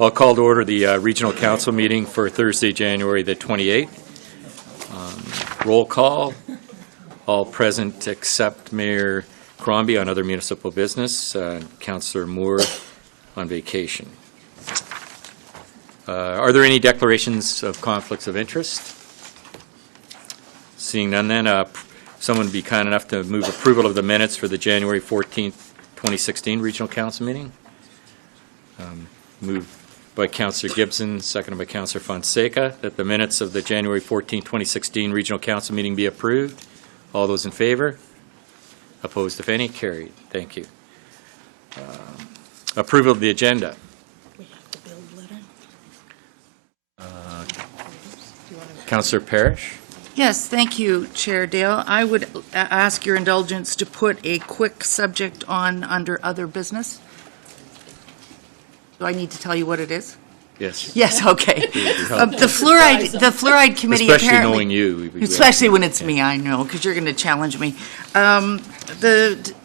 I'll call to order the Regional Council meeting for Thursday, January the 28th. Roll call. All present except Mayor Crombie on other municipal business. Councillor Moore on vacation. Are there any declarations of conflicts of interest? Seeing none then, someone would be kind enough to move approval of the minutes for the January 14th, 2016 Regional Council meeting. Moved by Councillor Gibson, seconded by Councillor Fonseca, that the minutes of the January 14, 2016 Regional Council meeting be approved. All those in favor? Opposed, if any? Carried. Thank you. Approval of the agenda. We have the build letter. Councillor Parrish. Yes, thank you, Chair Dale. I would ask your indulgence to put a quick subject on under other business. Do I need to tell you what it is? Yes. Yes, okay. The fluoride committee Especially apparently, knowing you. especially when it's me, I know, because you're going to challenge me.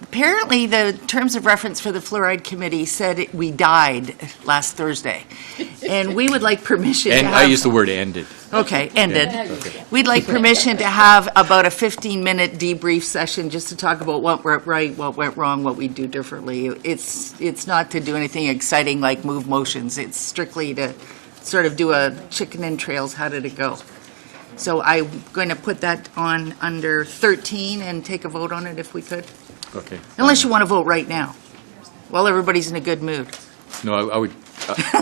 Apparently, the terms of reference for the fluoride committee said we died last Thursday, and we would like permission And to have... I used the word ended. Okay, ended. Okay. We'd like permission to have about a 15-minute debrief session just to talk about what went right, what went wrong, what we do differently. It's not to do anything exciting like move motions. It's strictly to sort of do a chicken and trails, how did it go? So I'm going to put that on under 13 and take a vote on it if we could. Okay. Unless you want to vote right now, while everybody's in a good mood. No, I would.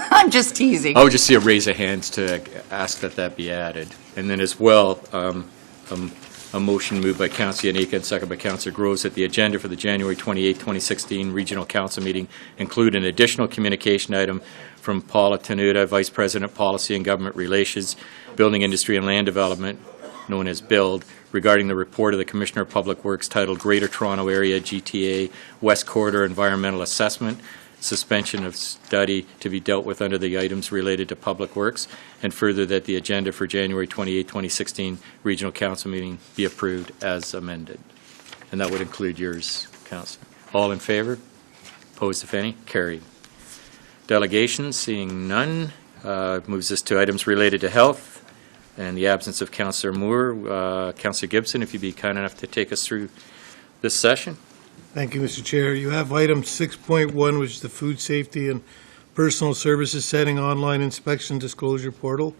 I'm just teasing. I would just see a raise of hands to ask that be added. And then as well, a motion moved by Councillor Yanika and second by Councillor Groves that the agenda for the January 28, 2016 Regional Council meeting include an additional communication item from Paula Tenuta, Vice President, Policy and Government Relations, Building Industry and Land Development, known as BUILD, regarding the report of the Commissioner of Public Works titled Greater Toronto Area GTA West Corridor Environmental Assessment, suspension of study to be dealt with under the items related to Public Works, and further that the agenda for January 28, 2016 Regional Council meeting be approved as amended. And that would include yours, Councillor. All in favor? Opposed, if any? Carried. Delegations, seeing none, moves us to items related to health. And the absence of Councillor Moore, Councillor Gibson, if you'd be kind enough to take us through this session. Thank you, Mr. Chair. You have item 6.1, which is the Food Safety and Personal Services Setting Online Inspection Disclosure Portal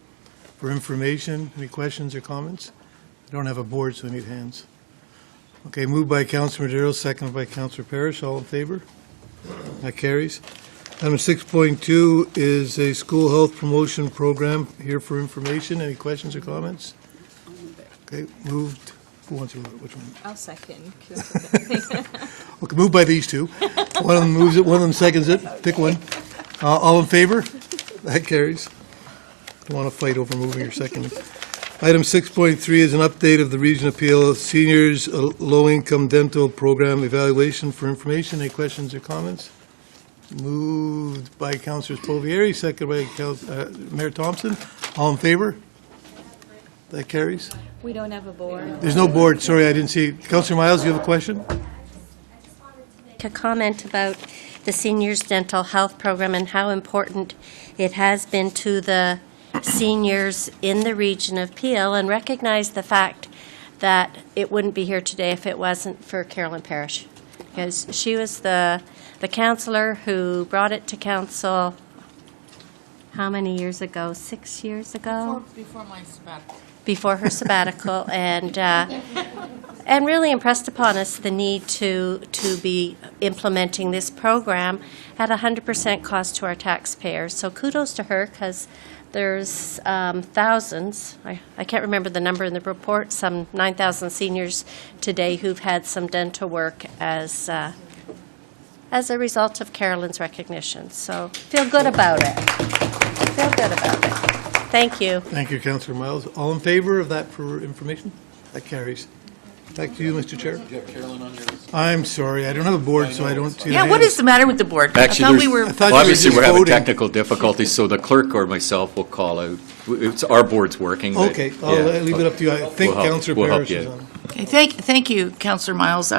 for information. Any questions or comments? I don't have a board, so I need hands. Okay, moved by Councillor Madero, seconded by Councillor Parrish. All in favor? That carries. Item 6.2 is a school health promotion program here for information. Any questions or comments? Okay, moved. Who wants to vote? Which one? I'll second. Okay, moved by these two. One of them moves it, one of them seconds it. Pick one. All in favor? That carries. Don't want to fight over moving your second. Item 6.3 is an update of the Region Appeal Seniors Low-Income Dental Program Evaluation for information. Any questions or comments? Moved by Councillor Spovieri, second by Mayor Thompson. All in favor? That carries. We don't have a board. There's no board. Sorry, I didn't see. Councillor Miles, you have a question? A comment about the seniors dental health program and how important it has been to the seniors in the region of Peel, and recognize the fact that it wouldn't be here today if it wasn't for Carolyn Parrish, because she was the councillor who brought it to council how many years ago? 6 years ago? Before my sabbatical. Before her sabbatical, and really impressed upon us the need to be implementing this program at 100% cost to our taxpayers. So kudos to her, because there's thousands, I can't remember the number in the report, some 9,000 seniors today who've had some dental work as a result of Carolyn's recognition. So feel good about it. Feel good about it. Thank you. Thank you, Councillor Miles. All in favor of that for information? That carries. Back to you, Mr. Chair. Do you have Carolyn on your list? I'm sorry, I don't have a board, so I don't see the Yeah, what hands. is the matter with the board? Actually, I thought we there's- were... I thought you were Obviously, just we're having voting. technical difficulties, so the clerk or myself will call out. It's our board's working. but- Okay, I'll yeah, leave it up to you. I think we'll help- Councillor we'll help Parrish you is out. on. Okay, thank you, Councillor Miles.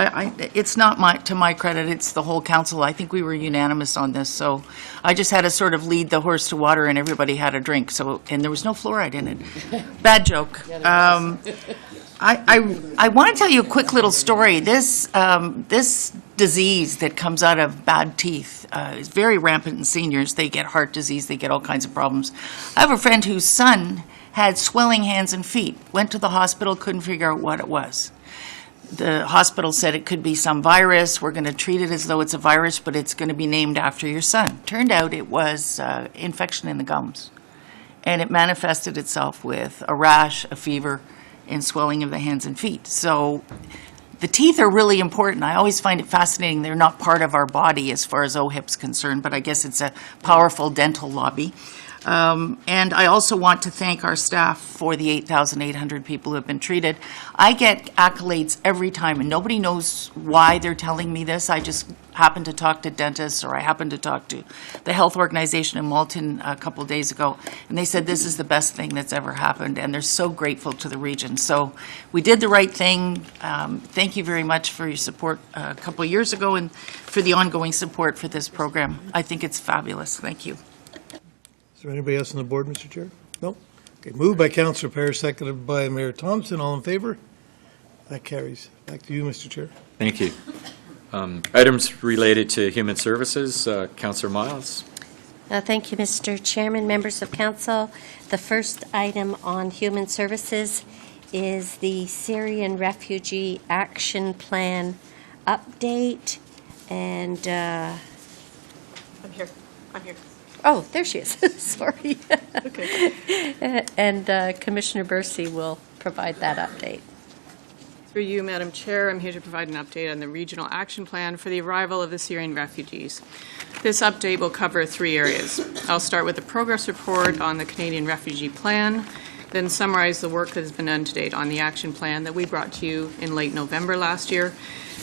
It's not to my credit, it's the whole council. I think we were unanimous on this, so I just had to sort of lead the horse to water and everybody had a drink, so, and there was no fluoride in it. Bad joke. I want to tell you a quick little story. This disease that comes out of bad teeth is very rampant in seniors. They get heart disease, they get all kinds of problems. I have a friend whose son had swelling hands and feet, went to the hospital, couldn't figure out what it was. The hospital said it could be some virus. We're going to treat it as though it's a virus, but it's going to be named after your son. Turned out it was infection in the gums. And it manifested itself with a rash, a fever, and swelling of the hands and feet. So the teeth are really important. I always find it fascinating. They're not part of our body as far as OHIP's concerned, but I guess it's a powerful dental lobby. And I also want to thank our staff for the 8,800 people who have been treated. I get accolades every time, and nobody knows why they're telling me this. I just happen to talk to dentists, or I happen to talk to the health organization in Malton a couple of days ago, and they said this is the best thing that's ever happened, and they're so grateful to the region. So we did the right thing. Thank you very much for your support a couple of years ago and for the ongoing support for this program. I think it's fabulous. Thank you. Is there anybody else on the board, Mr. Chair? No? Okay, moved by Councillor Parrish, seconded by Mayor Thompson. All in favor? That carries. Back to you, Mr. Chair. Thank you. Items related to human services, Councillor Miles. Thank you, Mr. Chairman, members of council. The first item on human services is the Syrian Refugee Action Plan update. And I'm here. oh, there she is. Sorry. Okay. And Commissioner Bursey will provide that update. Through you, Madam Chair, I'm here to provide an update on the Regional Action Plan for the arrival of the Syrian refugees. This update will cover 3 areas. I'll start with the progress report on the Canadian Refugee Plan, then summarize the work that has been done to date on the action plan that we brought to you in late November last year,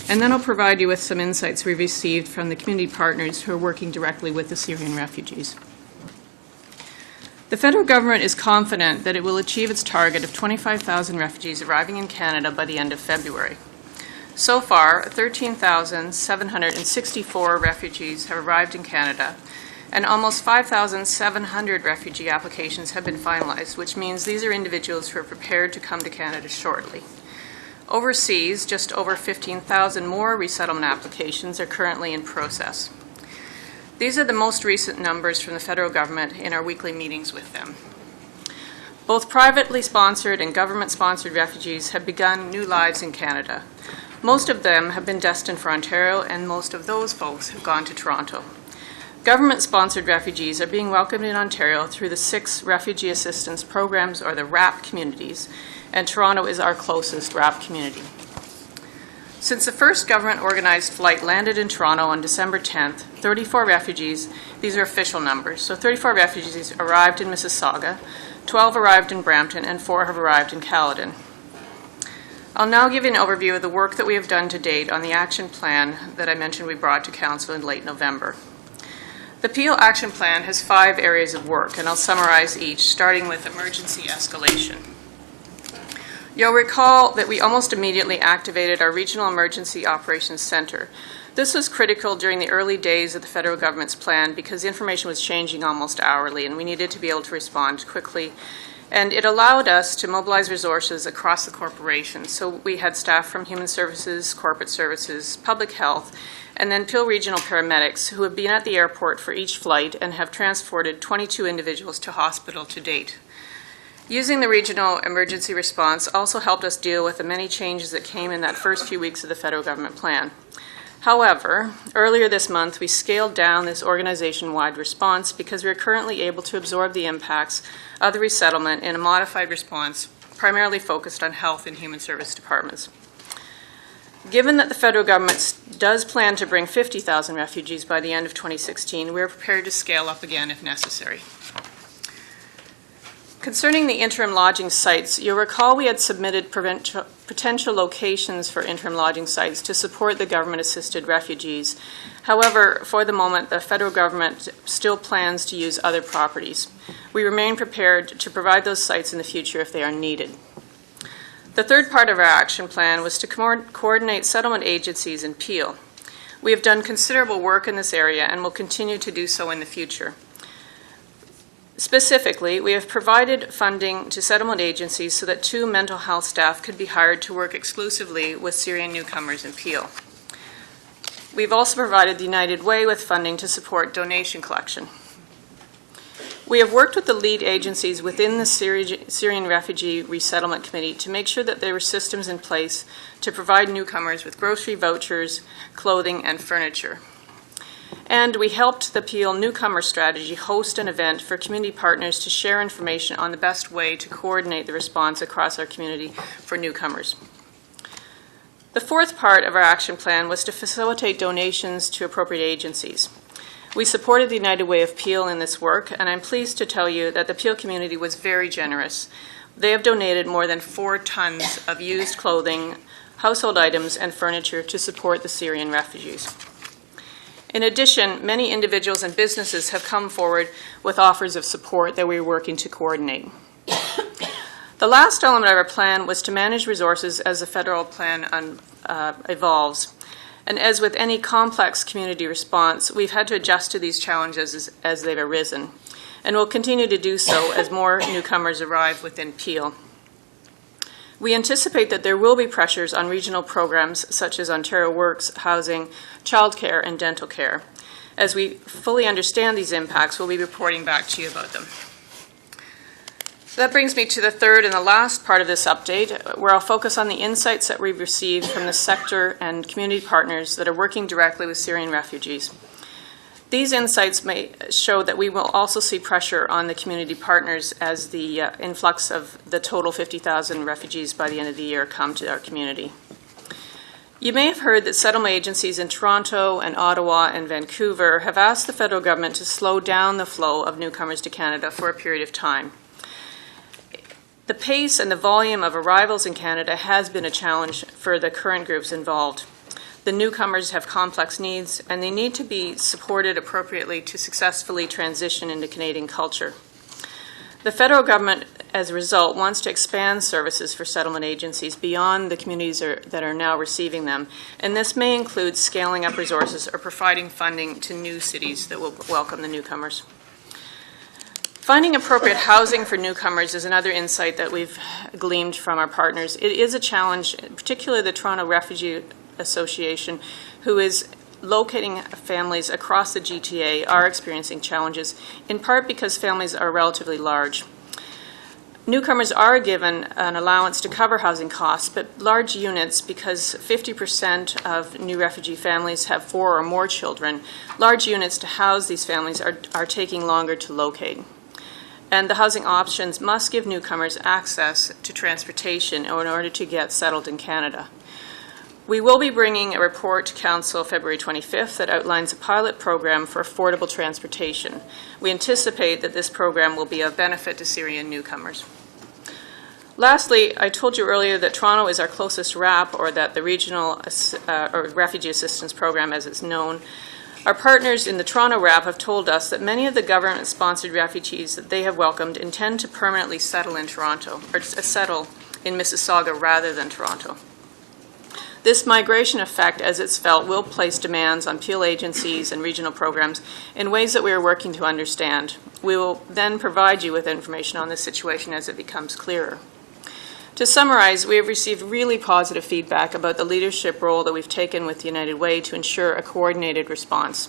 and then I'll provide you with some insights we received from the community partners who are working directly with the Syrian refugees. The federal government is confident that it will achieve its target of 25,000 refugees arriving in Canada by the end of February. So far, 13,764 refugees have arrived in Canada, and almost 5,700 refugee applications have been finalized, which means these are individuals who are prepared to come to Canada shortly. Overseas, just over 15,000 more resettlement applications are currently in process. These are the most recent numbers from the federal government in our weekly meetings with them. Both privately sponsored and government-sponsored refugees have begun new lives in Canada. Most of them have been destined for Ontario, and most of those folks have gone to Toronto. Government-sponsored refugees are being welcomed in Ontario through the 6 refugee assistance programs, or the RAP communities, and Toronto is our closest RAP community. Since the first government-organized flight landed in Toronto on December 10th, 34 refugees, these are official numbers, so 34 refugees arrived in Mississauga, 12 arrived in Brampton, and 4 have arrived in Caledon. I'll now give you an overview of the work that we have done to date on the action plan that I mentioned we brought to Council in late November. The Peel Action Plan has 5 areas of work, and I'll summarize each, starting with emergency escalation. You'll recall that we almost immediately activated our Regional Emergency Operations Center. This was critical during the early days of the federal government's plan because information was changing almost hourly, and we needed to be able to respond quickly. And it allowed us to mobilize resources across the corporation. So we had staff from Human Services, Corporate Services, Public Health, and then Peel Regional Paramedics who have been at the airport for each flight and have transported 22 individuals to hospital to date. Using the regional emergency response also helped us deal with the many changes that came in that first few weeks of the federal government plan. However, earlier this month, we scaled down this organization-wide response because we are currently able to absorb the impacts of the resettlement in a modified response, primarily focused on health and human service departments. Given that the federal government does plan to bring 50,000 refugees by the end of 2016, we are prepared to scale up again if necessary. Concerning the interim lodging sites, you'll recall we had submitted potential locations for interim lodging sites to support the government-assisted refugees. However, for the moment, the federal government still plans to use other properties. We remain prepared to provide those sites in the future if they are needed. The third part of our action plan was to coordinate settlement agencies in Peel. We have done considerable work in this area and will continue to do so in the future. Specifically, we have provided funding to settlement agencies so that 2 mental health staff could be hired to work exclusively with Syrian newcomers in Peel. We've also provided the United Way with funding to support donation collection. We have worked with the lead agencies within the Syrian Refugee Resettlement Committee to make sure that there were systems in place to provide newcomers with grocery vouchers, clothing, and furniture. And we helped the Peel Newcomer Strategy host an event for community partners to share information on the best way to coordinate the response across our community for newcomers. The fourth part of our action plan was to facilitate donations to appropriate agencies. We supported the United Way of Peel in this work, and I'm pleased to tell you that the Peel community was very generous. They have donated more than 4 tons of used clothing, household items, and furniture to support the Syrian refugees. In addition, many individuals and businesses have come forward with offers of support that we're working to coordinate. The last element of our plan was to manage resources as the federal plan evolves. And as with any complex community response, we've had to adjust to these challenges as they've arisen, and will continue to do so as more newcomers arrive within Peel. We anticipate that there will be pressures on regional programs such as Ontario Works, housing, childcare, and dental care. As we fully understand these impacts, we'll be reporting back to you about them. So that brings me to the third and the last part of this update, where I'll focus on the insights that we've received from the sector and community partners that are working directly with Syrian refugees. These insights may show that we will also see pressure on the community partners as the influx of the total 50,000 refugees by the end of the year come to our community. You may have heard that settlement agencies in Toronto and Ottawa and Vancouver have asked the federal government to slow down the flow of newcomers to Canada for a period of time. The pace and the volume of arrivals in Canada has been a challenge for the current groups involved. The newcomers have complex needs, and they need to be supported appropriately to successfully transition into Canadian culture. The federal government, as a result, wants to expand services for settlement agencies beyond the communities that are now receiving them, and this may include scaling up resources or providing funding to new cities that will welcome the newcomers. Finding appropriate housing for newcomers is another insight that we've gleaned from our partners. It is a challenge, particularly the Toronto Refugee Association, who is locating families across the GTA, are experiencing challenges, in part because families are relatively large. Newcomers are given an allowance to cover housing costs, but large units, because 50% of new refugee families have 4 or more children, large units to house these families are taking longer to locate. And the housing options must give newcomers access to transportation in order to get settled in Canada. We will be bringing a report to Council February 25th that outlines a pilot program for affordable transportation. We anticipate that this program will be of benefit to Syrian newcomers. Lastly, I told you earlier that Toronto is our closest RAP, or that the Regional or Refugee Assistance Program, as it's known. Our partners in the Toronto RAP have told us that many of the government-sponsored refugees that they have welcomed intend to permanently settle in Toronto, or settle in Mississauga rather than Toronto. This migration effect, as it's felt, will place demands on Peel agencies and regional programs in ways that we are working to understand. We will then provide you with information on this situation as it becomes clearer. To summarize, we have received really positive feedback about the leadership role that we've taken with the United Way to ensure a coordinated response.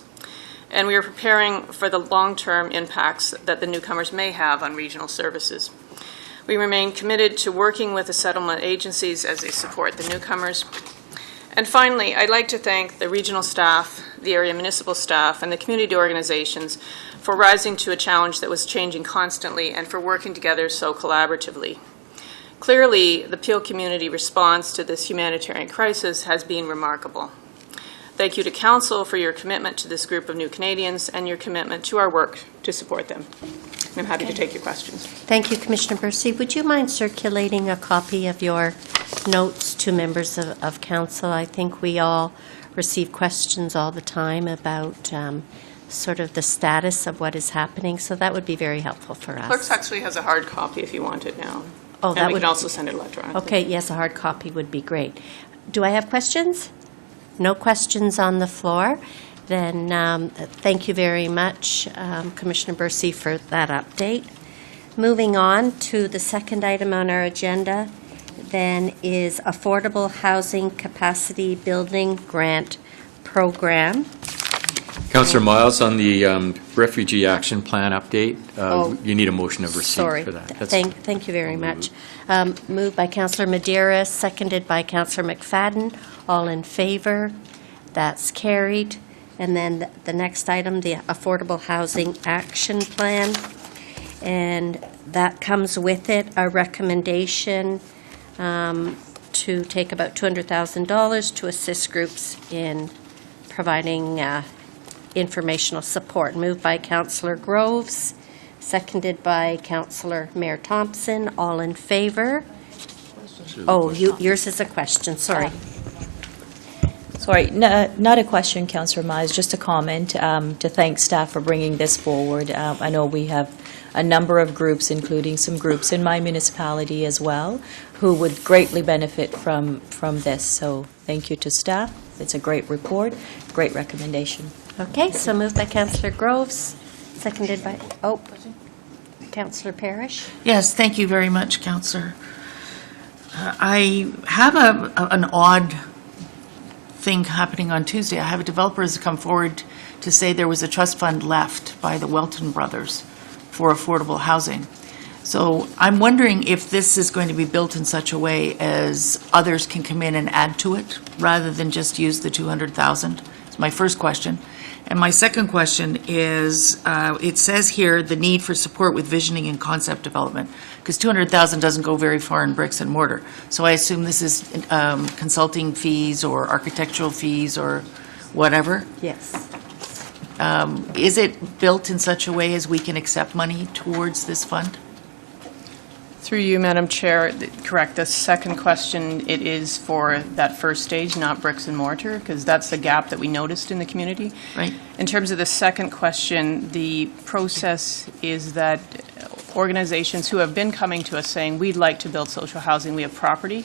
And we are preparing for the long-term impacts that the newcomers may have on regional services. We remain committed to working with the settlement agencies as they support the newcomers. And finally, I'd like to thank the regional staff, the area municipal staff, and the community organizations for rising to a challenge that was changing constantly and for working together so collaboratively. Clearly, the Peel community response to this humanitarian crisis has been remarkable. Thank you to Council for your commitment to this group of new Canadians and your commitment to our work to support them. I'm happy to take your questions. Thank you, Commissioner Bursey. Would you mind circulating a copy of your notes to members of Council? I think we all receive questions all the time about sort of the status of what is happening, so that would be very helpful for us. Clerks actually has a hard copy if you want it now. Oh, And that we would, can also send it electronically. okay, yes, a hard copy would be great. Do I have questions? No questions on the floor? Then thank you very much, Commissioner Bursey, for that update. Moving on to the second item on our agenda, then is Affordable Housing Capacity Building Grant Program. Councillor Miles, on the Refugee Action Plan update, Oh, you need a motion of receipt Sorry. for that. That's- Thank you very much. Moved by Councillor Madeira, seconded by Councillor McFadden. All in favor? That's carried. And then the next item, the Affordable Housing Action Plan. And that comes with it a recommendation to take about $200,000 to assist groups in providing informational support. Moved by Councillor Groves, seconded by Councillor Mayor Thompson. All in favor? Oh, yours is a question, sorry. Sorry, not a question, Councillor Mize, just a comment to thank staff for bringing this forward. I know we have a number of groups, including some groups in my municipality as well, who would greatly benefit from this. So thank you to staff. It's a great report, great recommendation. Okay, so moved by Councillor Groves, seconded by, Councillor Parrish. Yes, thank you very much, Councillor. I have an odd thing happening on Tuesday. I have a developer who's come forward to say there was a trust fund left by the Welton brothers for affordable housing. So I'm wondering if this is going to be built in such a way as others can come in and add to it rather than just use the 200,000. It's my first question. And my second question is, it says here the need for support with visioning and concept development, because 200,000 doesn't go very far in bricks and mortar. So I assume this is consulting fees or architectural fees or whatever. Yes. Is it built in such a way as we can accept money towards this fund? Through you, Madam Chair, correct. The second question, it is for that first stage, not bricks and mortar, because that's the gap that we noticed in the community. Right. In terms of the second question, the process is that organizations who have been coming to us saying, we'd like to build social housing, we have property,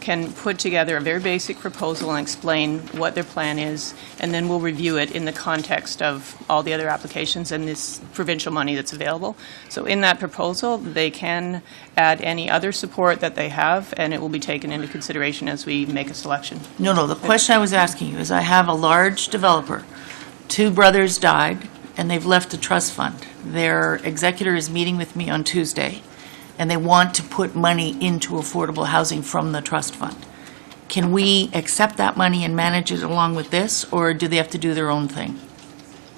can put together a very basic proposal and explain what their plan is, and then we'll review it in the context of all the other applications and this provincial money that's available. So in that proposal, they can add any other support that they have, and it will be taken into consideration as we make a selection. No, the question I was asking you is I have a large developer. Two brothers died, and they've left a trust fund. Their executor is meeting with me on Tuesday, and they want to put money into affordable housing from the trust fund. Can we accept that money and manage it along with this, or do they have to do their own thing?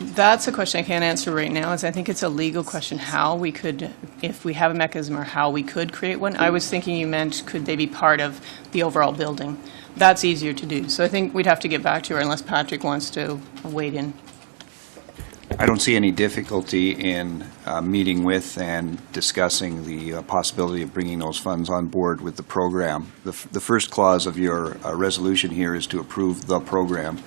That's a question I can't answer right now, as I think it's a legal question how we could, if we have a mechanism or how we could create one. I was thinking you meant could they be part of the overall building. That's easier to do. So I think we'd have to get back to her unless Patrick wants to wade in. I don't see any difficulty in meeting with and discussing the possibility of bringing those funds on board with the program. The first clause of your resolution here is to approve the program.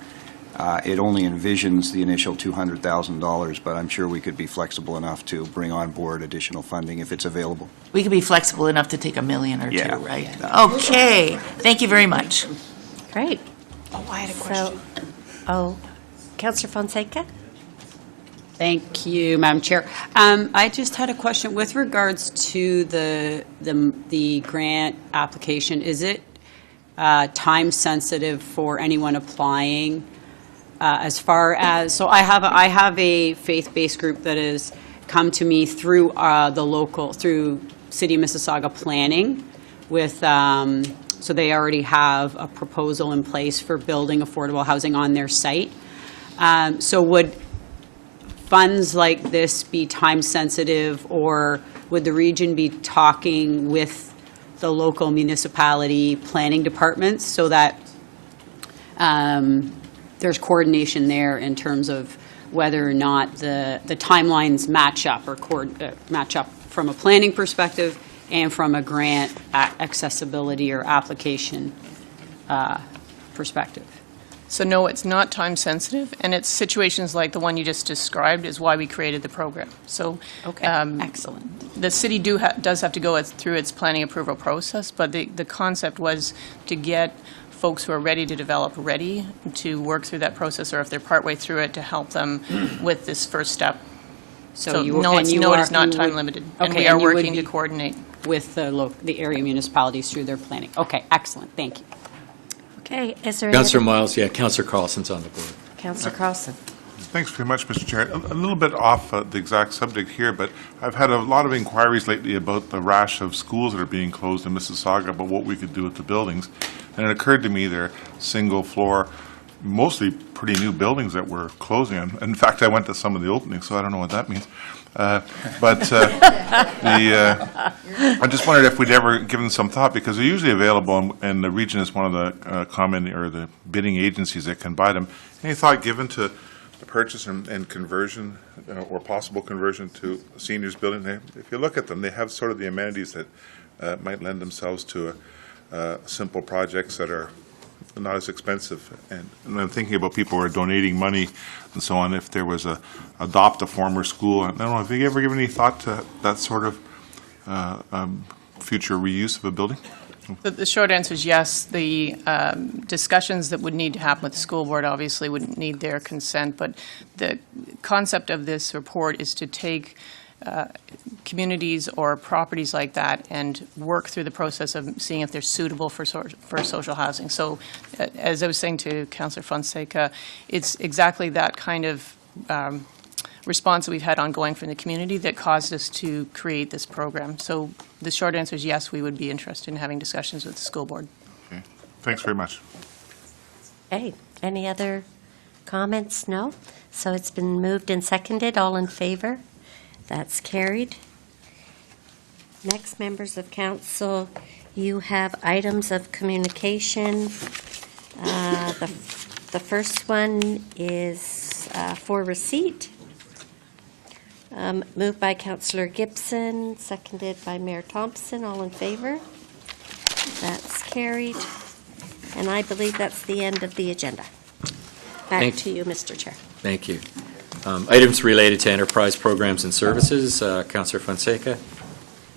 It only envisions the initial $200,000, but I'm sure we could be flexible enough to bring on board additional funding if it's available. We could be flexible enough to take $1 million or Yeah. two, right? Okay, thank you very much. Great. Oh, I had a question. Councillor Fonseca? Thank you, Madam Chair. I just had a question with regards to the grant application. Is it time sensitive for anyone applying? As far as, so I have a faith-based group that has come to me through through City of Mississauga planning with, so they already have a proposal in place for building affordable housing on their site. So would funds like this be time sensitive, or would the region be talking with the local municipality planning departments so that there's coordination there in terms of whether or not the timelines match up or match up from a planning perspective and from a grant accessibility or application perspective? So no, it's not time sensitive, and it's situations like the one you just described is why we created the program. So Okay, excellent. the city does have to go through its planning approval process, but the concept was to get folks who are ready to develop ready to work through that process, or if they're partway through it, to help them with this first step. So you- no, and it's, you no, it are- is not you time would- limited, and Okay, we are and you would working to be- coordinate. With the area municipalities through their planning. Okay, excellent, thank you. Okay, is there any Councillor other? Miles, yeah, Councillor Carlson's on the board. Councillor Carlson. Thanks very much, Mr. Chair. A little bit off the exact subject here, but I've had a lot of inquiries lately about the rash of schools that are being closed in Mississauga, about what we could do with the buildings. And it occurred to me they're single-floor, mostly pretty new buildings that we're closing. And in fact, I went to some of the openings, so I don't know what that means. I just wondered if we'd ever given some thought, because they're usually available, and the region is one of the common, or the bidding agencies that can buy them. Any thought given to the purchase and conversion, or possible conversion to a seniors building? If you look at them, they have sort of the amenities that might lend themselves to simple projects that are not as expensive. And I'm thinking about people who are donating money and so on, if there was adopt a former school. I don't know, have you ever given any thought to that sort of future reuse of a building? The short answer is yes. The discussions that would need to happen with the school board obviously would need their consent, but the concept of this report is to take communities or properties like that and work through the process of seeing if they're suitable for social housing. So as I was saying to Councillor Fonseca, it's exactly that kind of response that we've had ongoing from the community that caused us to create this program. So the short answer is yes, we would be interested in having discussions with the school board. Okay. Thanks very much. Okay, any other comments? No? So it's been moved and seconded. All in favor? That's carried. Next, members of council, you have items of communication. The first one is for receipt. Moved by Councillor Gibson, seconded by Mayor Thompson. All in favor? That's carried. And I believe that's the end of the agenda. Back Thank- to you, Mr. Chair. Thank you. Items related to enterprise programs and services, Councillor Fonseca.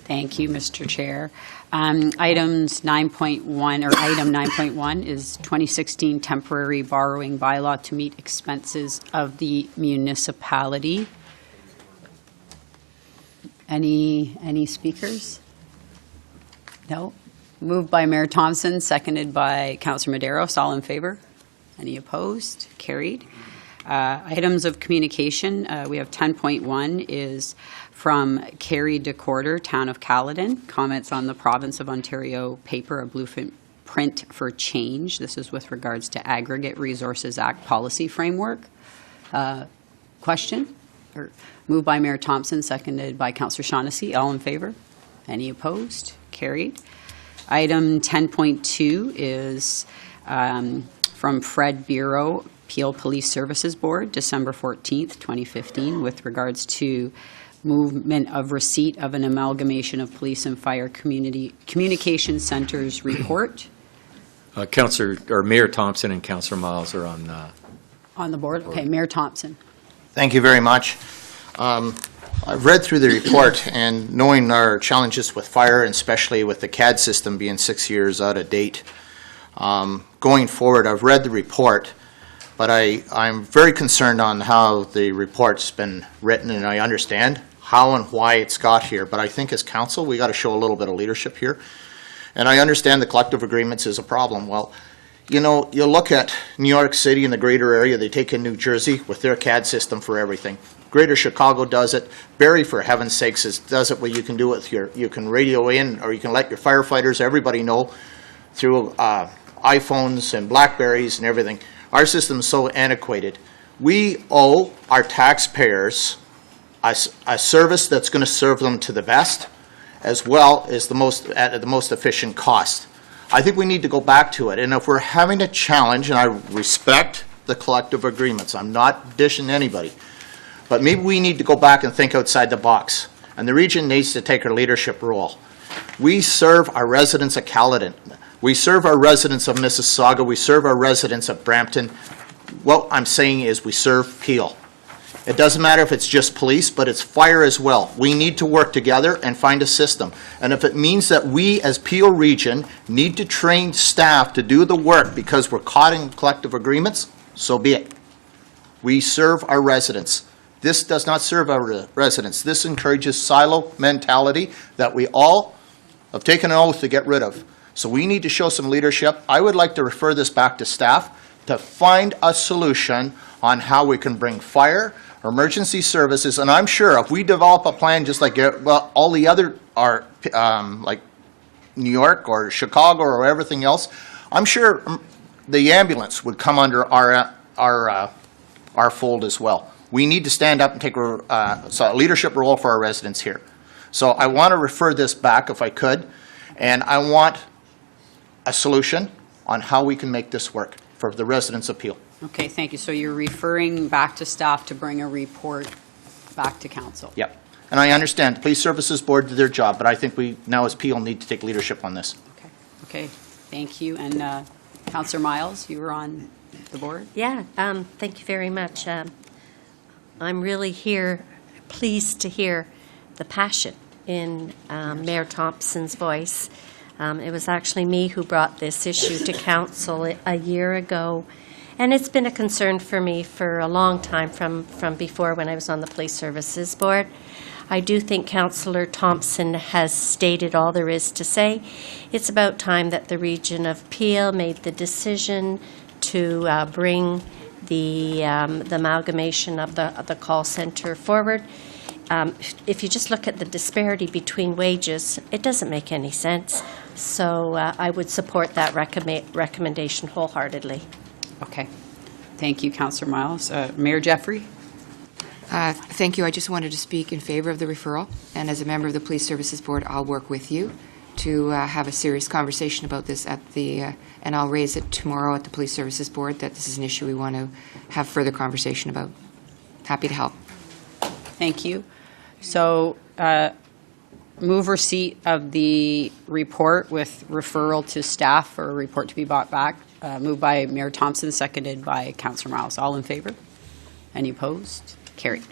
Thank you, Mr. Chair. Items 9.1, or item 9.1 is 2016 temporary borrowing bylaw to meet expenses of the municipality. Any speakers? No? Moved by Mayor Thompson, seconded by Councillor Maderos. All in favor? Any opposed? Carried. Items of communication, we have 10.1 is from Carrie DeCorder, Town of Caledon, comments on the Province of Ontario paper, A Blueprint for Change. This is with regards to Aggregate Resources Act policy framework. Question? Or moved by Mayor Thompson, seconded by Councillor Shaughnessy. All in favor? Any opposed? Carried. Item 10.2 is from Fred Bureau, Peel Police Services Board, December 14th, 2015, with regards to movement of receipt of an amalgamation of police and fire communication centers report. Mayor Thompson and Councillor Miles are on. On the board? Okay, Mayor Thompson. Thank you very much. I've read through the report, and knowing our challenges with fire, and especially with the CAD system being 6 years out of date, going forward, I've read the report, but I'm very concerned on how the report's been written, and I understand how and why it's got here, but I think as council, we got to show a little bit of leadership here. And I understand the collective agreements is a problem. Well, you know, you look at New York City and the greater area, they take in New Jersey with their CAD system for everything. Greater Chicago does it. Barrie, for heaven's sakes, does it where you can do it with you can radio in, or you can let your firefighters, everybody know through iPhones and Blackberries and everything. Our system is so antiquated. We owe our taxpayers a service that's going to serve them to the best, as well as at the most efficient cost. I think we need to go back to it. And if we're having a challenge, and I respect the collective agreements, I'm not dishing anybody, but maybe we need to go back and think outside the box. And the region needs to take a leadership role. We serve our residents of Caledon. We serve our residents of Mississauga, we serve our residents of Brampton. What I'm saying is we serve Peel. It doesn't matter if it's just police, but it's fire as well. We need to work together and find a system. And if it means that we, as Peel Region, need to train staff to do the work because we're caught in collective agreements, so be it. We serve our residents. This does not serve our residents. This encourages silo mentality that we all have taken an oath to get rid of. So we need to show some leadership. I would like to refer this back to staff to find a solution on how we can bring fire, emergency services, and I'm sure if we develop a plan just like all the other are, like New York or Chicago or everything else, I'm sure the ambulance would come under our fold as well. We need to stand up and take a leadership role for our residents here. So I want to refer this back if I could, and I want a solution on how we can make this work for the residents of Peel. Okay, thank you. So you're referring back to staff to bring a report back to council? Yep. And I understand the Police Services Board did their job, but I think we now as Peel need to take leadership on this. Okay, thank you. And Councillor Miles, you were on the board? Yeah, thank you very much. I'm really pleased to hear the passion in Mayor Thompson's voice. It was actually me who brought this issue to council a year ago, and it's been a concern for me for a long time from before when I was on the Police Services Board. I do think Councillor Thompson has stated all there is to say. It's about time that the region of Peel made the decision to bring the amalgamation of the call center forward. If you just look at the disparity between wages, it doesn't make any sense. So I would support that recommendation wholeheartedly. Okay. Thank you, Councillor Miles. Mayor Jeffrey? Thank you. I just wanted to speak in favor of the referral. And as a member of the Police Services Board, I'll work with you to have a serious conversation about this and I'll raise it tomorrow at the Police Services Board that this is an issue we want to have further conversation about. Happy to help. Thank you. So move receipt of the report with referral to staff for a report to be brought back. Moved by Mayor Thompson, seconded by Councillor Miles. All in favor? Any opposed? Carried.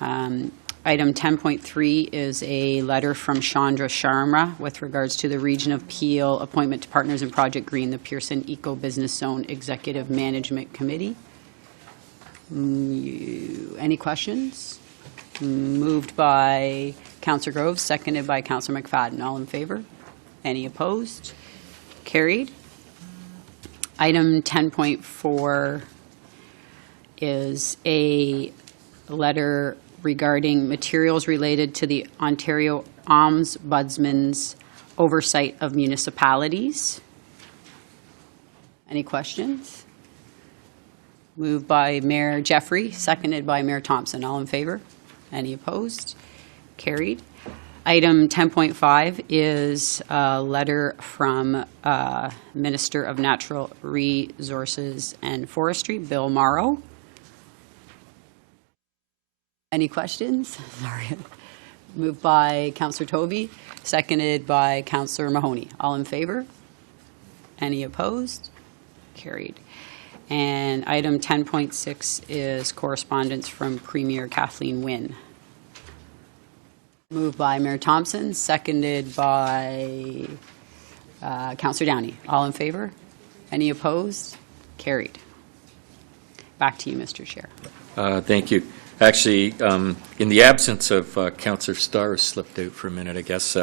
Item 10.3 is a letter from Chandra Sharma with regards to the Region of Peel appointment to Partners in Project Green, the Pearson Eco Business Zone Executive Management Committee. Any questions? Moved by Councillor Groves, seconded by Councillor McFadden. All in favor? Any opposed? Carried. Item 10.4 is a letter regarding materials related to the Ontario Ombudsman's oversight of municipalities. Any questions? Moved by Mayor Jeffrey, seconded by Mayor Thompson. All in favor? Any opposed? Carried. Item 10.5 is a letter from Minister of Natural Resources and Forestry, Bill Morrow. Any questions? Sorry. Moved by Councillor Tovey, seconded by Councillor Mahoney. All in favor? Any opposed? Carried. And item 10.6 is correspondence from Premier Kathleen Wynne. Moved by Mayor Thompson, seconded by Councillor Downey. All in favor? Any opposed? Carried. Back to you, Mr. Chair. Thank you. Actually, in the absence of Councillor Starr slipped out for a minute, I guess.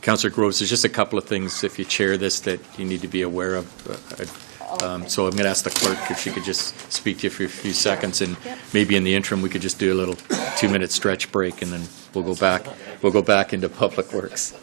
Councillor Groves, there's just a couple of things, if you chair this, that you need to be aware of. So I'm going to ask the clerk if she could just speak to you for a few seconds, and maybe in the interim we could just do a little 2-minute stretch break, and then we'll go back. We'll go back into Public Works.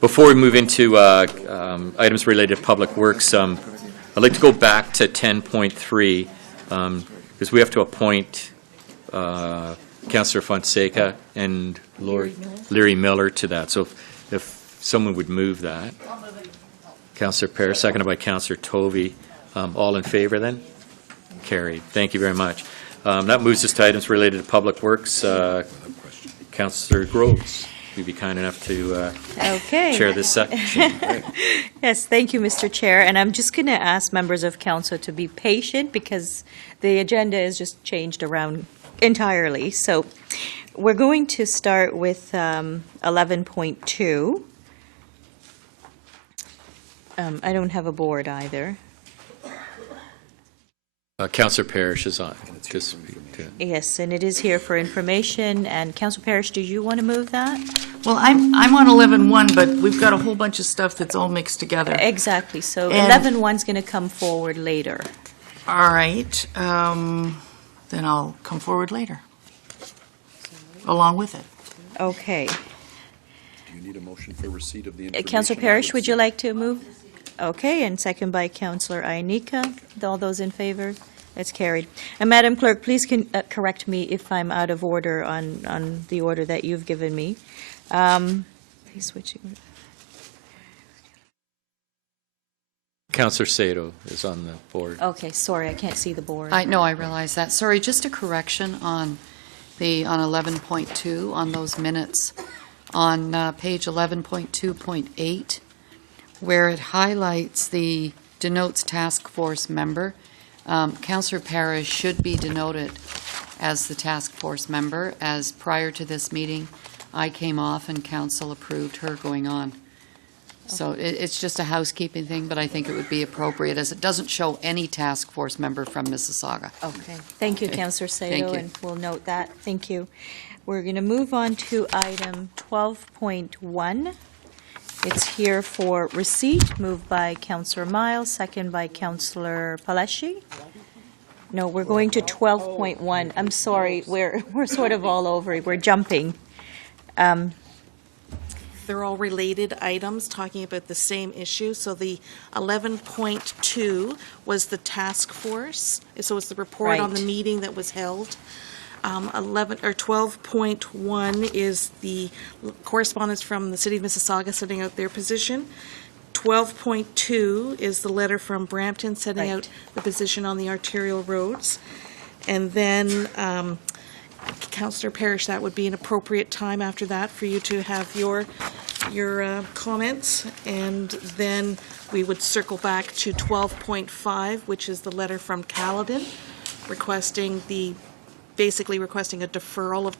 Before we move into items related to Public Works, I'd like to go back to 10.3, because we have to appoint Councillor Fonseca and Leary Miller to that. So if someone would move that. Councillor Parrish, seconded by Councillor Tovey. All in favor then? Carried. Thank you very much. That moves us to items related to Public Works. Councillor Groves, you'd be kind enough to Okay. chair this section. Yes, thank you, Mr. Chair. And I'm just going to ask members of council to be patient because the agenda is just changed around entirely. So we're going to start with 11.2. I don't have a board either. Councillor Parrish is on. Just Yes, and it is here for information. And Council Parrish, do you want to move that? Well, I'm on 11.1, but we've got a whole bunch of stuff that's all mixed together. Exactly. So And- 11.1's going to come forward later. All right, then I'll come forward later, along with it. Okay. Do you need a motion for receipt of the information? Councillor Parrish, would you like to move? Okay, and second by Councillor Ainika. All those in favor? That's carried. And Madam Clerk, please correct me if I'm out of order on the order that you've given me. Please switching. Councillor Sato is on the board. Okay, sorry, I can't see the board. I realize that. Sorry, just a correction on 11.2 on those minutes. On page 11.2.8, where it highlights denotes task force member, Councillor Parrish should be denoted as the task force member, as prior to this meeting, I came off and council approved her going on. So it's just a housekeeping thing, but I think it would be appropriate, as it doesn't show any task force member from Mississauga. Okay, thank you, Councillor Sato, Thank you. and we'll note that. Thank you. We're going to move on to item 12.1. It's here for receipt, moved by Councillor Miles, second by Councillor Palashi. No, we're going to 12.1. I'm sorry, we're sort of all over, we're jumping. They're all related items talking about the same issue. So the 11.2 was the task force. So it's the report on the Right. meeting that was held. 12.1 is the correspondence from the City of Mississauga setting out their position. 12.2 is the letter from Brampton setting Right. out the position on the arterial roads. And then, Councillor Parrish, that would be an appropriate time after that for you to have your comments. And then we would circle back to 12.5, which is the letter from Caledon basically requesting a deferral of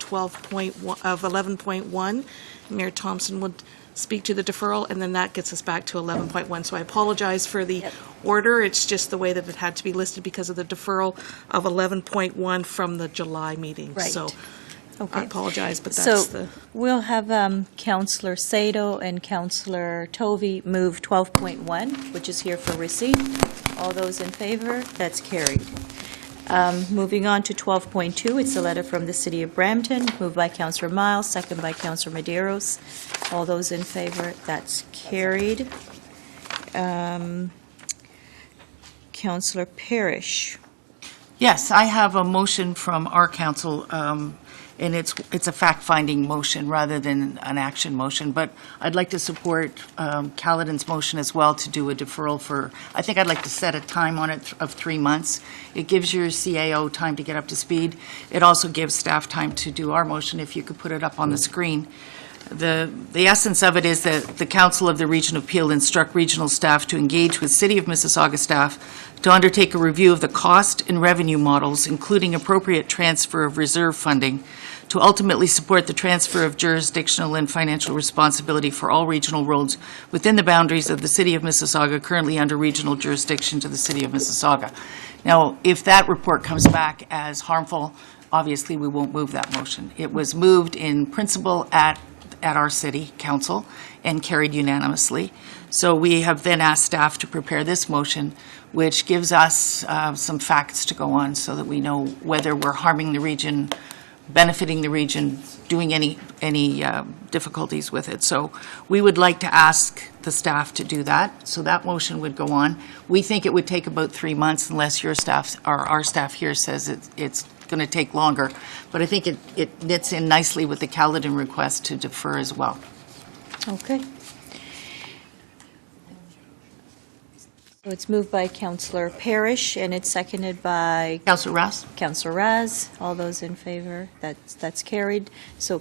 11.1. Mayor Thompson would speak to the deferral, and then that gets us back to 11.1. So I apologize for the order. It's just the way that it had to be listed because of the deferral of 11.1 from the July meeting. Right. So I Okay. apologize, but So that's the... we'll have Councillor Sato and Councillor Tovey move 12.1, which is here for receipt. All those in favor? That's carried. Moving on to 12.2, it's a letter from the City of Brampton, moved by Councillor Miles, second by Councillor Medeiros. All those in favor? That's carried. Councillor Parrish. Yes, I have a motion from our council, and it's a fact-finding motion rather than an action motion, but I'd like to support Caledon's motion as well to do a deferral for, I think I'd like to set a time on it of 3 months. It gives your CAO time to get up to speed. It also gives staff time to do our motion, if you could put it up on the screen. The essence of it is that the Council of the Region of Peel instruct regional staff to engage with City of Mississauga staff to undertake a review of the cost and revenue models, including appropriate transfer of reserve funding, to ultimately support the transfer of jurisdictional and financial responsibility for all regional roads within the boundaries of the City of Mississauga currently under regional jurisdiction to the City of Mississauga. Now, if that report comes back as harmful, obviously we won't move that motion. It was moved in principle at our city council and carried unanimously. So we have then asked staff to prepare this motion, which gives us some facts to go on so that we know whether we're harming the region benefiting the region, doing any difficulties with it. So we would like to ask the staff to do that, so that motion would go on. We think it would take about 3 months unless your staff, or our staff here says it's going to take longer. But I think it knits in nicely with the Caledon request to defer as well. Okay. So it's moved by Councillor Parrish, and it's seconded by Councillor Ras? Councillor Raz. All those in favor? That's carried. So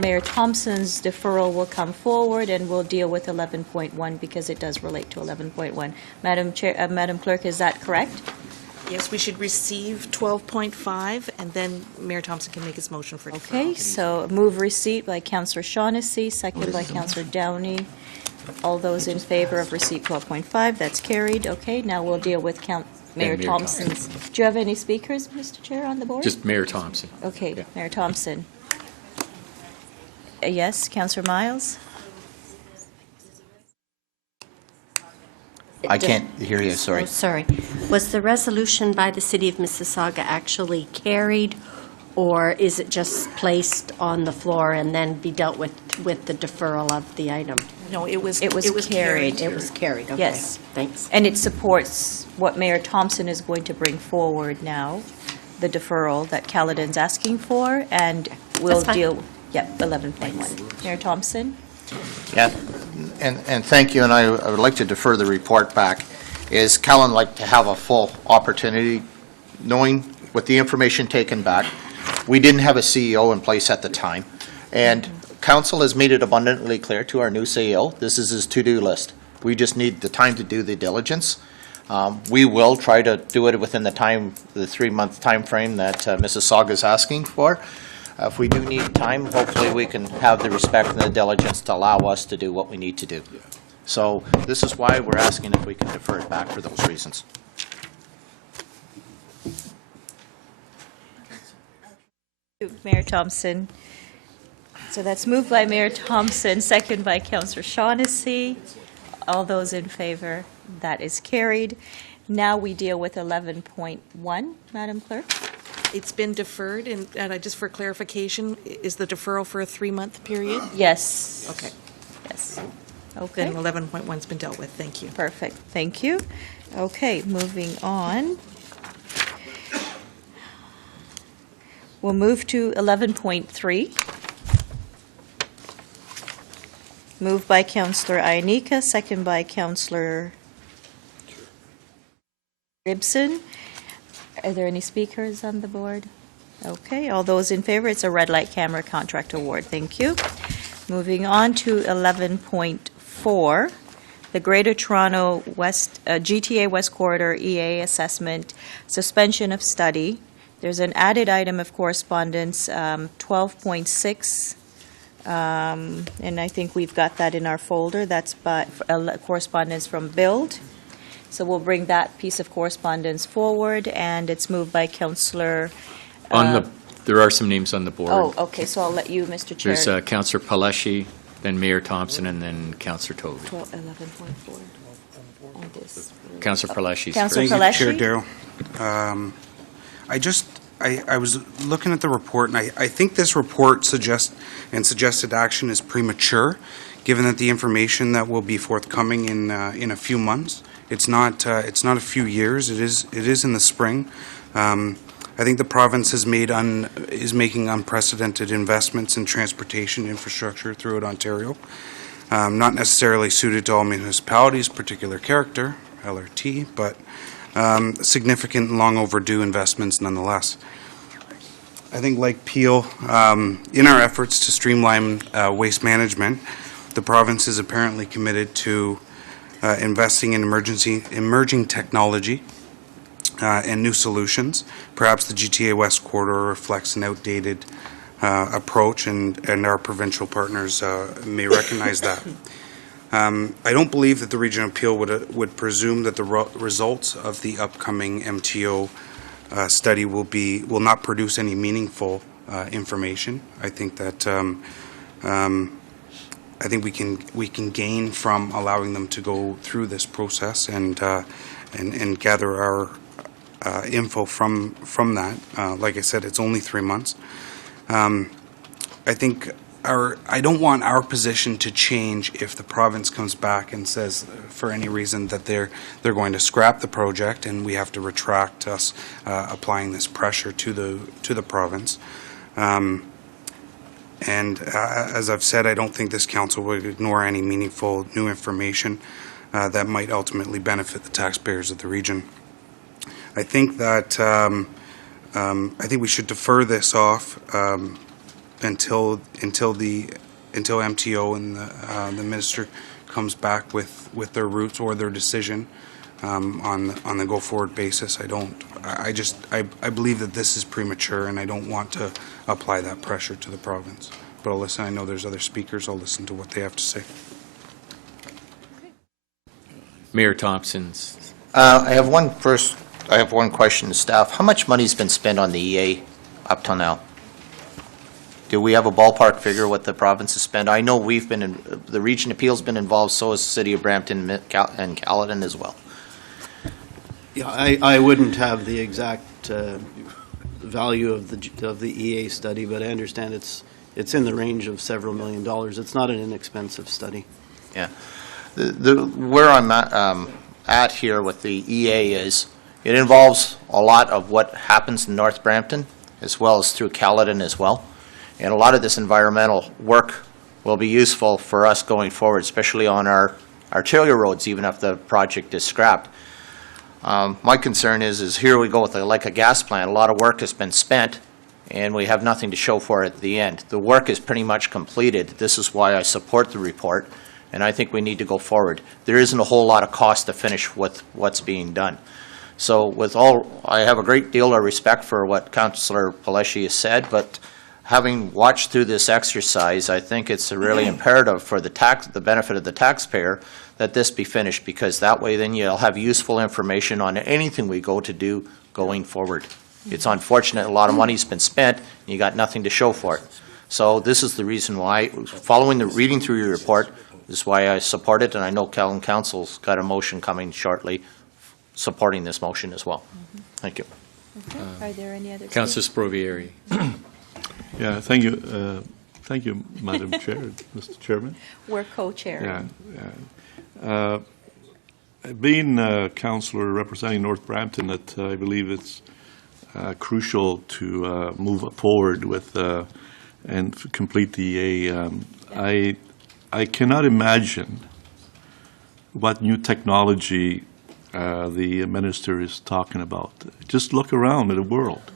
Mayor Thompson's deferral will come forward, and we'll deal with 11.1 because it does relate to 11.1. Madam Clerk, is that correct? Yes, we should receive 12.5, and then Mayor Thompson can make his motion for deferral. Okay, so move receipt by Councillor Shaughnessy, second by Councillor Downey. All those in favor of receipt 12.5, that's carried. Okay, now we'll deal with Mayor Mayor Thompson's. Do you have any speakers, Mr. Chair, on the board? Just Mayor Thompson. Okay, Yeah. Mayor Thompson. Yes, Councillor Miles? I can't hear you, sorry. Oh, sorry. Was the resolution by the City of Mississauga actually carried, or is it just placed on the floor and then be dealt with the deferral of the item? No, it was carried. It was carried, okay. Yes. Thanks. And it supports what Mayor Thompson is going to bring forward now, the deferral that Caledon's asking for, and we'll That's fine. deal, 11.1. Mayor Thompson? Yeah, and thank you, and I would like to defer the report back. Is Callan like to have a full opportunity, knowing with the information taken back, we didn't have a CEO in place at the time, and council has made it abundantly clear to our new CEO, this is his to-do list. We just need the time to do the diligence. We will try to do it within the 3-month time frame that Mississauga is asking for. If we do need time, hopefully we can have the respect and the diligence to allow us to do what we need to do. So this is why we're asking if we can defer it back for those reasons. Mayor Thompson. So that's moved by Mayor Thompson, second by Councillor Shaughnessy. All those in favor? That is carried. Now we deal with 11.1, Madam Clerk. It's been deferred, and just for clarification, is the deferral for a 3-month period? Yes. Okay. Yes. Okay. Then 11.1's been dealt with. Thank you. Perfect. Thank you. Okay, moving on. We'll move to 11.3. Moved by Councillor Ionica, second by Councillor Gibson. Are there any speakers on the board? Okay, all those in favor, it's a red light camera contract award. Thank you. Moving on to 11.4, the Greater Toronto West GTA West Corridor EA assessment, suspension of study. There's an added item of correspondence, 12.6, and I think we've got that in our folder. That's by correspondence from Build. So we'll bring that piece of correspondence forward, and it's moved by Councillor. There are some names on the board. Oh, okay, so I'll let you, Mr. Chair. There's Councillor Paleshi, then Mayor Thompson, and then Councillor Tovey. 11.4. On this. Councillor Paleshi's Councillor first. Paleshi? Chair Darrell. I was looking at the report, and I think this report suggested action is premature, given that the information that will be forthcoming in a few months. It's not a few years. It is in the spring. I think the province is making unprecedented investments in transportation infrastructure throughout Ontario. Not necessarily suited to all municipalities, particular character, LRT, but significant and long overdue investments nonetheless. I think like Peel, in our efforts to streamline waste management, the province is apparently committed to investing in emerging technology and new solutions. Perhaps the GTA West Corridor reflects an outdated approach, and our provincial partners may recognize that. I don't believe that the Region of Peel would presume that the results of the upcoming MTO study will not produce any meaningful information. I think that we can gain from allowing them to go through this process and gather info from that. Like I said, it's only 3 months. I think I don't want our position to change if the province comes back and says, for any reason, that they're going to scrap the project, and we have to retract us applying this pressure to the province. And as I've said, I don't think this council would ignore any meaningful new information that might ultimately benefit the taxpayers of the region. I think that I think we should defer this off until MTO and the minister comes back with their routes or their decision on the go forward basis. I believe that this is premature, and I don't want to apply that pressure to the province. But I'll listen. I know there's other speakers. I'll listen to what they have to say. Mayor Thompson's. I have one question to staff. How much money's been spent on the EA up till now? Do we have a ballpark figure what the province has spent? I know the region appeal's been involved, so has the city of Brampton and Caledon as well. Yeah, I wouldn't have the exact value of the EA study, but I understand it's in the range of several $1 million. It's not an inexpensive study. Yeah. Where I'm at here with the EA is it involves a lot of what happens in North Brampton as well as through Caledon as well. And a lot of this environmental work will be useful for us going forward, especially on our arterial roads, even if the project is scrapped. My concern is here we go with like a gas plant. A lot of work has been spent, and we have nothing to show for it at the end. The work is pretty much completed. This is why I support the report, and I think we need to go forward. There isn't a whole lot of cost to finish with what's being done. So I have a great deal of respect for what Councillor Pelletier has said, but having watched through this exercise, I think it's really imperative for the benefit of the taxpayer that this be finished, because that way then you'll have useful information on anything we go to do going forward. It's unfortunate a lot of money's been spent and you got nothing to show for it. So this is the reason why, reading through your report, this is why I support it, and I know Caledon Council's got a motion coming shortly supporting this motion as well. Thank you. Are there any other? Councillor Sprovieri. Yeah, thank you. Thank you, Madam Chair, Mr. Chairman. We're co-chairing. Yeah. Being a councillor representing North Brampton, that I believe it's crucial to move forward with and complete the EA. I cannot imagine what new technology the minister is talking about. Just look around at the world.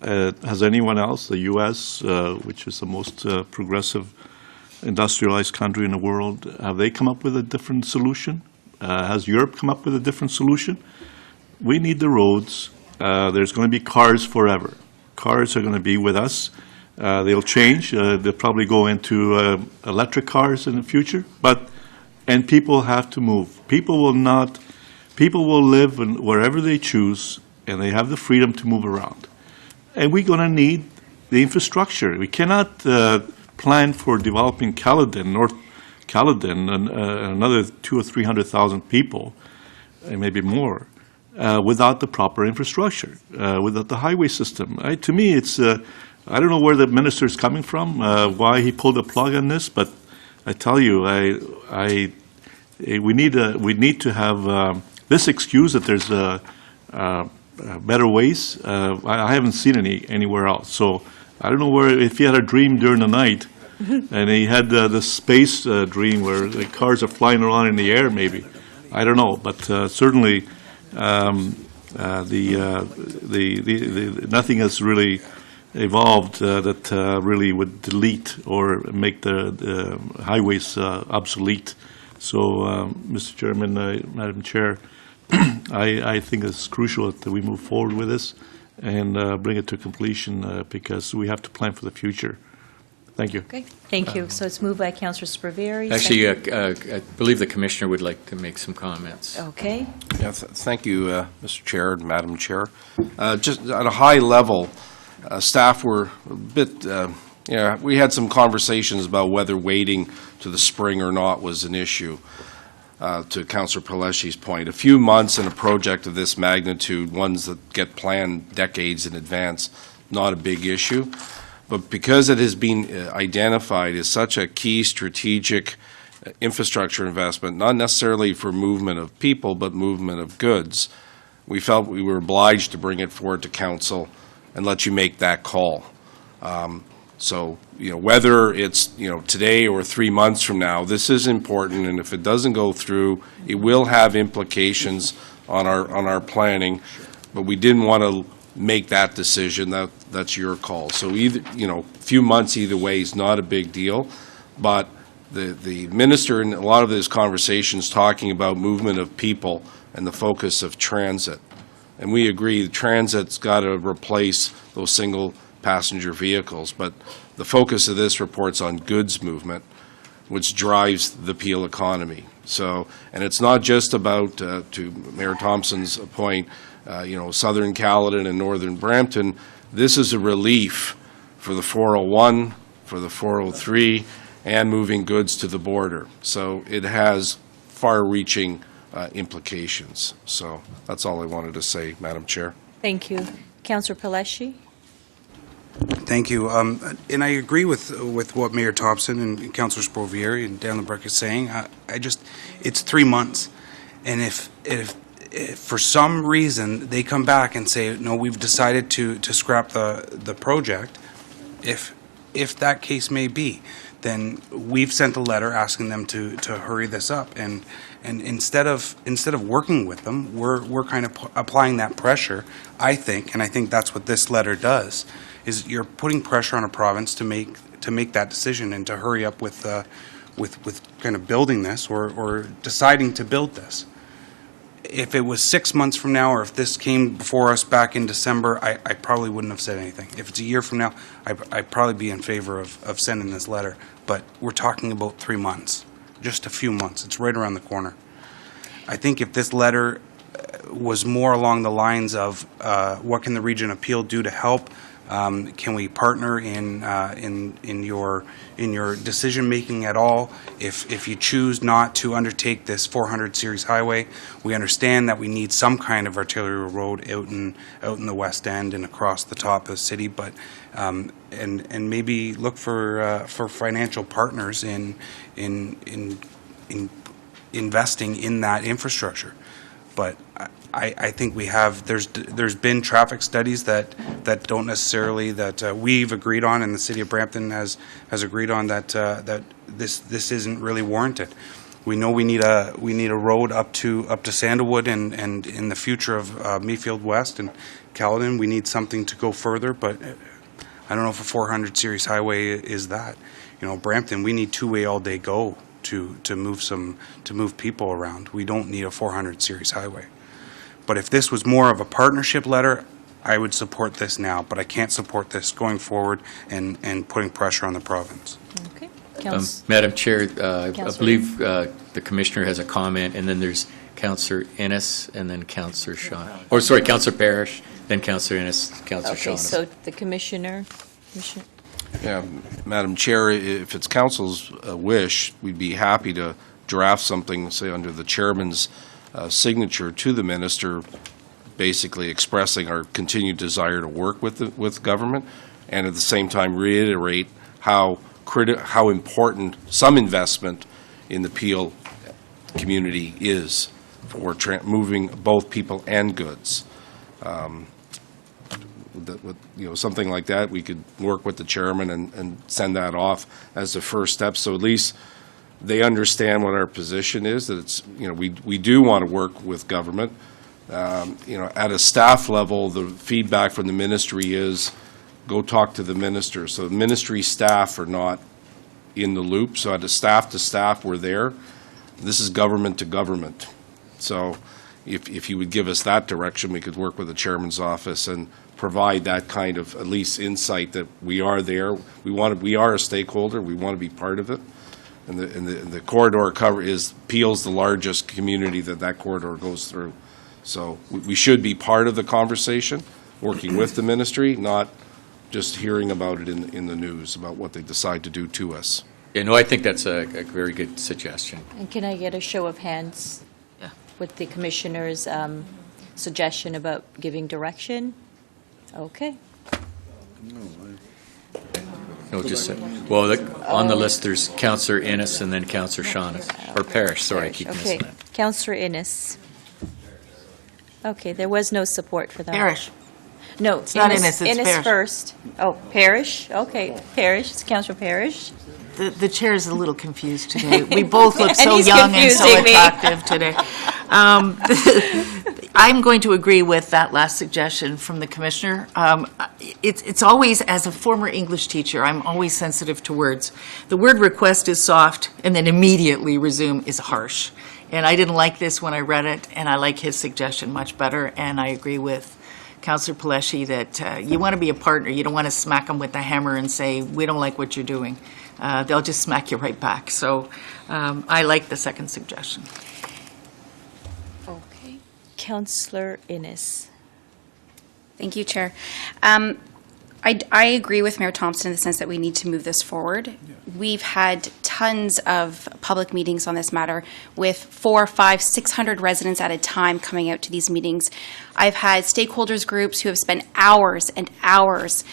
Has anyone else, the U.S., which is the most progressive industrialized country in the world, have they come up with a different solution? Has Europe come up with a different solution? We need the roads. There's going to be cars forever. Cars are going to be with us. They'll change. They'll probably go into electric cars in the future. And people have to move. People will live wherever they choose, and they have the freedom to move around. And we're going to need the infrastructure. We cannot plan for developing Caledon, North Caledon, and another 200,000 or 300,000 people, and maybe more, without the proper infrastructure, without the highway system. To me, it's I don't know where the minister is coming from, why he pulled the plug on this, but I tell you, we need to have this excuse that there's better ways. I haven't seen anywhere else. So I don't know if he had a dream during the night, and he had the space dream where the cars are flying around in the air. Maybe I don't know, but certainly nothing has really evolved that really would delete or make the highways obsolete. So, Mr. Chairman, Madam Chair, I think it's crucial that we move forward with this and bring it to completion because we have to plan for the future. Thank you. Okay, thank you. So it's moved by Councillor Sprovieri. Actually, I believe the commissioner would like to make some comments. Okay. Yeah, thank you, Mr. Chair and Madam Chair. Just at a high level, staff were a bit, we had some conversations about whether waiting to the spring or not was an issue. to Councillor Peleshi's point. A few months in a project of this magnitude, ones that get planned decades in advance, not a big issue. But because it has been identified as such a key strategic infrastructure investment, not necessarily for movement of people, but movement of goods, we felt we were obliged to bring it forward to council and let you make that call. So, whether it's, today or 3 months from now, this is important, and if it doesn't go through, it will have implications on our planning, but we didn't want to make that decision. That's your call. So either, a few months either way is not a big deal, but the minister in a lot of his conversations talking about movement of people and the focus of transit. And we agree the transit's got to replace those single passenger vehicles, but the focus of this report's on goods movement, which drives the Peel economy. So, and it's not just about, to Mayor Thompson's point, southern Caledon and northern Brampton. This is a relief for the 401, for the 403, and moving goods to the border. So it has far-reaching implications. So that's all I wanted to say, Madam Chair. Thank you. Councillor Peleshi? Thank you. And I agree with what Mayor Thompson and Councillor Sprovieri and Dan LeBrecq is saying. It's 3 months. And if for some reason they come back and say, no, we've decided to scrap the project, if that case may be, then we've sent a letter asking them to hurry this up. And instead of working with them, we're kind of applying that pressure, I think, and I think that's what this letter does, is you're putting pressure on a province to make that decision and to hurry up with kind of building this or deciding to build this. If it was 6 months from now, or if this came before us back in December, I probably wouldn't have said anything. If it's a year from now, I'd probably be in favor of sending this letter. But we're talking about 3 months, just a few months. It's right around the corner. I think if this letter was more along the lines of what can the region of Peel do to help, can we partner in your decision making at all? If you choose not to undertake this 400 series highway, we understand that we need some kind of arterial road out in the West End and across the top of the city, but and maybe look for financial partners in investing in that infrastructure. But I think we have, there's been traffic studies that don't necessarily, that we've agreed on and the city of Brampton has agreed on, that this isn't really warranted. We know we need a road up to Sandalwood and in the future of Mayfield West and Caledon. We need something to go further, but I don't know if a 400 series highway is that. Brampton, we need two-way all-day go to move people around. We don't need a 400 series highway. But if this was more of a partnership letter, I would support this now, but I can't support this going forward and putting pressure on the province. Okay. Madam Chair, I believe the Commissioner has a comment, and then there's Councillor Ennis, and then Councillor Shaw. Or, sorry, Councillor Parrish, then Councillor Ennis, Councillor Shaw. Okay, so the Commissioner. Yeah, Madam Chair, if it's council's wish, we'd be happy to draft something, say, under the chairman's signature to the minister, basically expressing our continued desire to work with government, and at the same time reiterate how important some investment in the Peel community is for moving both people and goods. Something like that, we could work with the chairman and send that off as the first step, so at least they understand what our position is, that it's, we do want to work with government. At a staff level, the feedback from the ministry is go talk to the minister. So ministry staff are not in the loop. So at a staff to staff, we're there. This is government to government. So if you would give us that direction, we could work with the chairman's office and provide that kind of at least insight that we are there. We are a stakeholder. We want to be part of it. And the corridor Peel's the largest community that corridor goes through. So we should be part of the conversation, working with the ministry, not just hearing about it in the news, about what they decide to do to us. Yeah, no, I think that's a very good suggestion. And can I get a show of hands with the commissioner's suggestion about giving direction? Okay. No, just, well, on the list, there's Councillor Innes and then Councillor Shaughnessy, or Parrish, sorry, I keep missing Okay, that. Councillor Innes. Okay, there was no support for that. Parrish. No, It's not Innes, it's Innes Parrish. first. Oh, Parrish, okay, Parrish, it's Councillor Parrish. The chair is a little confused today. We both look And so he's young and so confusing me. attractive today. I'm going to agree with that last suggestion from the commissioner. It's always, as a former English teacher, I'm always sensitive to words. The word request is soft, and then immediately resume is harsh. And I didn't like this when I read it, and I like his suggestion much better, and I agree with Councillor Paleshi that you want to be a partner. You don't want to smack them with a hammer and say, we don't like what you're doing. They'll just smack you right back. So I like the second suggestion. Okay. Councillor Innes. Thank you, Chair. I agree with Mayor Thompson in the sense that we need to move this forward. We've had tons of public meetings on this matter with 400, 500, 600 residents at a time coming out to these meetings. I've had stakeholders groups who have spent hours and hours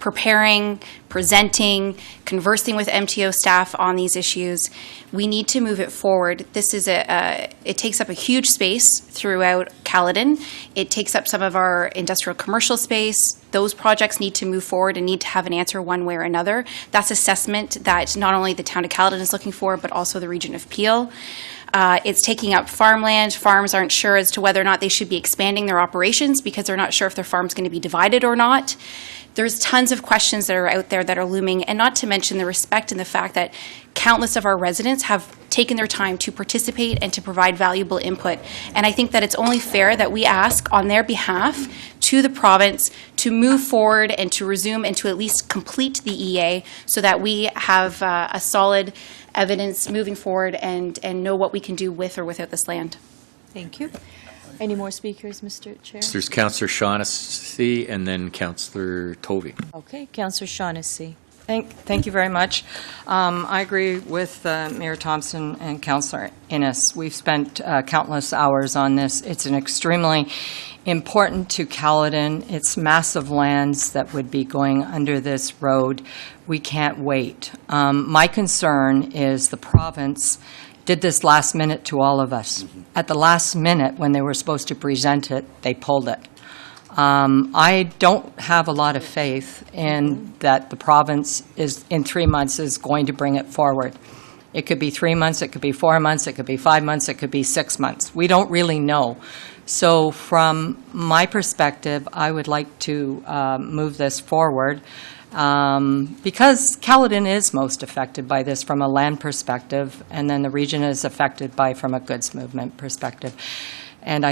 preparing, presenting, conversing with MTO staff on these issues. We need to move it forward. This is it takes up a huge space throughout Caledon. It takes up some of our industrial commercial space. Those projects need to move forward and need to have an answer one way or another. That's assessment that not only the town of Caledon is looking for, but also the region of Peel. It's taking up farmland. Farms aren't sure as to whether or not they should be expanding their operations because they're not sure if their farm's going to be divided or not. There's tons of questions that are out there that are looming, and not to mention the respect and the fact that countless of our residents have taken their time to participate and to provide valuable input. And I think that it's only fair that we ask on their behalf to the province to move forward and to resume and to at least complete the EA so that we have a solid evidence moving forward and know what we can do with or without this land. Thank you. Any more speakers, Mr. Chair? There's Councillor Shaughnessy and then Councillor Tovey. Okay, Councillor Shaughnessy. Thank you very much. I agree with Mayor Thompson and Councillor Innes. We've spent countless hours on this. It's an extremely important to Caledon. It's massive lands that would be going under this road. We can't wait. My concern is the province did this last minute to all of us. At the last minute, when they were supposed to present it, they pulled it. I don't have a lot of faith in that the province is, in 3 months, is going to bring it forward. It could be 3 months, it could be 4 months, it could be 5 months, it could be 6 months. We don't really know. So from my perspective, I would like to move this forward because Caledon is most affected by this from a land perspective, and then the region is affected by from a goods movement perspective. And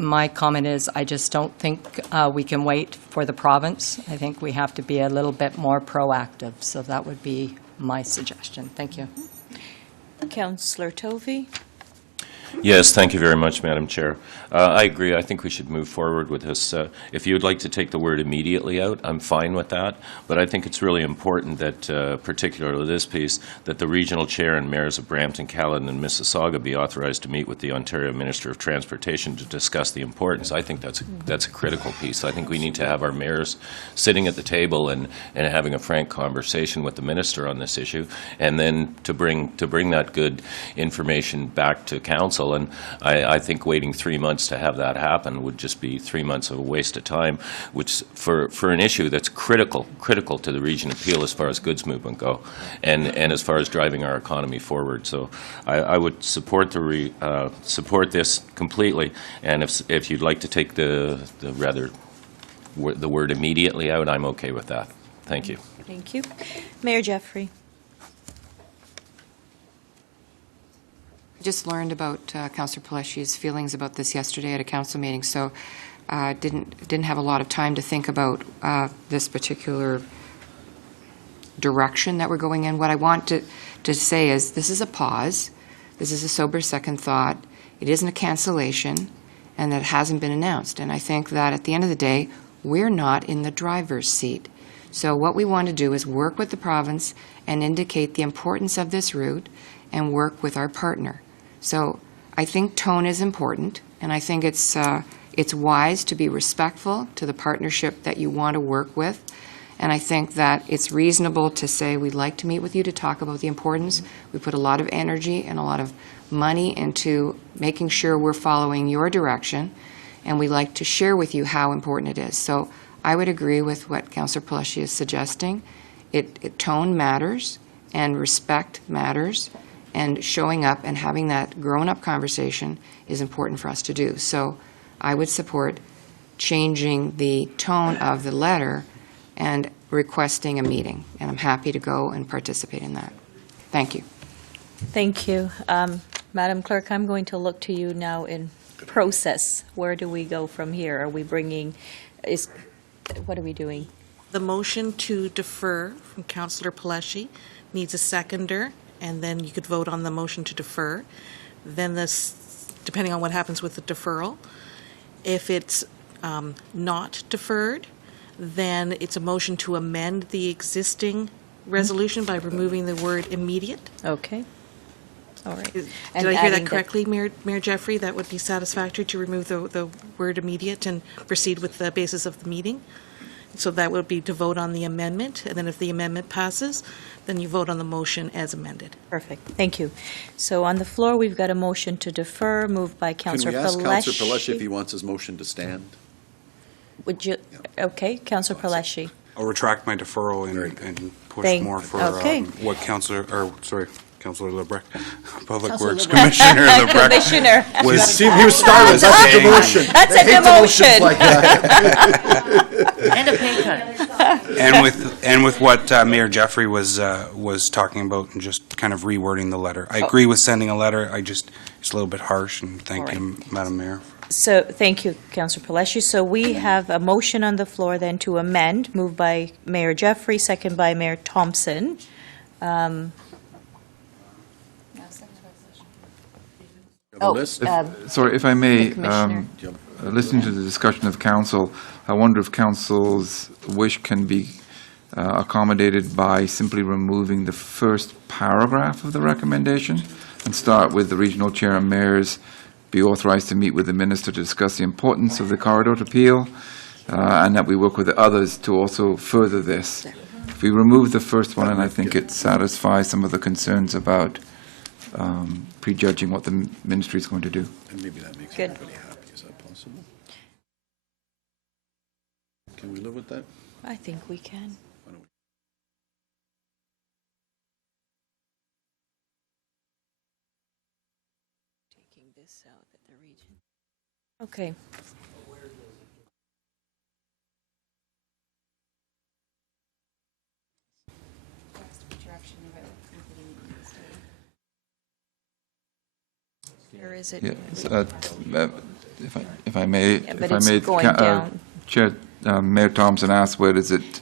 my comment is, I just don't think we can wait for the province. I think we have to be a little bit more proactive. So that would be my suggestion. Thank you. Councillor Tovey. Yes, thank you very much, Madam Chair. I agree. I think we should move forward with this. If you would like to take the word immediately out, I'm fine with that. But I think it's really important that, particularly this piece, that the regional chair and mayors of Brampton, Caledon, and Mississauga be authorized to meet with the Ontario Minister of Transportation to discuss the importance. I think that's a critical piece. I think we need to have our mayors sitting at the table and having a frank conversation with the minister on this issue, and then to bring that good information back to council. And I think waiting 3 months to have that happen would just be 3 months of a waste of time, which for an issue that's critical to the region of Peel as far as goods movement go, and as far as driving our economy forward. So I would support support this completely. And if you'd like to take the word immediately out, I'm okay with that. Thank you. Thank you. Mayor Jeffrey. Just learned about Councillor Paleshi's feelings about this yesterday at a council meeting, so didn't have a lot of time to think about this particular direction that we're going in. What I want to say is this is a pause. This is a sober second thought. It isn't a cancellation, and that hasn't been announced. And I think that at the end of the day, we're not in the driver's seat So what we want to do is work with the province and indicate the importance of this route and work with our partner. So I think tone is important, and I think it's wise to be respectful to the partnership that you want to work with. And I think that it's reasonable to say we'd like to meet with you to talk about the importance. We put a lot of energy and a lot of money into making sure we're following your direction, and we'd like to share with you how important it is. So I would agree with what Councillor Pellecci is suggesting. Tone matters, and respect matters, and showing up and having that grown-up conversation is important for us to do. So I would support changing the tone of the letter and requesting a meeting, and I'm happy to go and participate in that. Thank you. Thank you. Madam Clerk, I'm going to look to you now in process. Where do we go from here? Are we bringing, what are we doing? The motion to defer from Councillor Pellecci needs a seconder, and then you could vote on the motion to defer. Then this, depending on what happens with the deferral, if it's not deferred, then it's a motion to amend the existing resolution by removing the word immediate. Okay. All right. Did And I hear adding that the- correctly, Mayor Jeffrey? That would be satisfactory to remove the word immediate and proceed with the basis of the meeting? So that would be to vote on the amendment, and then if the amendment passes, then you vote on the motion as amended. Perfect. Thank you. So on the floor, we've got a motion to defer, moved by Can Councillor we Pellecci. ask Councillor Pellecci if he wants his motion to stand? Would you, okay, Councillor Pellecci. I'll retract my deferral and push Thank- more for okay. what Councillor Lebrecq, Public Councillor Works Lebrecq. Commissioner Lebrecq. Commissioner. was He was startled. That's a demotion. That's a I hate demotions demotion. like that. And a pay cut. And with what Mayor Jeffrey was talking about, and just kind of rewording the letter. I agree with sending a letter. It's a little bit harsh, and thank you, Madam Mayor. So, thank you, Councillor Pellecci. So we have a motion on the floor then to amend, moved by Mayor Jeffrey, second by Mayor Thompson. Sorry, if I may, the Commissioner. listening to the discussion of council, I wonder if council's wish can be accommodated by simply removing the first paragraph of the recommendation and start with the regional chair and mayors be authorized to meet with the minister to discuss the importance of the corridor appeal, and that we work with the others to also further this. If we remove the first one, and I think it satisfies some of the concerns about prejudging what the ministry is going to do. And maybe that makes Good. everybody happy. Is that possible? Can we live with that? I think we can. Taking this out at the region. Okay. Where is it? Yes, if I may, Yeah, but if I it's may, going down. Chair, Mayor Thompson asked where does it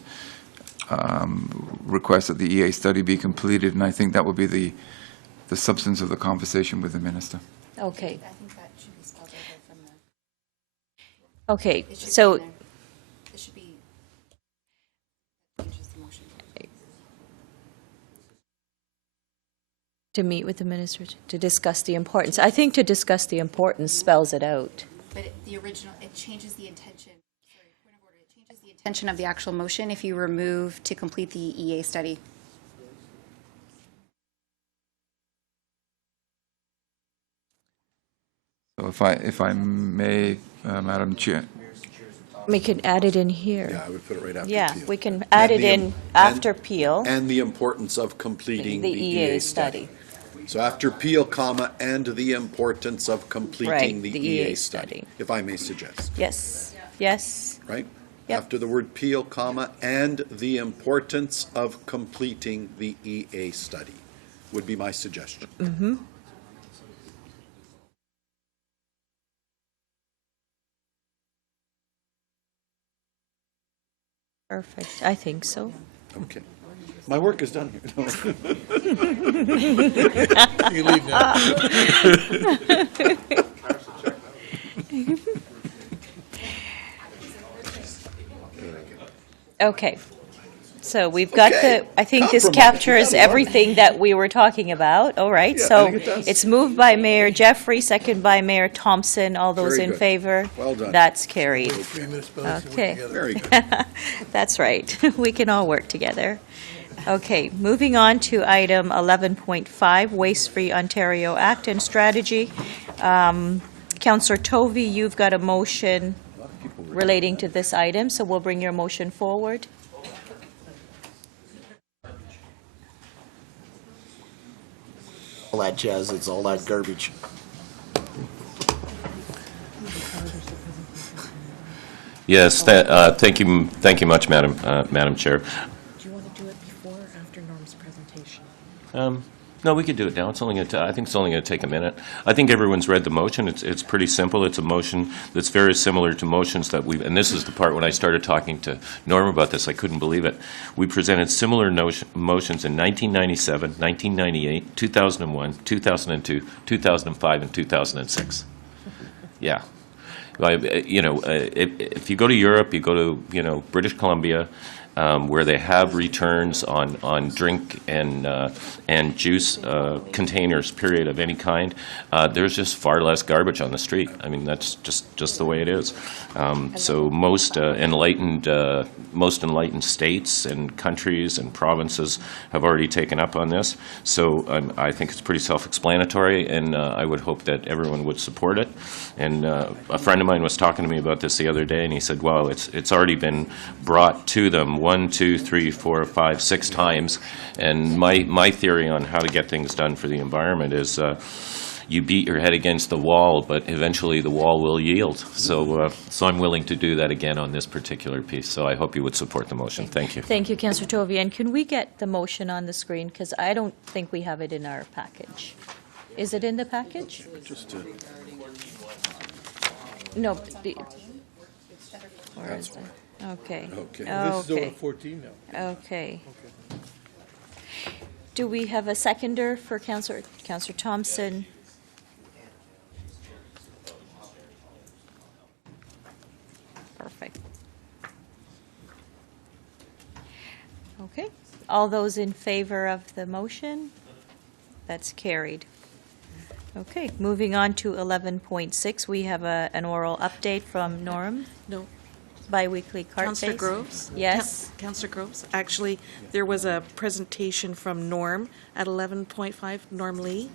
request that the EA study be completed, and I think that would be the substance of the conversation with the minister. Okay. I think that should be spelled over from the. Okay, It should so, be in there. It should be. Changes the motion. to meet with the minister to discuss the importance. I think to discuss the importance spells it out. But the original, it changes the intention. Sorry, point of order. It changes the intention of the actual motion if you remove to complete the EA study. So if I may, Madam Chair, We can add it in here. Yeah, I would put it right after Yeah, Peel. we can add And it in after Peel. And the importance of completing The EA study. So after Peel, comma, and the importance of completing Right, the the EA EA study, if I may suggest, Yes, yes. right? Yep. After the word Peel, comma, and the importance of completing the EA study would be my suggestion. Mm-hmm. Perfect, I think so. Okay. My work is done here. You leave now. Okay. So we've got Okay. I think this Compromise. captures You got one. everything that we were talking about. All right, Yeah, I so think it does. it's moved by Mayor Jeffrey, second by Mayor Thompson. All those Very in good. favor? Well done. That's carried. Okay. Very good. That's right. We can all work together. Okay, moving on to item 11.5, Waste-Free Ontario Act and Strategy. Councillor Tovey, you've got a motion relating to this item, so we'll bring your motion forward. All that jazz, it's all that garbage. Yes, thank you much, Madam Chair. Do you want to do it before or after Norm's presentation? No, we could do it now. It's only going to, I think it's only going to take a minute. I think everyone's read the motion. It's pretty simple. It's a motion that's very similar to motions that we've, and this is the part when I started talking to Norm about this, I couldn't believe it. We presented similar motions in 1997, 1998, 2001, 2002, 2005, and 2006. Yeah. If you go to Europe, you go to, British Columbia, where they have returns on drink and juice containers, period, of any kind, there's just far less garbage on the street. I mean, that's just the way it is. So most enlightened states and countries and provinces have already taken up on this. So I think it's pretty self-explanatory, and I would hope that everyone would support it. And a friend of mine was talking to me about this the other day, and he said, "Well, it's already been brought to them 1, 2, 3, 4, 5, 6 times." And my theory on how to get things done for the environment is you beat your head against the wall, but eventually the wall will yield. So I'm willing to do that again on this particular piece. So I hope you would support the motion. Thank you. Thank you, Councillor Tovey. And can we get the motion on the screen? Because I don't think we have it in our package. Is it in the package? No. Where is it? Okay. Okay. This is over 14 now. Okay. Do we have a seconder for Councillor Thompson? Perfect. Okay. All those in favor of the motion? That's carried. Okay, moving on to 11.6, we have an oral update from Norm. No. Biweekly cart Councillor base. Groves? Yes. Councillor Groves? Actually, there was a presentation from Norm at 11.5, Norm Lee.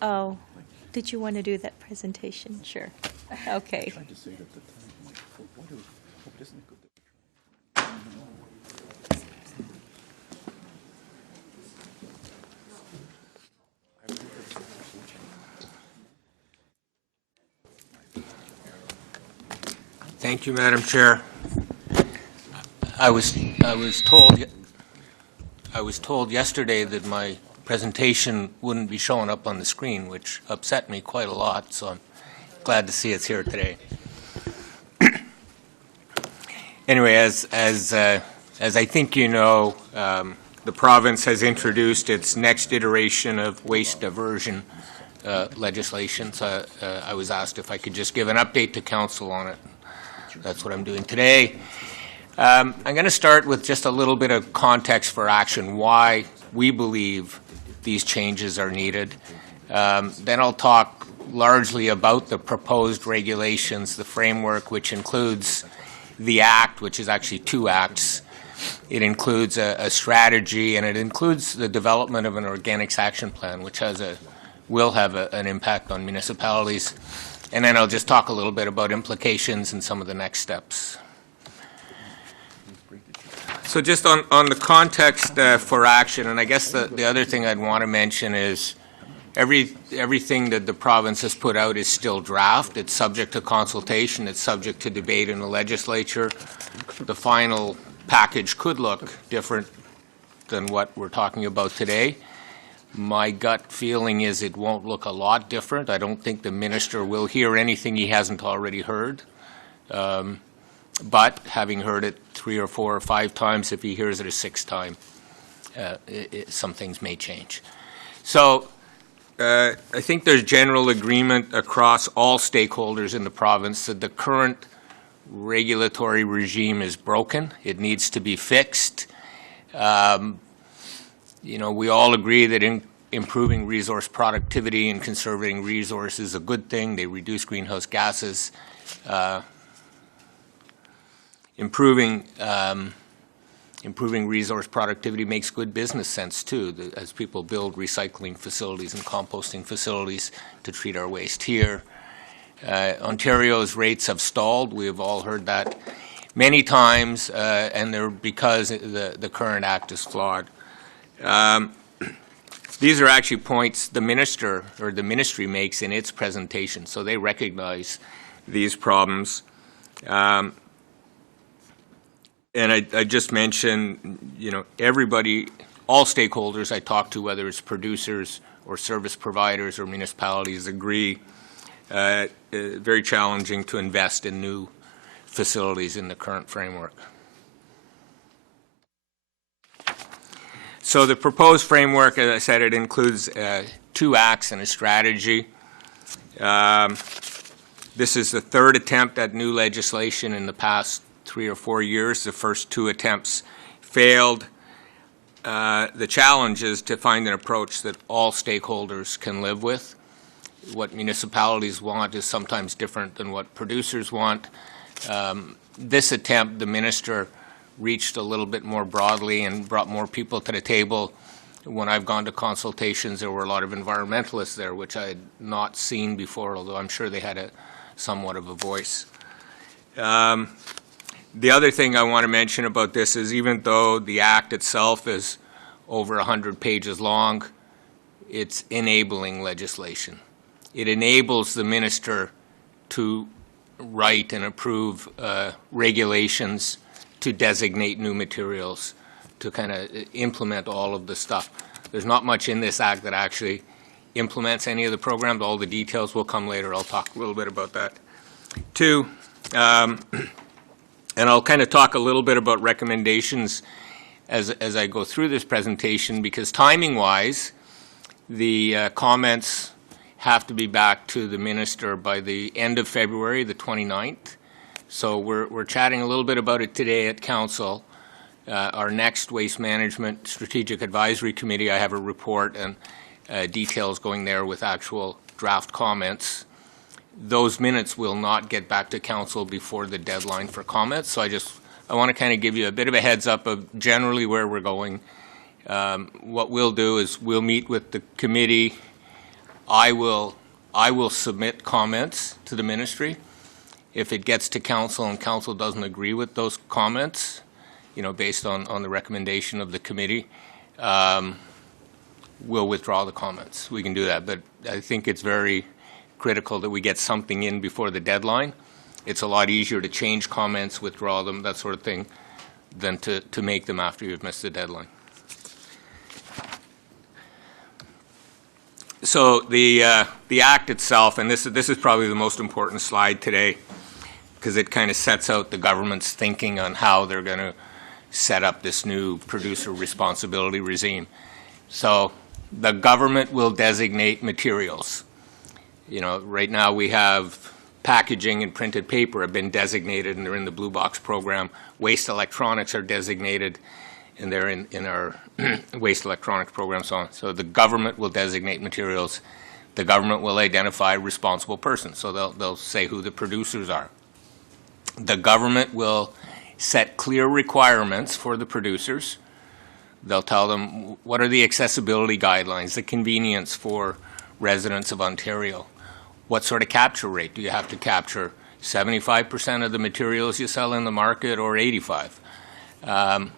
Oh, did you want to do that presentation? Sure. Okay. Thank you, Madam Chair. I was told yesterday that my presentation wouldn't be showing up on the screen, which upset me quite a lot, so I'm glad to see it's here today. Anyway, as I think you know, the province has introduced its next iteration of waste diversion legislation, so I was asked if I could just give an update to Council on it. That's what I'm doing today. I'm going to start with just a little bit of context for action, why we believe these changes are needed. Then I'll talk largely about the proposed regulations, the framework, which includes the Act, which is actually 2 acts. It includes a strategy, and it includes the development of an organics action plan, which will have an impact on municipalities. And then I'll just talk a little bit about implications and some of the next steps. So just on the context for action, and I guess the other thing I'd want to mention is everything that the province has put out is still draft. It's subject to consultation. It's subject to debate in the legislature. The final package could look different than what we're talking about today. My gut feeling is it won't look a lot different. I don't think the minister will hear anything he hasn't already heard. But having heard it 3 or 4 or 5 times, if he hears it a 6th time, some things may change. So I think there's general agreement across all stakeholders in the province that the current regulatory regime is broken. It needs to be fixed. We all agree that improving resource productivity and conserving resources is a good thing. They reduce greenhouse gases. Improving resource productivity makes good business sense, too, as people build recycling facilities and composting facilities to treat our waste here. Ontario's rates have stalled. We have all heard that many times, and they're because the current act is flawed. These are actually points the minister or the ministry makes in its presentation, so they recognize these problems. And I just mentioned, everybody, all stakeholders I talk to, whether it's producers or service providers or municipalities, agree very challenging to invest in new facilities in the current framework. So the proposed framework, as I said, it includes 2 acts and a strategy. This is the 3rd attempt at new legislation in the past 3 or 4 years. The first 2 attempts failed. The challenge is to find an approach that all stakeholders can live with. What municipalities want is sometimes different than what producers want. This attempt, the minister reached a little bit more broadly and brought more people to the table. When I've gone to consultations, there were a lot of environmentalists there, which I had not seen before, although I'm sure they had somewhat of a voice. The other thing I want to mention about this is even though the act itself is over 100 pages long, it's enabling legislation. It enables the minister to write and approve regulations to designate new materials, to kind of implement all of the stuff. There's not much in this act that actually implements any of the programs. All the details will come later. I'll talk a little bit about that. 2, and I'll kind of talk a little bit about recommendations as I go through this presentation, because timing-wise, the comments have to be back to the minister by the end of February, the 29th. So we're chatting a little bit about it today at Council. Our next Waste Management Strategic Advisory Committee, I have a report and details going there with actual draft comments. Those minutes will not get back to Council before the deadline for comments. So I want to kind of give you a bit of a heads up of generally where we're going. What we'll do is we'll meet with the committee. I will submit comments to the ministry. If it gets to Council and Council doesn't agree with those comments, based on the recommendation of the committee, we'll withdraw the comments. We can do that, but I think it's very critical that we get something in before the deadline. It's a lot easier to change comments, withdraw them, that sort of thing, than to make them after you've missed the deadline. So the act itself, and this is probably the most important slide today, because it kind of sets out the government's thinking on how they're going to set up this new producer responsibility regime. So the government will designate materials. Right now we have packaging and printed paper have been designated, and they're in the Blue Box program. Waste electronics are designated, and they're in our waste electronics program, so on. So the government will designate materials. The government will identify responsible persons, so they'll say who the producers are. The government will set clear requirements for the producers. They'll tell them what are the accessibility guidelines, the convenience for residents of Ontario. What sort of capture rate? Do you have to capture 75% of the materials you sell in the market or 85? And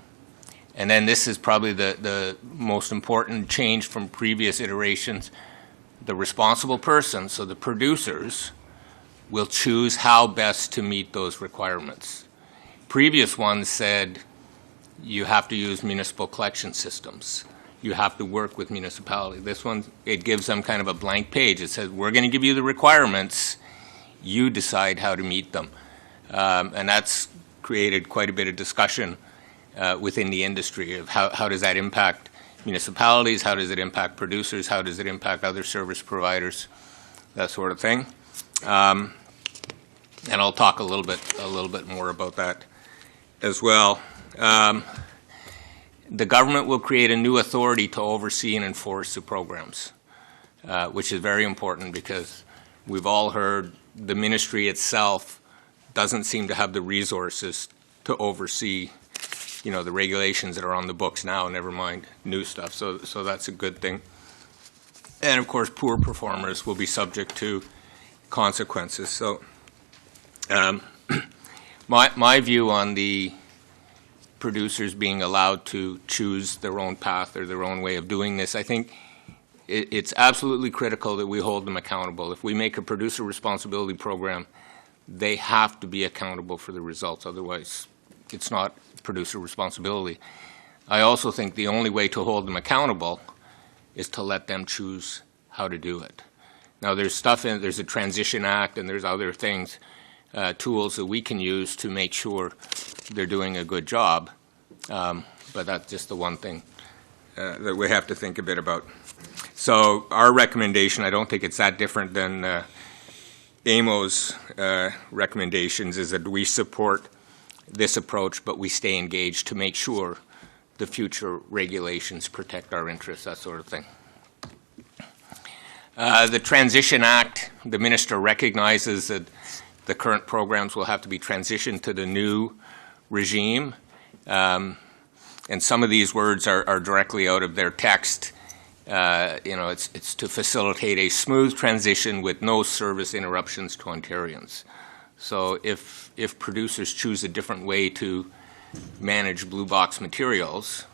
then this is probably the most important change from previous iterations. The responsible person, so the producers, will choose how best to meet those requirements. Previous ones said you have to use municipal collection systems. You have to work with municipalities. This one, it gives them kind of a blank page. It says, we're going to give you the requirements. You decide how to meet them. And that's created quite a bit of discussion within the industry of how does that impact municipalities, how does it impact producers, how does it impact other service providers, that sort of thing. and I'll talk a little bit more about that as well. The government will create a new authority to oversee and enforce the programs, which is very important because we've all heard the ministry itself doesn't seem to have the resources to oversee, the regulations that are on the books now, never mind new stuff. So that's a good thing. And of course, poor performers will be subject to consequences. So my view on the producers being allowed to choose their own path or their own way of doing this, I think it's absolutely critical that we hold them accountable. If we make a producer responsibility program, they have to be accountable for the results. Otherwise, it's not producer responsibility. I also think the only way to hold them accountable is to let them choose how to do it. Now, there's a Transition Act and there's other things, tools that we can use to make sure they're doing a good job, but that's just the one thing that we have to think a bit about. So our recommendation, I don't think it's that different than AMO's recommendations, is that we support this approach, but we stay engaged to make sure the future regulations protect our interests, that sort of thing. The Transition Act, the minister recognizes that the current programs will have to be transitioned to the new regime. And some of these words are directly out of their text. It's to facilitate a smooth transition with no service interruptions to Ontarians. So if producers choose a different way to manage blue box materials,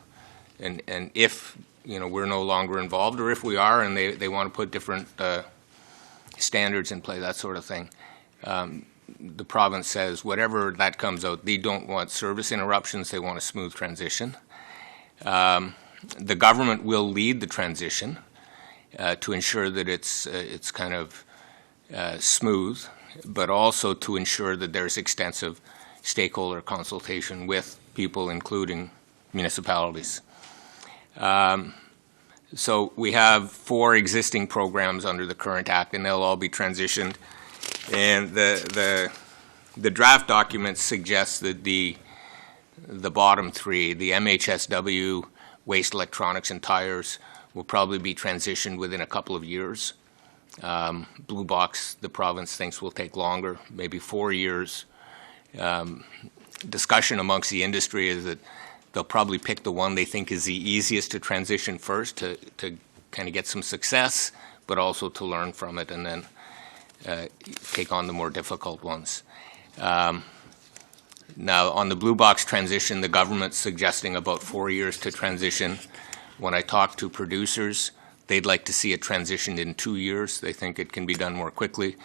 and if we're no longer involved, or if we are and they want to put different standards in play, that sort of thing, the province says whatever that comes out, they don't want service interruptions, they want a smooth transition. The government will lead the transition to ensure that it's kind of smooth, but also to ensure that there's extensive stakeholder consultation with people, including municipalities. So we have 4 existing programs under the current act, and they'll all be transitioned. And the draft document suggests that the bottom 3, the MHSW, waste electronics and tires, will probably be transitioned within a couple of years. Blue box, the province thinks will take longer, maybe 4 years. Discussion amongst the industry is that they'll probably pick the one they think is the easiest to transition first to kind of get some success, but also to learn from it and then take on the more difficult ones. Now, on the blue box transition, the government's suggesting about 4 years to transition. When I talk to producers, they'd like to see it transitioned in 2 years. They think it can be done more quickly.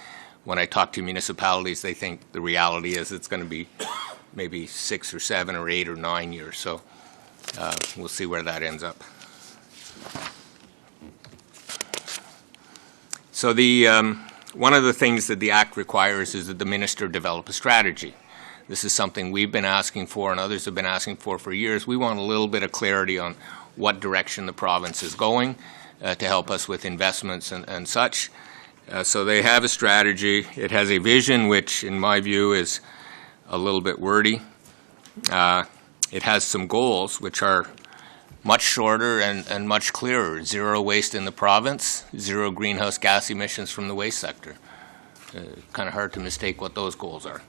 When I talk to municipalities, they think the reality is it's going to be maybe 6 or 7 or 8 or 9 years. So we'll see where that ends up. So one of the things that the Act requires is that the minister develop a strategy. This is something we've been asking for and others have been asking for years. We want a little bit of clarity on what direction the province is going to help us with investments and such. So they have a strategy. It has a vision, which in my view is a little bit wordy. It has some goals, which are much shorter and much clearer. 0 waste in the province, 0 greenhouse gas emissions from the waste sector. Kind of hard to mistake what those goals are.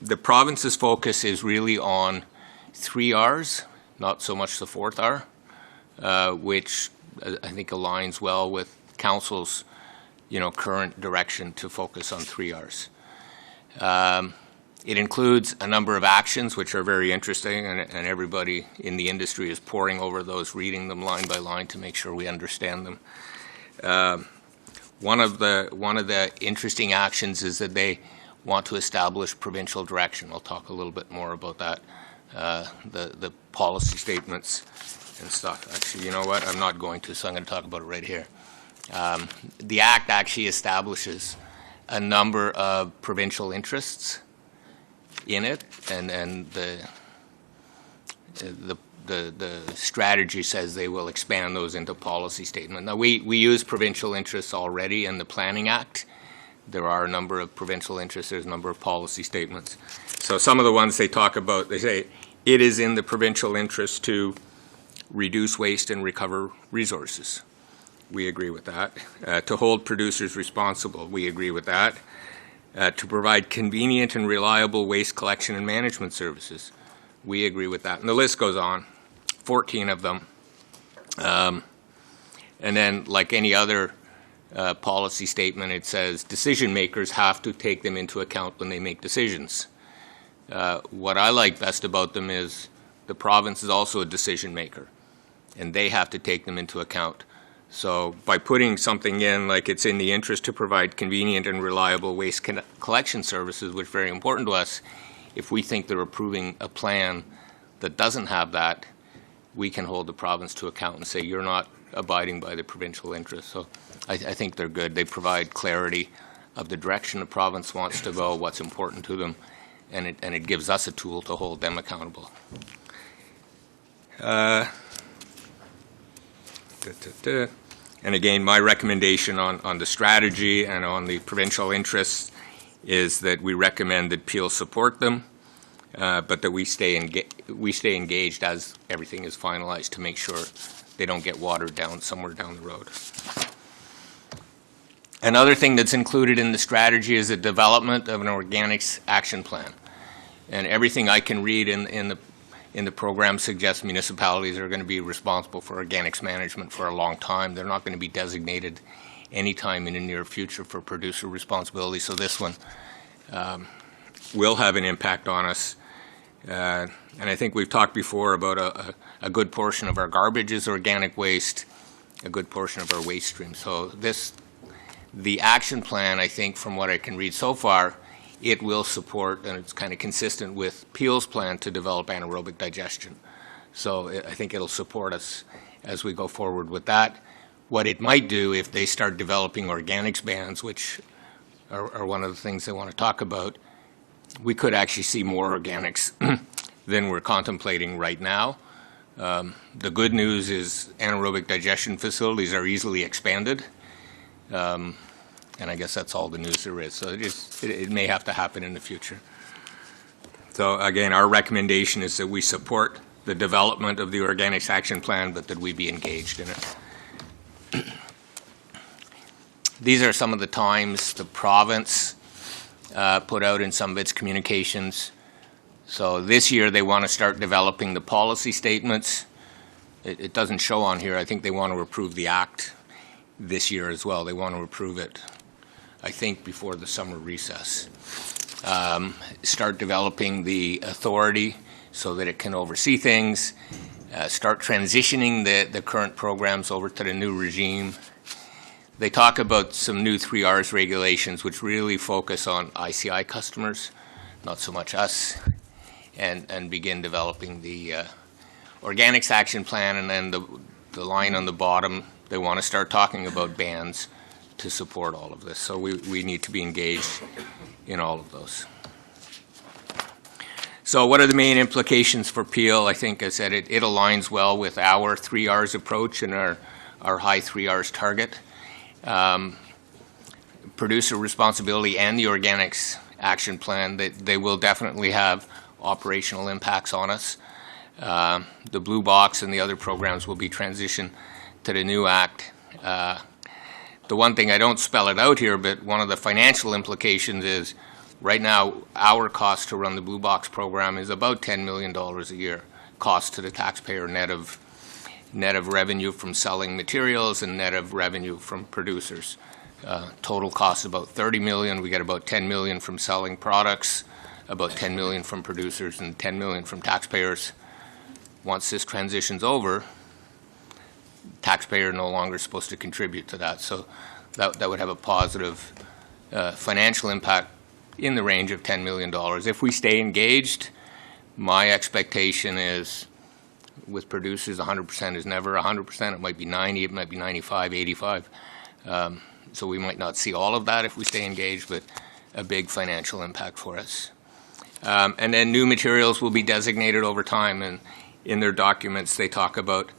The province's focus is really on 3 Rs, not so much the 4th R, which I think aligns well with council's, current direction to focus on 3 Rs. It includes a number of actions which are very interesting, and everybody in the industry is poring over those, reading them line by line to make sure we understand them. One of the interesting actions is that they want to establish provincial direction. I'll talk a little bit more about that, the policy statements and stuff. Actually, you know what? I'm not going to, so I'm going to talk about it right here. The Act actually establishes a number of provincial interests in it, and the strategy says they will expand those into policy statement. Now, we use provincial interests already in the Planning Act. There are a number of provincial interests, there's a number of policy statements. So some of the ones they talk about, they say, it is in the provincial interest to reduce waste and recover resources. We agree with that. To hold producers responsible, we agree with that. To provide convenient and reliable waste collection and management services, we agree with that. And the list goes on, 14 of them. And then, like any other policy statement, it says decision makers have to take them into account when they make decisions. What I like best about them is the province is also a decision maker, and they have to take them into account. So by putting something in like it's in the interest to provide convenient and reliable waste collection services, which is very important to us, if we think they're approving a plan that doesn't have that, we can hold the province to account and say you're not abiding by the provincial interest. So I think they're good. They provide clarity of the direction the province wants to go, what's important to them, and it gives us a tool to hold them accountable. And again, my recommendation on the strategy and on the provincial interests is that we recommend that Peel support them, but that we stay engaged as everything is finalized to make sure they don't get watered down somewhere down the road. Another thing that's included in the strategy is the development of an organics action plan. And everything I can read in the program suggests municipalities are going to be responsible for organics management for a long time. They're not going to be designated anytime in the near future for producer responsibility. So this one will have an impact on us. And I think we've talked before about a good portion of our garbage is organic waste, a good portion of our waste stream. So the action plan, I think, from what I can read so far, it will support, and it's kind of consistent with Peel's plan to develop anaerobic digestion. So I think it'll support us as we go forward with that. What it might do if they start developing organics bans, which are one of the things they want to talk about, we could actually see more organics than we're contemplating right now. The good news is anaerobic digestion facilities are easily expanded. And I guess that's all the news there is. So it may have to happen in the future. So again, our recommendation is that we support the development of the Organics Action Plan, but that we be engaged in it. These are some of the times the province put out in some of its communications. So this year they want to start developing the policy statements. It doesn't show on here. I think they want to approve the act this year as well. They want to approve it, I think, before the summer recess. Start developing the authority so that it can oversee things. Start transitioning the current programs over to the new regime. They talk about some new 3Rs regulations which really focus on ICI customers, not so much us, and begin developing the Organics Action Plan, and then the line on the bottom, they want to start talking about bans to support all of this. So we need to be engaged in all of those. So what are the main implications for Peel? I think I said it aligns well with our 3Rs approach and our high 3Rs target. Producer responsibility and the Organics Action Plan, they will definitely have operational impacts on us. The Blue Box and the other programs will be transitioned to the new act. The one thing, I don't spell it out here, but one of the financial implications is right now our cost to run the Blue Box program is about $10 million a year, cost to the taxpayer net of revenue from selling materials and net of revenue from producers. Total cost about $30 million. We get about $10 million from selling products, about $10 million from producers, and $10 million from taxpayers. Once this transition's over, taxpayer no longer supposed to contribute to that. So that would have a positive financial impact in the range of $10 million. If we stay engaged, my expectation is with producers 100% is never 100%. It might be 90, it might be 95, 85. So we might not see all of that if we stay engaged, but a big financial impact for us. And then new materials will be designated over time, and in their documents they talk about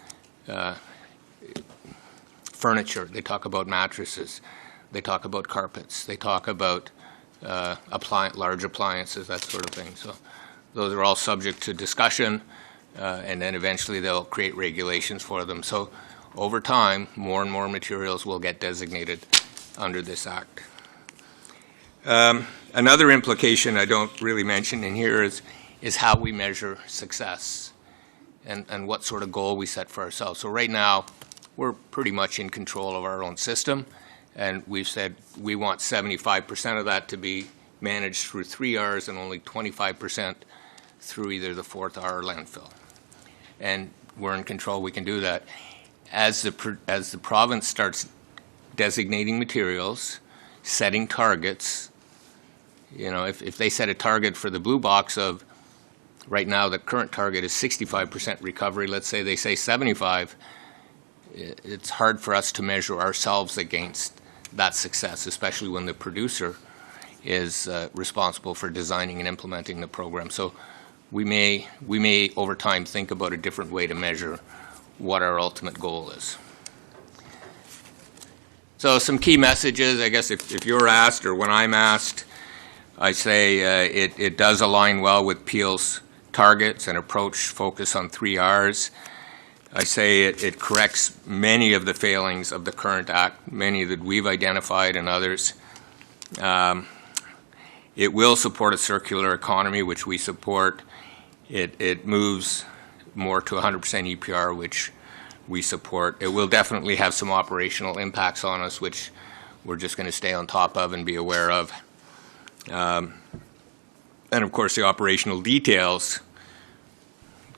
furniture, they talk about mattresses, they talk about carpets, they talk about large appliances, that sort of thing. So those are all subject to discussion, and then eventually they'll create regulations for them. So over time, more and more materials will get designated under this act. Another implication I don't really mention in here is how we measure success and what sort of goal we set for ourselves. So right now, we're pretty much in control of our own system, and we've said we want 75% of that to be managed through 3Rs and only 25% through either the 4th R or landfill. And we're in control, we can do that. As the province starts designating materials, setting targets, if they set a target for the blue box of, right now the current target is 65% recovery, let's say they say 75, it's hard for us to measure ourselves against that success, especially when the producer is responsible for designing and implementing the program. So we may over time think about a different way to measure what our ultimate goal is. So some key messages, I guess if you're asked or when I'm asked, I say it does align well with Peel's targets and approach focus on 3Rs. I say it corrects many of the failings of the current act, many that we've identified and others. It will support a circular economy, which we support. It moves more to 100% EPR, which we support. It will definitely have some operational impacts on us, which we're just going to stay on top of and be aware of. And of course, the operational details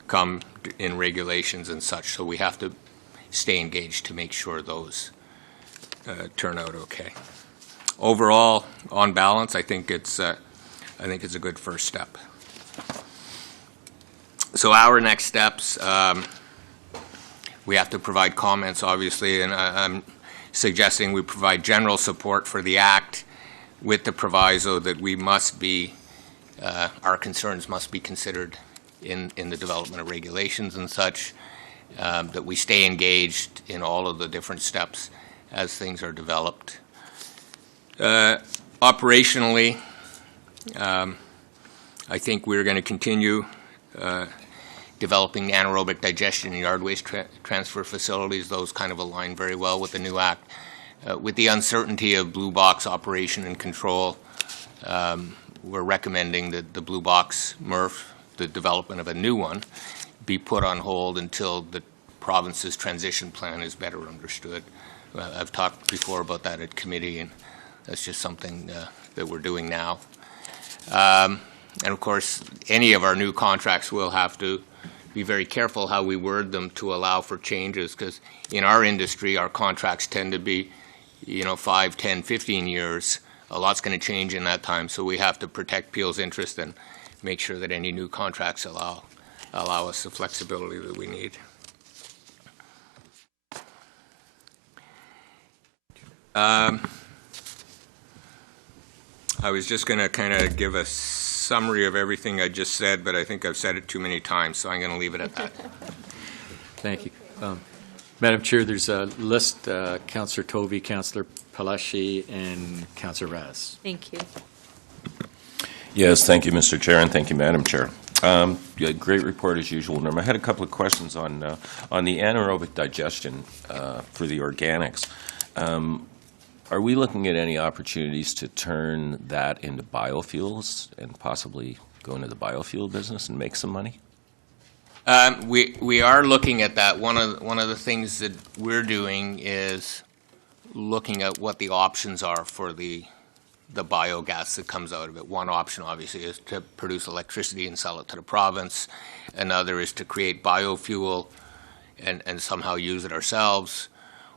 come in regulations and such, so we have to stay engaged to make sure those turn out okay. Overall, on balance, I think it's a good first step. So our next steps, we have to provide comments, obviously, and I'm suggesting we provide general support for the act with the proviso that we must be, our concerns must be considered in the development of regulations and such, that we stay engaged in all of the different steps as things are developed. Operationally, I think we're going to continue developing anaerobic digestion and yard waste transfer facilities. Those kind of align very well with the new act. With the uncertainty of blue box operation and control, we're recommending that the blue box MRF, the development of a new one, be put on hold until the province's transition plan is better understood. I've talked before about that at committee, and that's just something that we're doing now. And of course, any of our new contracts will have to be very careful how we word them to allow for changes, because in our industry, our contracts tend to be 5, 10, 15 years. A lot's going to change in that time, so we have to protect Peel's interest and make sure that any new contracts allow us the flexibility that we need. I was just going to kind of give a summary of everything I just said, but I think I've said it too many times, so I'm going to leave it at that. Thank you. Madam Chair, there's a list, Councillor Tovey, Councillor Palashi, and Councillor Raz. Thank you. Yes, thank you, Mr. Chair, and thank you, Madam Chair. Great report as usual, Norm. I had a couple of questions on the anaerobic digestion for the organics. Are we looking at any opportunities to turn that into biofuels and possibly go into the biofuel business and make some money? We are looking at that. One of the things that we're doing is looking at what the options are for the biogas that comes out of it. One option, obviously, is to produce electricity and sell it to the province. Another is to create biofuel and somehow use it ourselves,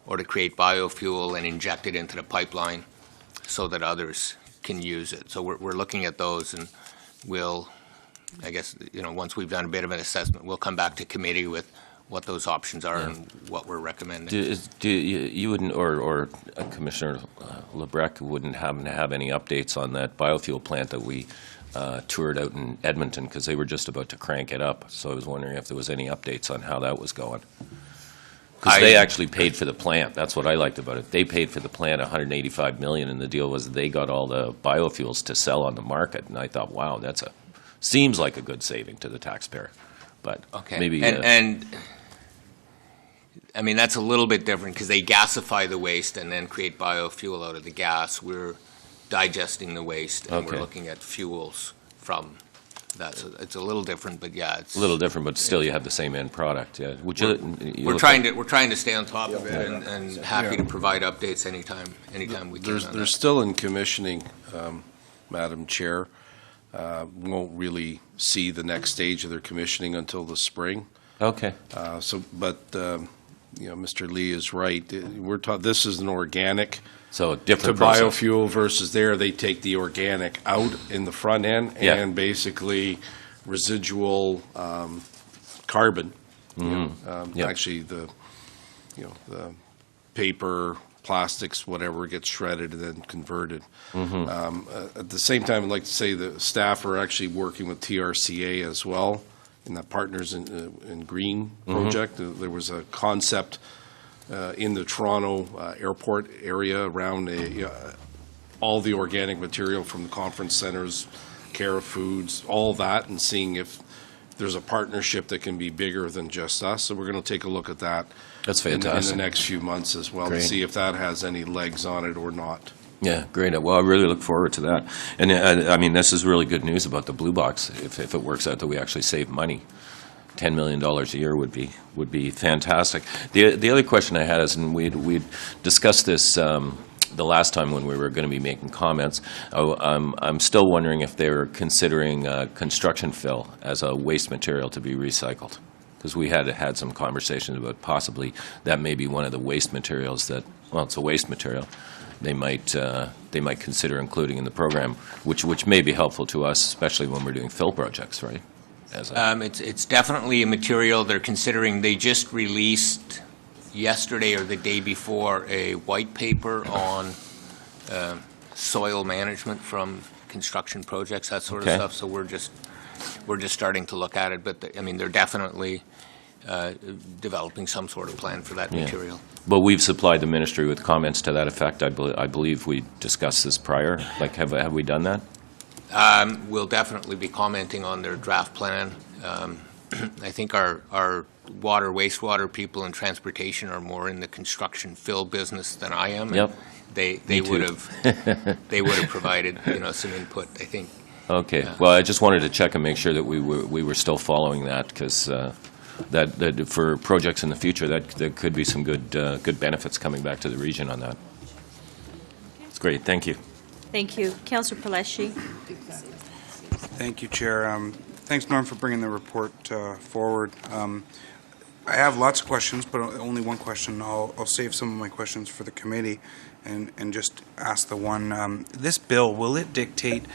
or to create biofuel and inject it into the pipeline so that others can use it. So we're looking at those, and we'll, I guess, once we've done a bit of an assessment, we'll come back to committee with what those options are and what we're recommending. Do you wouldn't, or Commissioner Lebrecq wouldn't happen to have any updates on that biofuel plant that we toured out in Edmonton, because they were just about to crank it up. So I was wondering if there was any updates on how that was going. Because they actually paid for the plant. That's what I liked about it. They paid for the plant, $185 million, and the deal was they got all the biofuels to sell on the market. And I thought, wow, seems like a good saving to the taxpayer. But Okay. maybe. And I mean, that's a little bit different because they gasify the waste and then create biofuel out of the gas. We're digesting the waste and Okay. we're looking at fuels from that. So it's a little different, but yeah, it's A little different, but still you have the same end product. Yeah. Would you we're trying to stay on top of it and happy to provide updates anytime we can. on They're that. still in commissioning, Madam Chair. Won't really see the next stage of their commissioning until the spring. Okay. Mr. Lee is right. This is an organic. So a To different process. biofuel versus they take the organic out in the front end Yeah. and basically residual carbon. Yeah. Actually, the paper, plastics, whatever gets shredded and then converted. At the same time, I'd like to say the staff are actually working with TRCA as well in the Partners in Green project. There was a concept in the Toronto airport area around all the organic material from the conference centers, Cara Foods, all that, and seeing if there's a partnership that can be bigger than just us. So we're going to take a look at that. That's in fantastic. the next few months as well, Great. to see if that has any legs on it or not. Yeah, great. Well, I really look forward to that. And I mean, this is really good news about the Blue Box. If it works out that we actually save money, $10 million a year would be fantastic. The other question I had is, and we'd discussed this the last time when we were going to be making comments. I'm still wondering if they're considering construction fill as a waste material to be recycled, because we had some conversations about possibly that may be one of the waste materials that, well, it's a waste material. They might consider including in the program, which may be helpful to us, especially when we're doing fill projects, right? It's definitely a material they're considering. They just released yesterday or the day before a white paper on soil management from construction projects, that sort of Okay. stuff. So we're just starting to look at it. But they're definitely developing some sort of plan for that Yeah. material. But we've supplied the ministry with comments to that effect. I believe we discussed this prior. Like, have we done that? We'll definitely be commenting on their draft plan. I think our water, wastewater people and transportation are more in the construction fill business than I am. and Yep. They Me too. would have provided, some input, I think. Okay. Well, I just wanted to check and make sure that we were still following that, because that for projects in the future, that there could be some good benefits coming back to the region on that. It's great. Thank you. Thank you. Councillor Palashi. Thank you, Chair. Thanks, Norm, for bringing the report forward. I have lots of questions, but only one question. I'll save some of my questions for the committee and just ask the one. This bill, will it dictate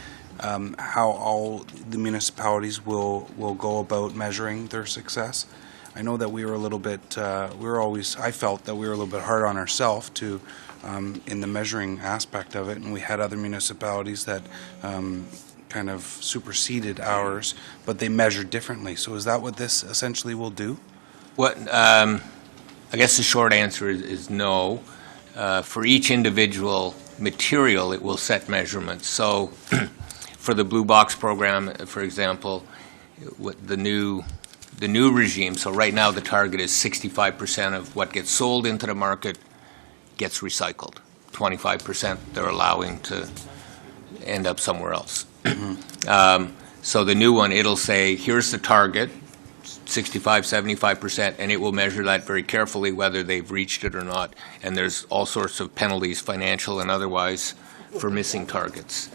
how all the municipalities will go about measuring their success? I know that we were a little bit, I felt that we were a little bit hard on ourselves to, in the measuring aspect of it, and we had other municipalities that kind of superseded ours, but they measured differently. So is that what this essentially will do? I guess the short answer is no. For each individual material, it will set measurements. So for the Blue Box program, for example, the new regime, so right now the target is 65% of what gets sold into the market gets recycled. 25% they're allowing to end up somewhere else. So the new one, it'll say, here's the target, 65, 75%, and it will measure that very carefully, whether they've reached it or not. And there's all sorts of penalties, financial and otherwise, for missing targets.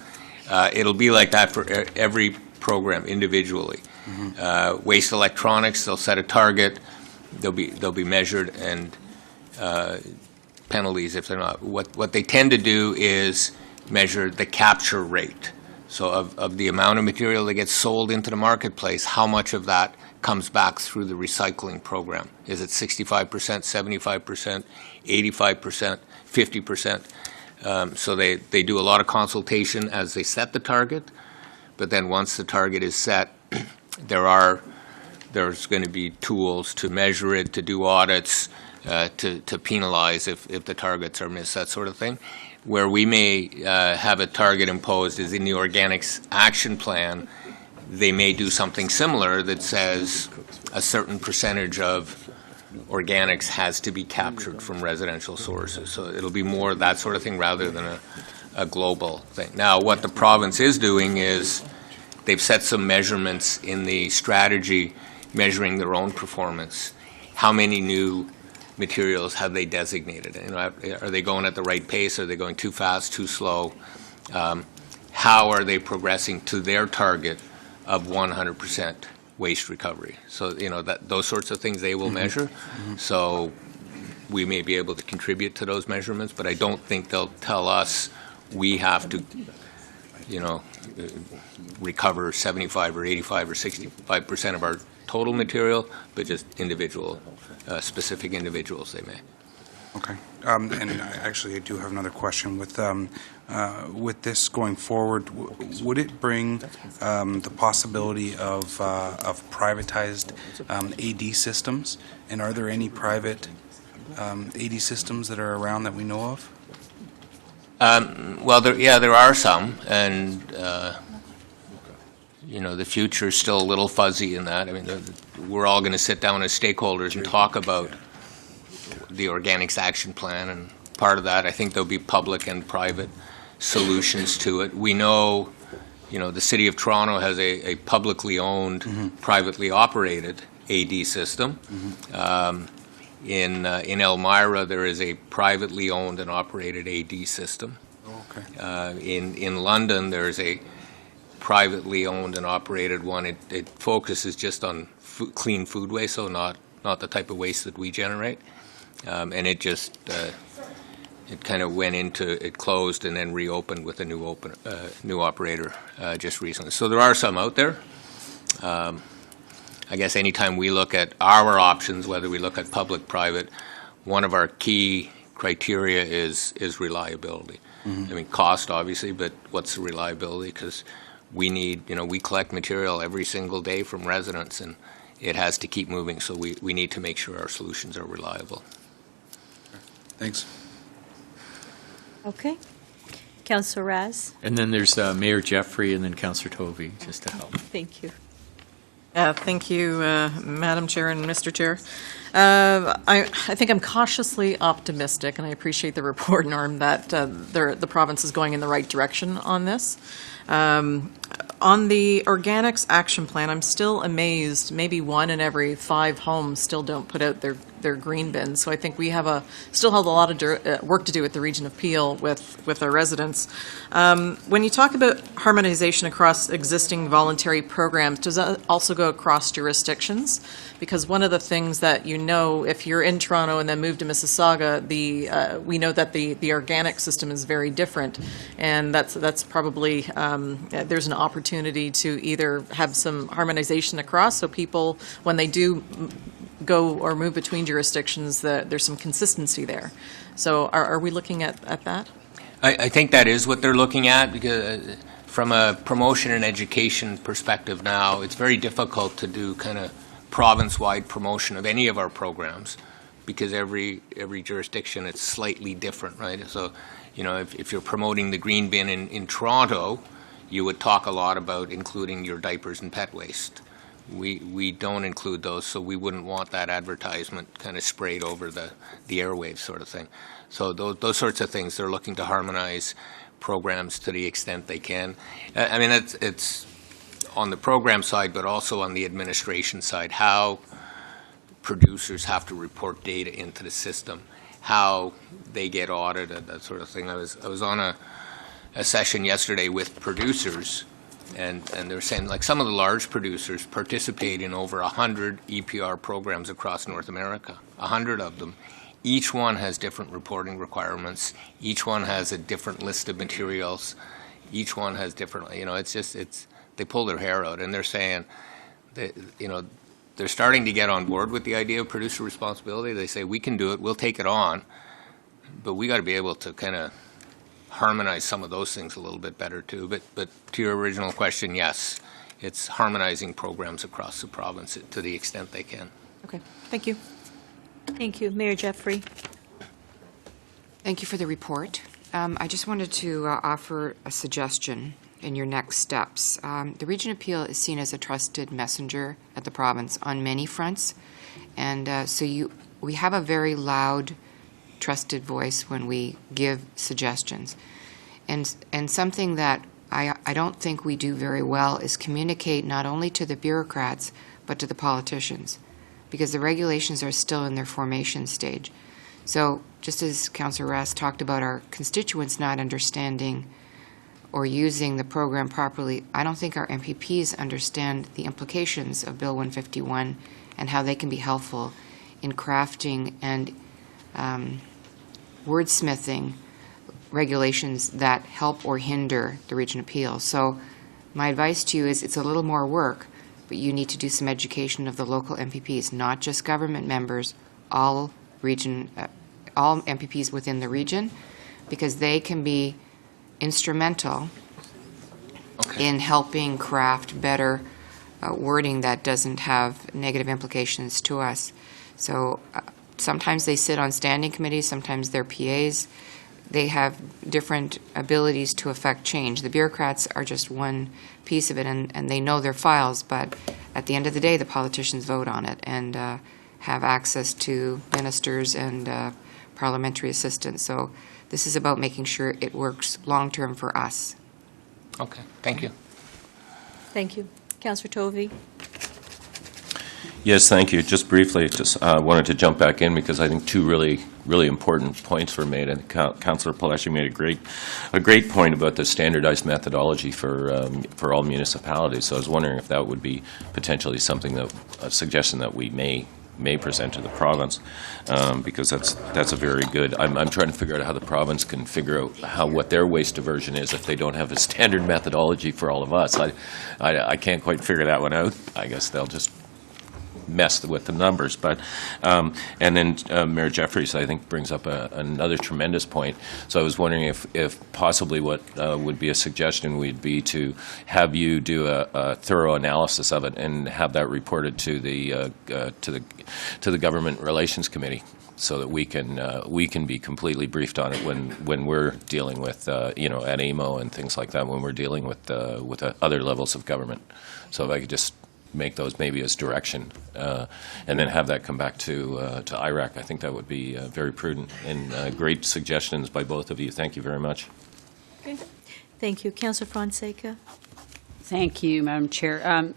It'll be like that for every program individually. Waste electronics, they'll set a target, they'll be measured, and penalties if they're not. What they tend to do is measure the capture rate. So of the amount of material that gets sold into the marketplace, how much of that comes back through the recycling program? Is it 65%, 75%, 85%, 50%? So they do a lot of consultation as they set the target, but then once the target is set, there's going to be tools to measure it, to do audits, to penalize if the targets are missed, that sort of thing. Where we may have a target imposed is in the Organics Action Plan. They may do something similar that says a certain percentage of organics has to be captured from residential sources. So it'll be more that sort of thing rather than a global thing. Now, what the province is doing is they've set some measurements in the strategy measuring their own performance. How many new materials have they designated? You know, are they going at the right pace? Are they going too fast, too slow? How are they progressing to their target of 100% waste recovery? So, you know, those sorts of things they will measure. So we may be able to contribute to those measurements, but I don't think they'll tell us we have to, you know, recover 75 or 85 or 65% of our total material, but just individual, specific individuals they may. Okay. And actually, I do have another question. With this going forward, would it bring the possibility of privatized AD systems? And are there any private AD systems that are around that we know of? Well, there are some, and you know, the future is still a little fuzzy in that. I mean, we're all going to sit down as stakeholders and talk about the Organics Action Plan, and part of that, I think there'll be public and private solutions to it. We know, you know, the City of Toronto has a publicly owned, privately operated AD system. In Elmira, there is a privately owned and operated AD system. In London, there's a privately owned and operated one. It focuses just on clean food waste, so not the type of waste that we generate. And it just it kind of went into, it closed and then reopened with a new operator just recently. So there are some out there. I guess anytime we look at our options, whether we look at public, private, one of our key criteria is reliability. I mean, cost obviously, but what's the reliability? Because we need, you know, we collect material every single day from residents, and it has to keep moving. So we need to make sure our solutions are reliable. Thanks. Okay. Councillor Raz. And then there's Mayor Jeffrey and then Councillor Tovey, just to help. Thank you. Thank you, Madam Chair and Mr. Chair. I think I'm cautiously optimistic, and I appreciate the report, Norm, that the province is going in the right direction on this. On the Organics Action Plan, I'm still amazed, maybe 1 in every 5 homes still don't put out their green bins. So I think we still have a lot of work to do with the region of Peel with our residents. When you talk about harmonization across existing voluntary programs, does that also go across jurisdictions? Because one of the things that you know, if you're in Toronto and then move to Mississauga, we know that the organic system is very different, and that's probably there's an opportunity to either have some harmonization across, so people, when they do go or move between jurisdictions, that there's some consistency there. So are we looking at that? I think that is what they're looking at, because from a promotion and education perspective now, it's very difficult to do kind of province-wide promotion of any of our programs, because every jurisdiction, it's slightly different, right? So, you know, if you're promoting the green bin in Toronto, you would talk a lot about including your diapers and pet waste. We don't include those, so we wouldn't want that advertisement kind of sprayed over the airwaves sort of thing. So those sorts of things, they're looking to harmonize programs to the extent they can. I mean, it's on the program side, but also on the administration side, how producers have to report data into the system, how they get audited, that sort of thing. I was on a session yesterday with producers, and they were saying, like, some of the large producers participate in over 100 EPR programs across North America, 100 of them. Each one has different reporting requirements. Each one has a different list of materials. Each one has different, you know, they pull their hair out, and they're saying that, you know, they're starting to get on board with the idea of producer responsibility. They say, we can do it, we'll take it on, but we got to be able to kind of harmonize some of those things a little bit better too. But to your original question, yes, it's harmonizing programs across the province to the extent they can. Okay, thank you. Thank you. Mayor Jeffrey. Thank you for the report. I just wanted to offer a suggestion in your next steps. The Region Appeal is seen as a trusted messenger at the province on many fronts, and we have a very loud, trusted voice when we give suggestions. And something that I don't think we do very well is communicate not only to the bureaucrats, but to the politicians, because the regulations are still in their formation stage. So just as Councillor Rask talked about our constituents not understanding or using the program properly, I don't think our MPPs understand the implications of Bill 151 and how they can be helpful in crafting and wordsmithing regulations that help or hinder the region appeal. So my advice to you is it's a little more work, but you need to do some education of the local MPPs, not just government members, all MPPs within the region, because they can be instrumental in helping craft better wording that doesn't have negative implications to us. So sometimes they sit on standing committees, sometimes they're PAs. They have different abilities to affect change. The bureaucrats are just one piece of it, and they know their files, but at the end of the day, the politicians vote on it and have access to ministers and parliamentary assistants. So this is about making sure it works long-term for us. Okay, thank you. Thank you. Councillor Tovey. Yes, thank you. Just briefly, just wanted to jump back in because I think two really important points were made. And Councillor Palashi made a great point about the standardized methodology for all municipalities. So I was wondering if that would be potentially something that a suggestion that we may present to the province, because that's a very good. I'm trying to figure out how the province can figure out what their waste diversion is if they don't have a standard methodology for all of us. I can't quite figure that one out. I guess they'll just mess with the numbers. But and then Mayor Jeffries, I think, brings up another tremendous point. So I was wondering if possibly what would be a suggestion would be to have you do a thorough analysis of it and have that reported to the Government Relations Committee, so that we can be completely briefed on it when we're dealing with at AMO and things like that, when we're dealing with other levels of government. So if I could just make those maybe as direction, and then have that come back to IRAC. I think that would be very prudent, and great suggestions by both of you. Thank you very much. Okay. Thank you. Councillor Fonseca. Thank you, Madam Chair.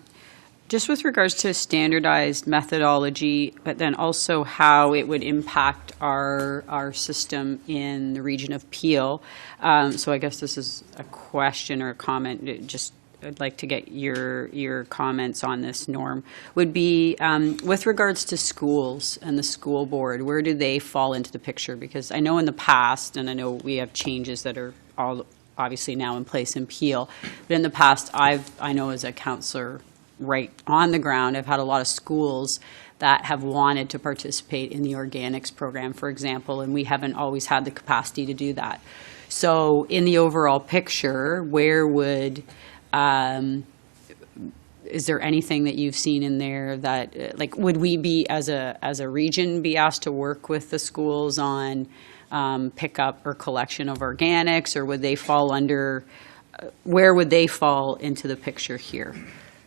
Just with regards to standardized methodology, but then also how it would impact our system in the region of Peel. So I guess this is a question or a comment, I'd like to get your comments on this, Norm, would be with regards to schools and the school board, where do they fall into the picture? Because I know in the past, and I know we have changes that are all obviously now in place in Peel, but in the past, I know as a councillor right on the ground, I've had a lot of schools that have wanted to participate in the organics program, for example, and we haven't always had the capacity to do that. So in the overall picture, where would is there anything that you've seen in there that, would we be, as a region, be asked to work with the schools on pickup or collection of organics, or would they fall under, where would they fall into the picture here?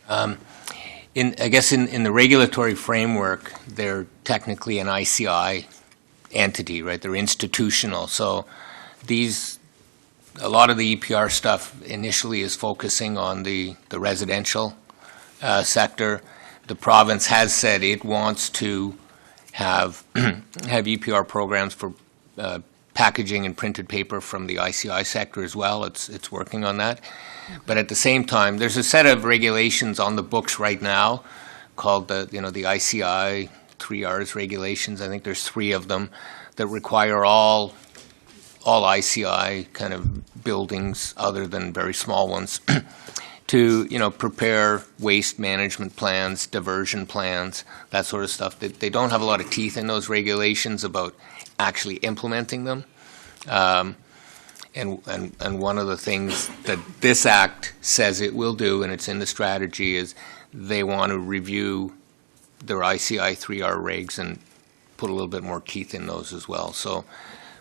I guess in the regulatory framework, they're technically an ICI entity, right? They're institutional. So a lot of the EPR stuff initially is focusing on the residential sector. The province has said it wants to have EPR programs for packaging and printed paper from the ICI sector as well. It's working on that. But at the same time, there's a set of regulations on the books right now called the ICI 3Rs regulations. I think there's 3 of them that require all ICI kind of buildings, other than very small ones, to prepare waste management plans, diversion plans, that sort of stuff. They don't have a lot of teeth in those regulations about actually implementing them. And one of the things that this act says it will do, and it's in the strategy, is they want to review their ICI 3R regs and put a little bit more teeth in those as well. So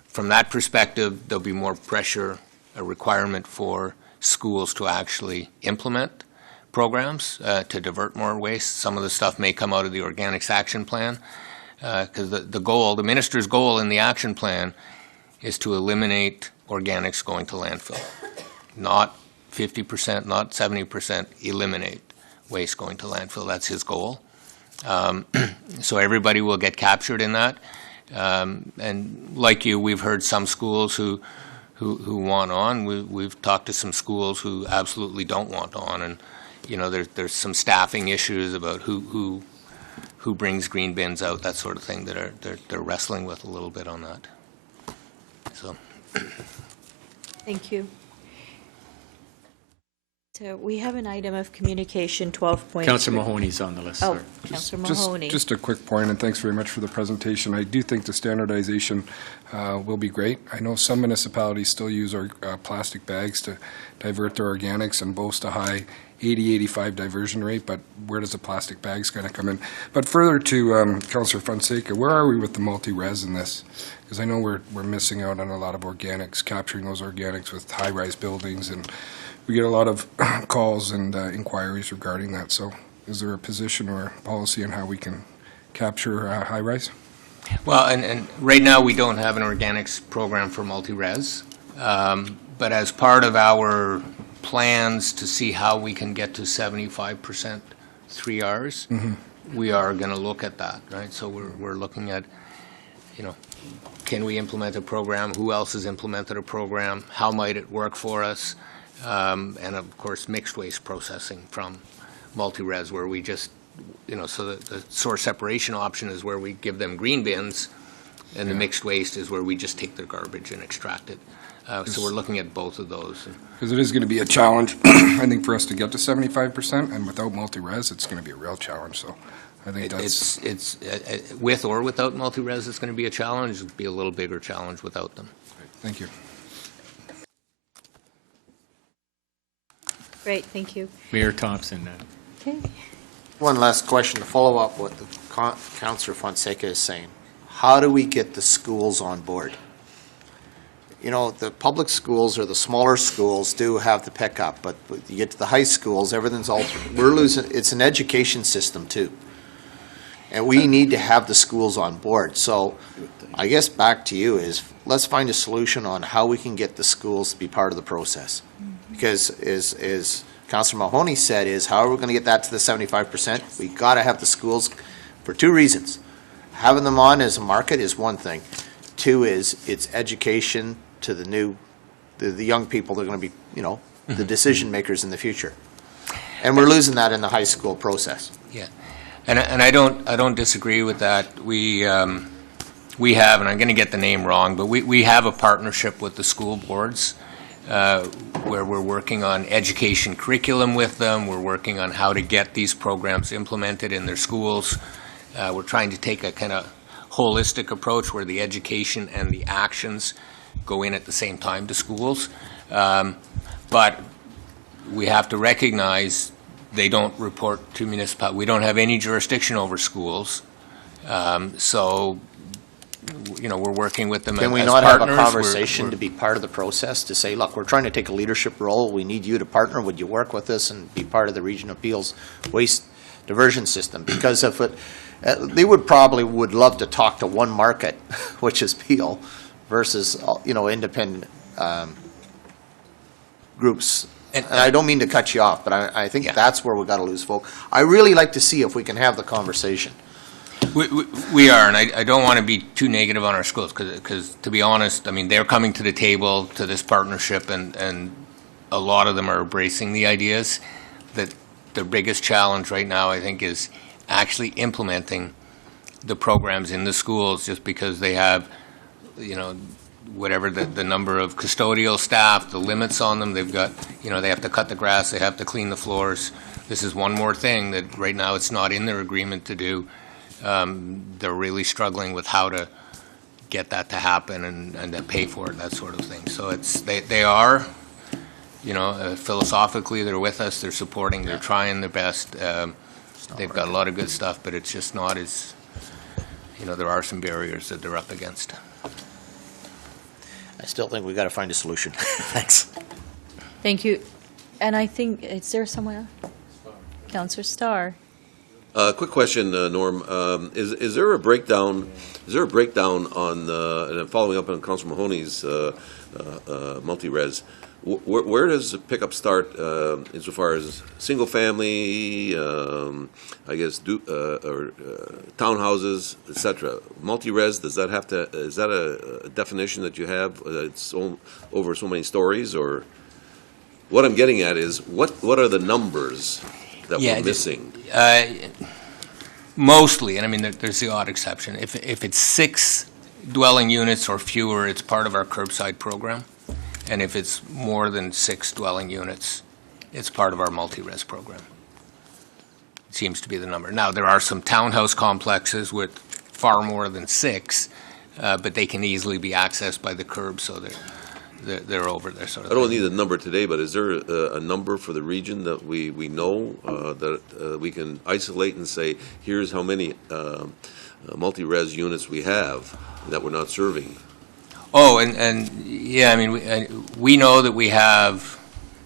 from that perspective, there'll be more pressure, a requirement for schools to actually implement programs to divert more waste. Some of the stuff may come out of the Organics Action Plan, because the goal, the minister's goal in the action plan is to eliminate organics going to landfill. Not 50%, not 70%, eliminate waste going to landfill. That's his goal. So everybody will get captured in that. And like you, we've heard some schools who want on. We've talked to some schools who absolutely don't want on. And, you know, there's some staffing issues about who brings green bins out, that sort of thing, that they're wrestling with a little bit on that. So. Thank you. So we have an item of communication 12.3. Councillor Mahoney's on the list, Oh, sir. Councillor Mahoney. Just a quick point, and thanks very much for the presentation. I do think the standardization will be great. I know some municipalities still use plastic bags to divert their organics and boast a high 80-85 diversion rate, but where does the plastic bags going to come in? But further to Councillor Fonseca, where are we with the multi-res in this? Because I know we're missing out on a lot of organics, capturing those organics with high-rise buildings, and we get a lot of calls and inquiries regarding that. So is there a position or policy on how we can capture high-rise? Well, and right now, we don't have an organics program for multi-res. But as part of our plans to see how we can get to 75% 3Rs, we are going to look at that, right? So we're looking at, you know, can we implement a program? Who else has implemented a program? How might it work for us? And of course, mixed waste processing from multi-res, where we just, you know, so the source separation option is where we give them green bins, and the mixed waste is where we just take their garbage and extract it. So we're looking at both of those. Because it is going to be a challenge, I think, for us to get to 75%, and without multi-res, it's going to be a real challenge. So I think that's... It's with or without multi-res, it's going to be a challenge. It'll be a little bigger challenge without them. Thank you. Great, thank you. Mayor Thompson. Okay. One last question to follow up what the Councillor Fonseca is saying. How do we get the schools on board? You know, the public schools or the smaller schools do have the pickup, but you get to the high schools, everything's all, we're losing, it's an education system too. And we need to have the schools on board. So I guess back to you is, let's find a solution on how we can get the schools to be part of the process. Because as Councillor Mahoney said, is how are we going to get that to the 75%? We got to have the schools for two reasons. Having them on as a market is one thing. Two is it's education to the young people that are going to be, you know, the decision makers in the future. And we're losing that in the high school process. Yeah, and I don't disagree with that. We have, and I'm going to get the name wrong, but we have a partnership with the school boards where we're working on education curriculum with them. We're working on how to get these programs implemented in their schools. We're trying to take a kind of holistic approach where the education and the actions go in at the same time to schools. But we have to recognize they don't report to municipalities. We don't have any jurisdiction over schools. So, you know, we're working with them as partners. Can we not have a conversation to be part of the process, to say, look, we're trying to take a leadership role. We need you to partner. Would you work with us and be part of the Region of Peel's waste diversion system? Because if it, they would love to talk to one market, which is Peel, versus, you know, independent groups. And I don't mean to cut you off, but I think that's where we've got to lose focus. I really like to see if we can have the conversation. We are, and I don't want to be too negative on our schools, because to be honest, I mean, they're coming to the table to this partnership, and a lot of them are embracing the ideas. That the biggest challenge right now, I think, is actually implementing the programs in the schools, just because they have, you know, whatever the number of custodial staff, the limits on them. They've got, you know, they have to cut the grass, they have to clean the floors. This is one more thing that right now it's not in their agreement to do. They're really struggling with how to get that to happen and to pay for it, that sort of thing. So it's they are, you know, philosophically they're with us, they're supporting, they're trying their best. They've got a lot of good stuff, but it's just not as there are some barriers that they're up against. I still think we got to find a solution. Thanks. Thank you. And I think, is there someone else? Councillor Starr. Quick question, Norm. Is there a breakdown? Is there a breakdown on? And I'm following up on Councilor Mahoney's multi-res. Where does the pickup start insofar as single family, I guess, townhouses, etc. Multi-res, does that have to? Is that a definition that you have? It's over so many stories, or what I'm getting at is what are the numbers that we're missing? Mostly, and I mean, there's the odd exception. If it's 6 dwelling units or fewer, it's part of our curbside program. And if it's more than 6 dwelling units, it's part of our multi-res program. It seems to be the number. Now, there are some townhouse complexes with far more than 6, but they can easily be accessed by the curb, so they're over there. Sort of I don't need a number today, but is there a number for the region that we know that we can isolate and say, here's how many multi-res units we have that we're not serving? Oh, and yeah, I mean, we know that we have,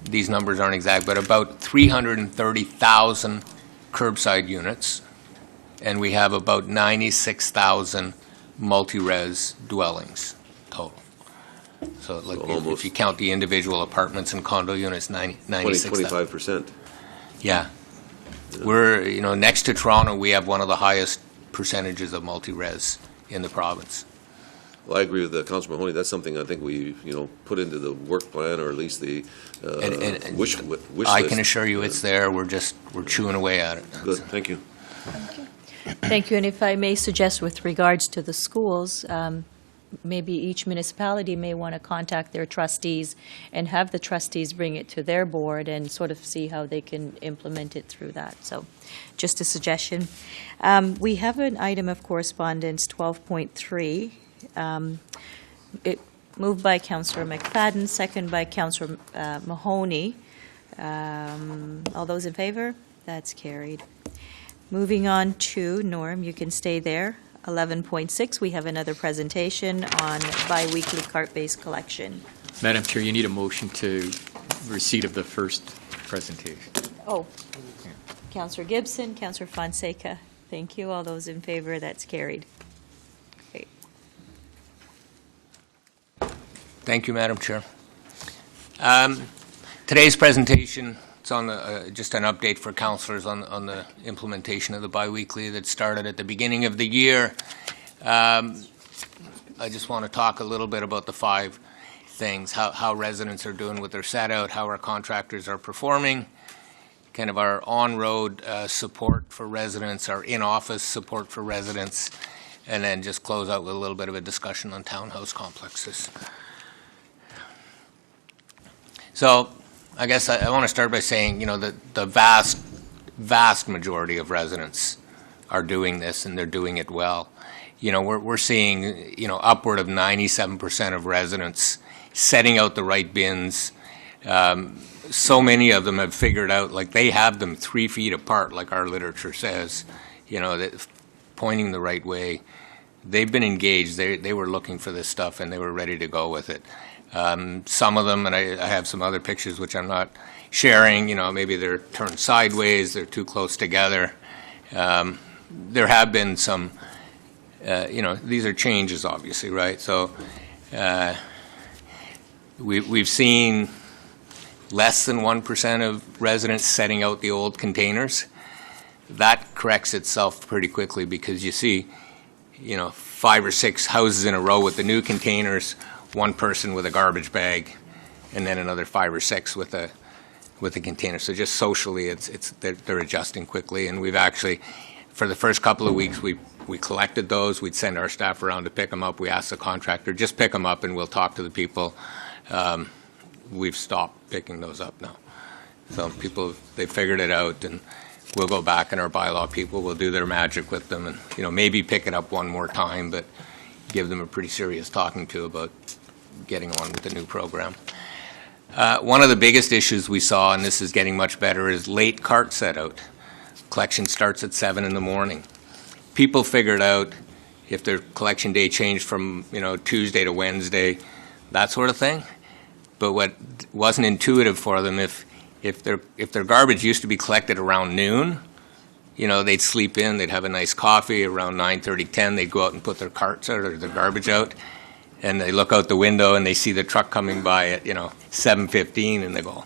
these numbers aren't exact, but about 330,000 curbside units, and we have about 96,000 multi-res dwellings total. So like if you count the individual apartments and condo units, 96,000. 25%. Yeah. We're, next to Toronto, we have one of the highest percentages of multi-res in the province. Well, I agree with Councilor Mahoney. That's something I think we, put into the work plan, or at least the wish list. I can assure you it's there. We're chewing away at it. Good, thank you. Thank you. And if I may suggest with regards to the schools, maybe each municipality may want to contact their trustees and have the trustees bring it to their board and sort of see how they can implement it through that. So just a suggestion. We have an item of correspondence, 12.3. It moved by Councillor McFadden, second by Councillor Mahoney. All those in favor? That's carried. Moving on to, Norm, you can stay there. 11.6, we have another presentation on biweekly cart-based collection. Madam Chair, you need a motion to receipt of the first presentation. Oh, Councillor Gibson, Councillor Fonseca. Thank you. All those in favor? That's carried. Great. Thank you, Madam Chair. Today's presentation, it's on just an update for councillors on the implementation of the biweekly that started at the beginning of the year. I just want to talk a little bit about the 5 things, how residents are doing with their set out, how our contractors are performing, kind of our on-road support for residents, our in-office support for residents, and then just close out with a little bit of a discussion on townhouse complexes. So I guess I want to start by saying, that the vast majority of residents are doing this, and they're doing it well. We're seeing, upward of 97% of residents setting out the right bins. So many of them have figured out, like they have them 3 feet apart, like our literature says, that pointing the right way. They've been engaged. They were looking for this stuff, and they were ready to go with it. Some of them, and I have some other pictures which I'm not sharing, maybe they're turned sideways, they're too close together. There have been some, these are changes, obviously, right? So we've seen less than 1% of residents setting out the old containers. That corrects itself pretty quickly because you see, 5 or 6 houses in a row with the new containers, 1 person with a garbage bag, and then another 5 or 6 with a container. So just socially, they're adjusting quickly. And we've actually, for the first couple of weeks, we collected those. We'd send our staff around to pick them up. We asked the contractor, just pick them up and we'll talk to the people. We've stopped picking those up now. So people, they figured it out, and we'll go back, and our bylaw people will do their magic with them and, maybe pick it up one more time, but give them a pretty serious talking to about getting on with the new program. One of the biggest issues we saw, and this is getting much better, is late cart set out. Collection starts at 7 in the morning. People figured out, if their collection day changed from, Tuesday to Wednesday, that sort of thing. But what wasn't intuitive for them, if their garbage used to be collected around noon, they'd sleep in, they'd have a nice coffee around 9:30, 10, they'd go out and put their carts out or their garbage out, and they look out the window and they see the truck coming by at, 7:15, and they go,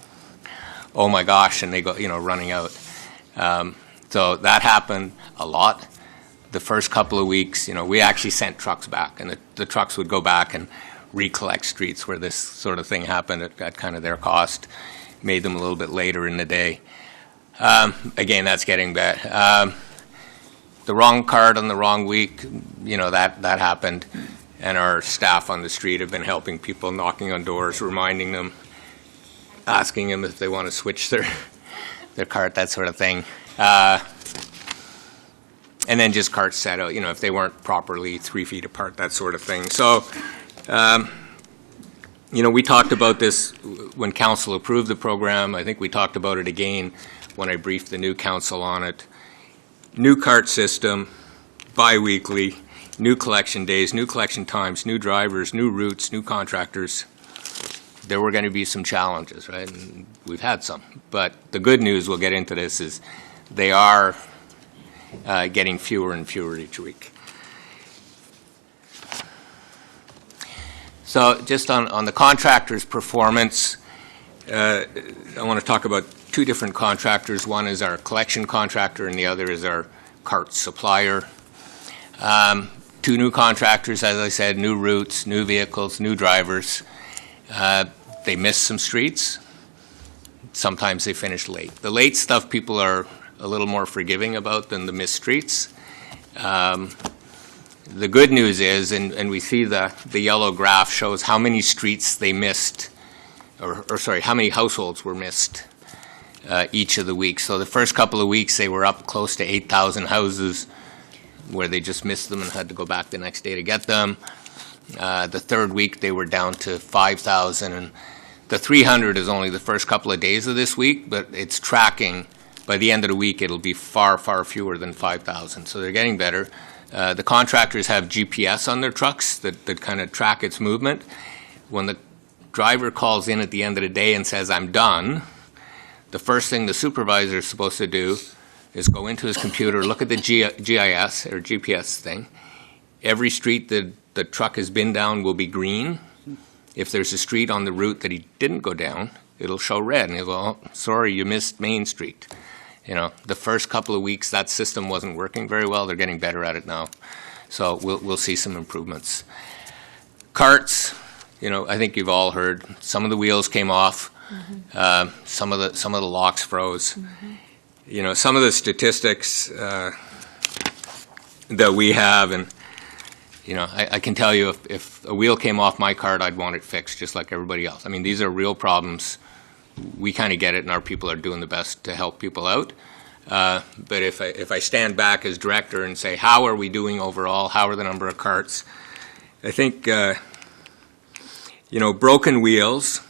oh my gosh, and they go, running out. So that happened a lot. The first couple of weeks, we actually sent trucks back, and the trucks would go back and recollect streets where this sort of thing happened at kind of their cost, made them a little bit later in the day. Again, that's getting bad. The wrong cart on the wrong week, that happened, and our staff on the street have been helping people, knocking on doors, reminding them, asking them if they want to switch their cart, that sort of thing. And then just carts set out, if they weren't properly 3 feet apart, that sort of thing. So, we talked about this when council approved the program. I think we talked about it again when I briefed the new council on it. New cart system, bi-weekly, new collection days, new collection times, new drivers, new routes, new contractors. There were going to be some challenges, right? And we've had some. But the good news, we'll get into this, is they are getting fewer and fewer each week. So just on the contractor's performance, I want to talk about two different contractors. One is our collection contractor and the other is our cart supplier. Two new contractors, as I said, new routes, new vehicles, new drivers. They missed some streets. Sometimes they finished late. The late stuff people are a little more forgiving about than the missed streets. The good news is, and we see the yellow graph shows how many streets they missed, how many households were missed each of the weeks. So the first couple of weeks they were up close to 8,000 houses where they just missed them and had to go back the next day to get them. The third week they were down to 5,000, and the 300 is only the first couple of days of this week, but it's tracking. By the end of the week, it'll be far, far fewer than 5,000. So they're getting better. The contractors have GPS on their trucks that kind of track its movement. When the driver calls in at the end of the day and says, I'm done, the first thing the supervisor is supposed to do is go into his computer, look at the GIS or GPS thing. Every street that the truck has been down will be green. If there's a street on the route that he didn't go down, it'll show red, and he'll go, oh, sorry, you missed Main Street. The first couple of weeks, that system wasn't working very well. They're getting better at it now. So we'll see some improvements. Carts, I think you've all heard, some of the wheels came off. Some of the locks froze. Some of the statistics that we have, and I can tell you if a wheel came off my cart, I'd want it fixed just like everybody else. I mean, these are real problems. We kind of get it, and our people are doing the best to help people out. But if I stand back as director and say, how are we doing overall? How are the number of carts? I think, broken wheels,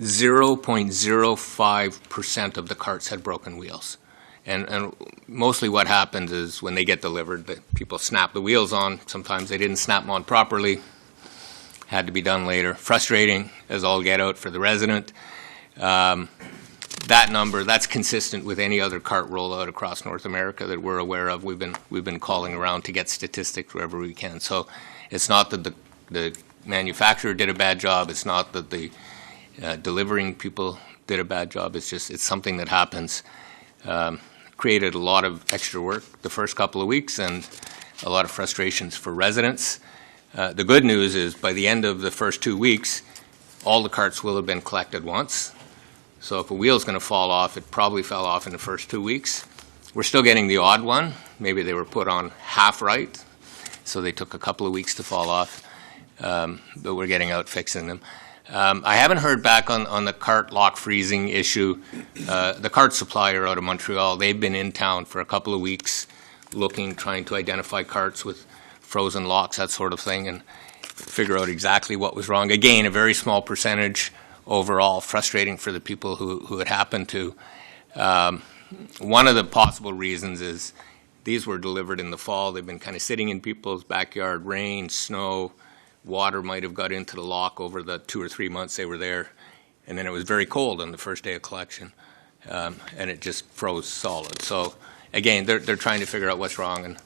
0.05% of the carts had broken wheels. And mostly what happens is when they get delivered, people snap the wheels on. Sometimes they didn't snap them on properly. Had to be done later. Frustrating as all get out for the resident. That number, that's consistent with any other cart rollout across North America that we're aware of. We've been calling around to get statistics wherever we can. So it's not that the manufacturer did a bad job. It's not that the delivering people did a bad job. It's something that happens. Created a lot of extra work the first couple of weeks and a lot of frustrations for residents. The good news is by the end of the first 2 weeks, all the carts will have been collected once. So if a wheel's going to fall off, it probably fell off in the first 2 weeks. We're still getting the odd one. Maybe they were put on half right, so they took a couple of weeks to fall off. But we're getting out fixing them. I haven't heard back on the cart lock freezing issue. The cart supplier out of Montreal, they've been in town for a couple of weeks looking, trying to identify carts with frozen locks, that sort of thing, and figure out exactly what was wrong. Again, a very small percentage overall, frustrating for the people who it happened to. One of the possible reasons is These were delivered in the fall. They've been kind of sitting in people's backyard, rain, snow, water might have got into the lock over the 2 or 3 months they were there. And then it was very cold on the first day of collection, and it just froze solid. So again, they're trying to figure out what's wrong, and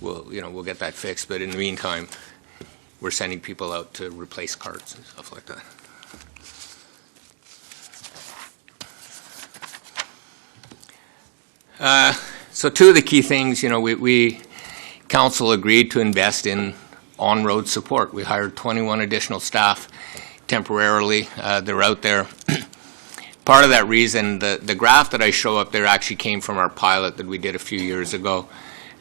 we'll get that fixed. But in the meantime, we're sending people out to replace carts and stuff like that. So two of the key things, we council agreed to invest in on-road support. We hired 21 additional staff temporarily. They're out there. Part of that reason, the graph that I show up there actually came from our pilot that we did a few years ago,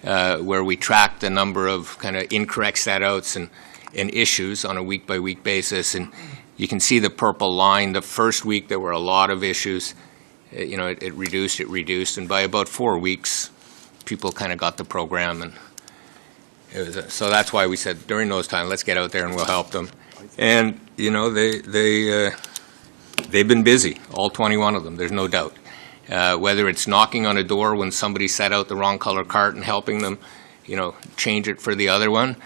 where we tracked the number of kind of incorrect setouts and issues on a week-by-week basis. And you can see the purple line. The first week there were a lot of issues. It reduced, and by about 4 weeks, people kind of got the program. And so that's why we said during those times, let's get out there and we'll help them. And, they've been busy, all 21 of them, there's no doubt. Whether it's knocking on a door when somebody set out the wrong color cart and helping them, change it for the other one,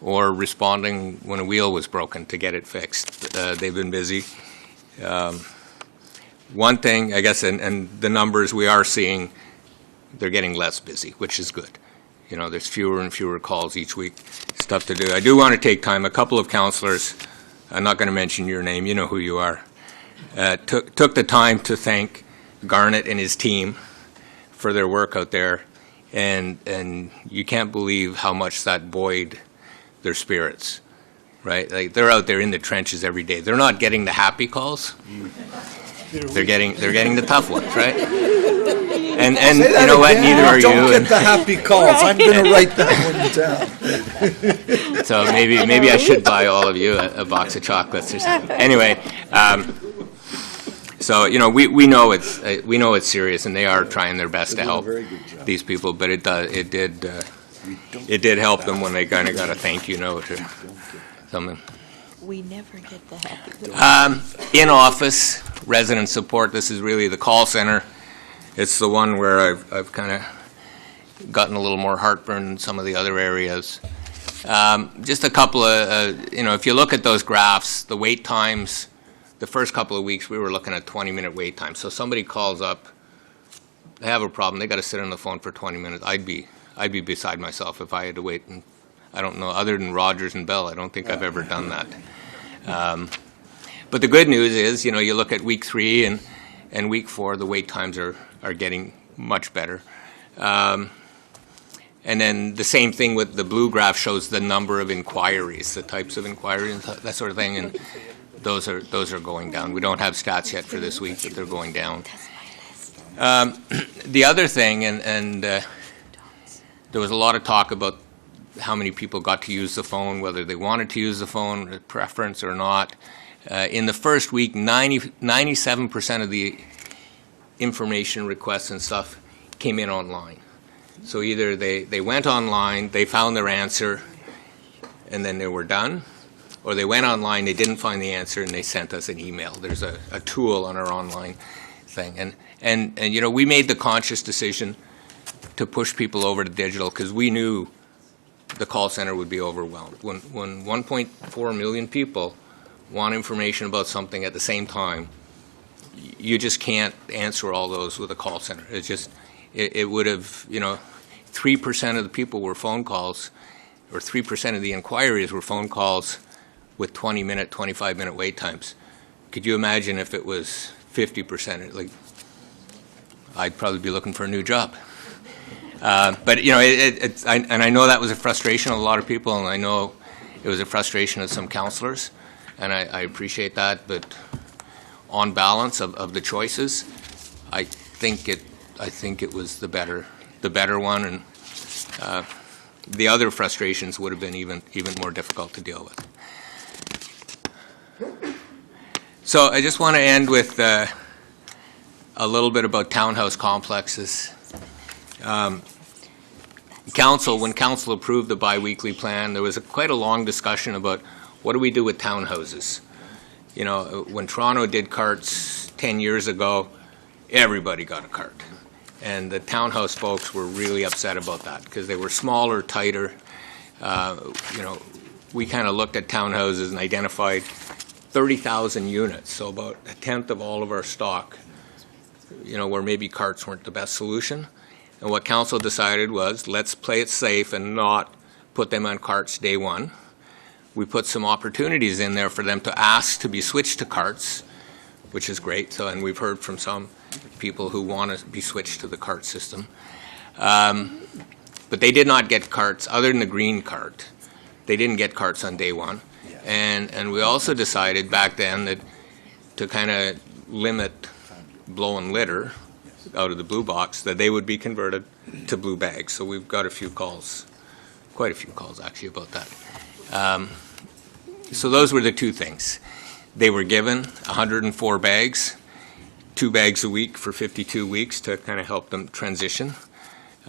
or responding when a wheel was broken to get it fixed. They've been busy. One thing, I guess, and the numbers we are seeing, they're getting less busy, which is good. There's fewer and fewer calls each week, stuff to do. I do want to take time. A couple of councillors, I'm not going to mention your name, you know who you are, took the time to thank Garnet and his team for their work out there, and you can't believe how much that buoyed their spirits, right? Like, they're out there in the trenches every day. They're not getting the happy calls. They're getting the tough ones, right? And you know what? Neither are you. Don't get the happy calls. I'm going to write that one down. So maybe I should buy all of you a box of chocolates or something. Anyway, so we know it's serious, and they are trying their best to help these people. But it did help them when they kind of got a thank you note or something. We never get the happy. In office resident support. This is really the call center. It's the one where I've kind of gotten a little more heartburn in some of the other areas. Just a couple of, if you look at those graphs, the wait times, the first couple of weeks we were looking at 20-minute wait times. So somebody calls up, they have a problem, they got to sit on the phone for 20 minutes. I'd be beside myself if I had to wait. And I don't know, other than Rogers and Bell, I don't think I've ever done that. But the good news is, you look at week 3 and week 4, the wait times are getting much better. And then the same thing with the blue graph shows the number of inquiries, the types of inquiries, that sort of thing, and those are going down. We don't have stats yet for this week, but they're going down. The other thing, and there was a lot of talk about how many people got to use the phone, whether they wanted to use the phone, preference or not. In the first week, 97% of the information requests and stuff came in online. So either they went online, they found their answer, and then they were done, or they went online, they didn't find the answer, and they sent us an email. There's a tool on our online thing. And we made the conscious decision to push people over to digital because we knew the call center would be overwhelmed. When 1.4 million people want information about something at the same time, you just can't answer all those with a call center. It's just, it would have, 3% of the people were phone calls, or 3% of the inquiries were phone calls with 20-minute, 25-minute wait times. Could you imagine if it was 50%? Like, I'd probably be looking for a new job. But I know that was a frustration of a lot of people, and I know it was a frustration of some councillors, and I appreciate that. But on balance of the choices, I think it was the better one, and the other frustrations would have been even more difficult to deal with. So I just want to end with a little bit about townhouse complexes. When council approved the biweekly plan, there was quite a long discussion about what do we do with townhouses. When Toronto did carts 10 years ago, everybody got a cart. And the townhouse folks were really upset about that because they were smaller, tighter. We kind of looked at townhouses and identified 30,000 units, so about a tenth of all of our stock, where maybe carts weren't the best solution. And what council decided was, let's play it safe and not put them on carts day one. We put some opportunities in there for them to ask to be switched to carts, which is great. So, and we've heard from some people who want to be switched to the cart system. But they did not get carts, other than the green cart. They didn't get carts on day one. And we also decided back then that to kind of limit blowing litter out of the blue box, that they would be converted to blue bags. So we've got a few calls, quite a few calls actually about that. So those were the two things. They were given 104 bags, 2 bags a week for 52 weeks to kind of help them transition.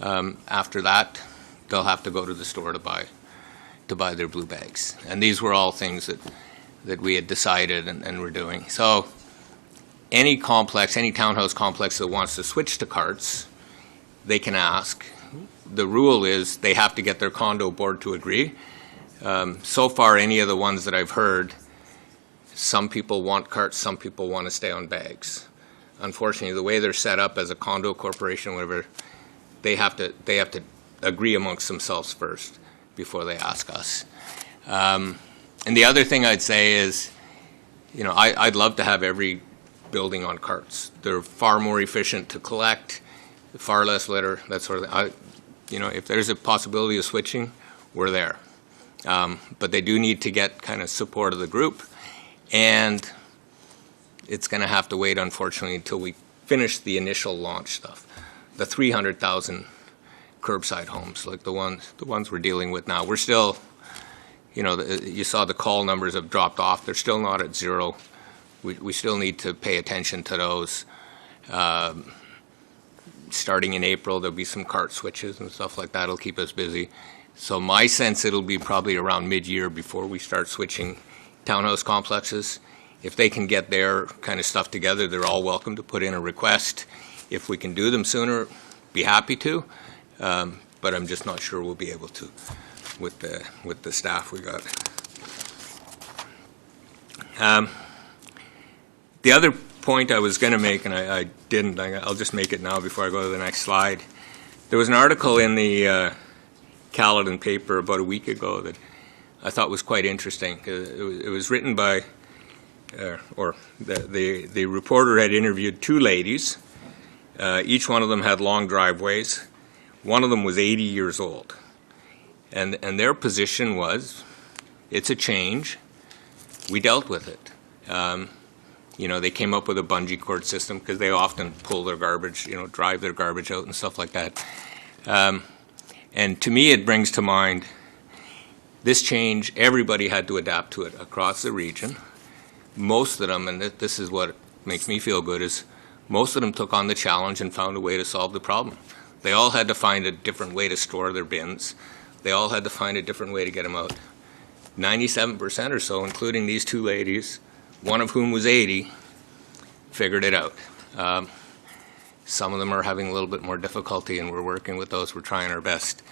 After that, they'll have to go to the store to buy their blue bags. And these were all things that we had decided and were doing. So any complex, any townhouse complex that wants to switch to carts, they can ask. The rule is they have to get their condo board to agree. So far, any of the ones that I've heard, some people want carts, some people want to stay on bags. Unfortunately, the way they're set up as a condo corporation, whatever, they have to agree amongst themselves first before they ask us. And the other thing I'd say is, I'd love to have every building on carts. They're far more efficient to collect, far less litter, that sort of thing. If there's a possibility of switching, we're there. But they do need to get kind of support of the group, and it's going to have to wait, unfortunately, until we finish the initial launch stuff. The 300,000 curbside homes, like the ones we're dealing with now, we're still, you saw the call numbers have dropped off. They're still not at zero. We still need to pay attention to those. Starting in April, there'll be some cart switches and stuff like that. It'll keep us busy. So my sense, it'll be probably around mid-year before we start switching townhouse complexes. If they can get their kind of stuff together, they're all welcome to put in a request. If we can do them sooner, be happy to. But I'm just not sure we'll be able to with the staff we got. The other point I was going to make, and I didn't, I'll just make it now before I go to the next slide. There was an article in the Caledon paper about a week ago that I thought was quite interesting. It was written by, the reporter had interviewed 2 ladies. Each one of them had long driveways. One of them was 80 years old. And their position was, it's a change. We dealt with it. They came up with a bungee cord system because they often pull their garbage, drive their garbage out and stuff like that. And to me, it brings to mind this change, everybody had to adapt to it across the region. Most of them, and this is what makes me feel good, is most of them took on the challenge and found a way to solve the problem. They all had to find a different way to store their bins. They all had to find a different way to get them out. 97% or so, including these 2 ladies, one of whom was 80, figured it out. Some of them are having a little bit more difficulty, and we're working with those. We're trying our best.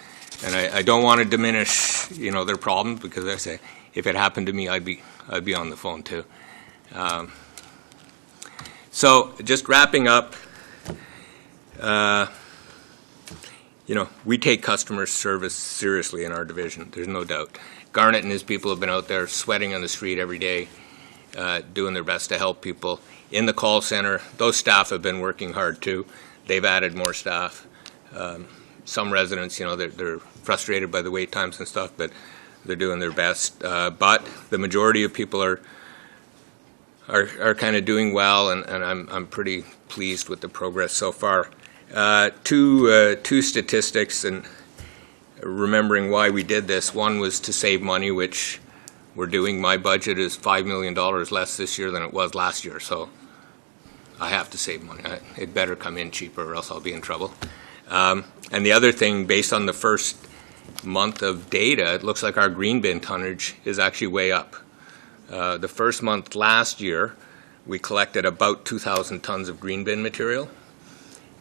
And I don't want to diminish, their problems, because I say, if it happened to me, I'd be on the phone too. So just wrapping up, we take customer service seriously in our division. There's no doubt. Garnet and his people have been out there sweating on the street every day, doing their best to help people. In the call center, those staff have been working hard too. They've added more staff. Some residents, they're frustrated by the wait times and stuff, but they're doing their best. But the majority of people are kind of doing well, and I'm pretty pleased with the progress so far. Two statistics, and remembering why we did this. One was to save money, which we're doing. My budget is $5 million less this year than it was last year, so I have to save money. It better come in cheaper, or else I'll be in trouble. And the other thing, based on the first month of data, it looks like our green bin tonnage is actually way up. The first month last year, we collected about 2,000 tons of green bin material.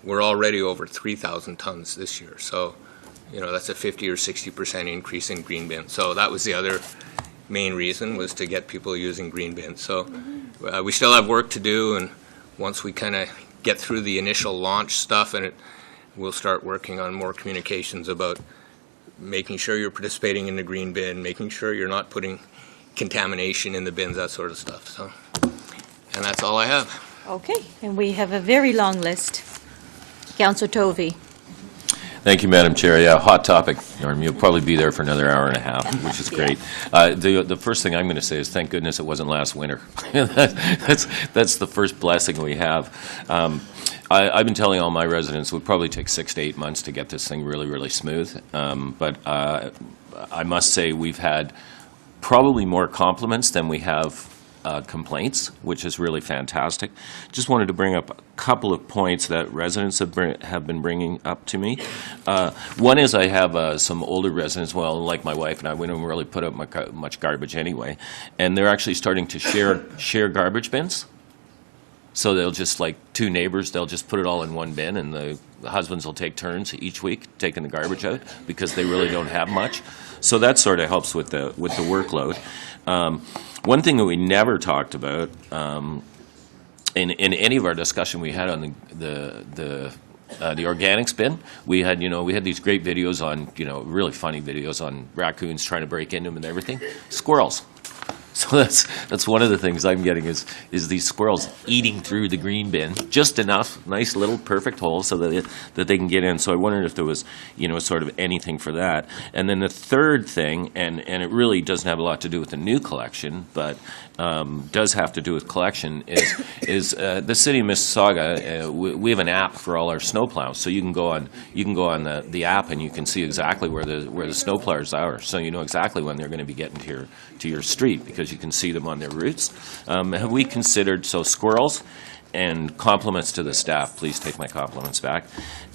we're already over 3,000 tons this year. So, that's a 50 or 60% increase in green bins. So that was the other main reason, was to get people using green bins. So we still have work to do, and once we kind of get through the initial launch stuff, and we'll start working on more communications about making sure you're participating in the green bin, making sure you're not putting contamination in the bins, that sort of stuff. So, and that's all I have. Okay, and we have a very long list. Councillor Tovey. Thank you, Madam Chair. Yeah, hot topic, Norm. You'll probably be there for another hour and a half, which is great. The first thing I'm going to say is thank goodness it wasn't last winter. That's the first blessing we have. I've been telling all my residents it would probably take 6 to 8 months to get this thing really, really smooth. But I must say we've had probably more compliments than we have complaints, which is really fantastic. Just wanted to bring up a couple of points that residents have been bringing up to me. One is I have some older residents, well, like my wife and I, we don't really put up much garbage anyway, and they're actually starting to share garbage bins. So they'll just, like two neighbors, they'll just put it all in one bin, and the husbands will take turns each week taking the garbage out because they really don't have much. So that sort of helps with the workload. One thing that we never talked about in any of our discussion we had on the organics bin, we had these great videos on, really funny videos on raccoons trying to break into them and everything. Squirrels. So that's one of the things I'm getting is these squirrels eating through the green bin, just enough, nice little perfect hole so that they can get in. So I wondered if there was, sort of anything for that. And then the third thing, and it really doesn't have a lot to do with the new collection, but does have to do with collection, is the city of Mississauga. We have an app for all our snowplows, so you can go on the app and you can see exactly where the snowplows are, so you know exactly when they're going to be getting to your street because you can see them on their routes. Have we considered squirrels? And compliments to the staff. Please take my compliments back.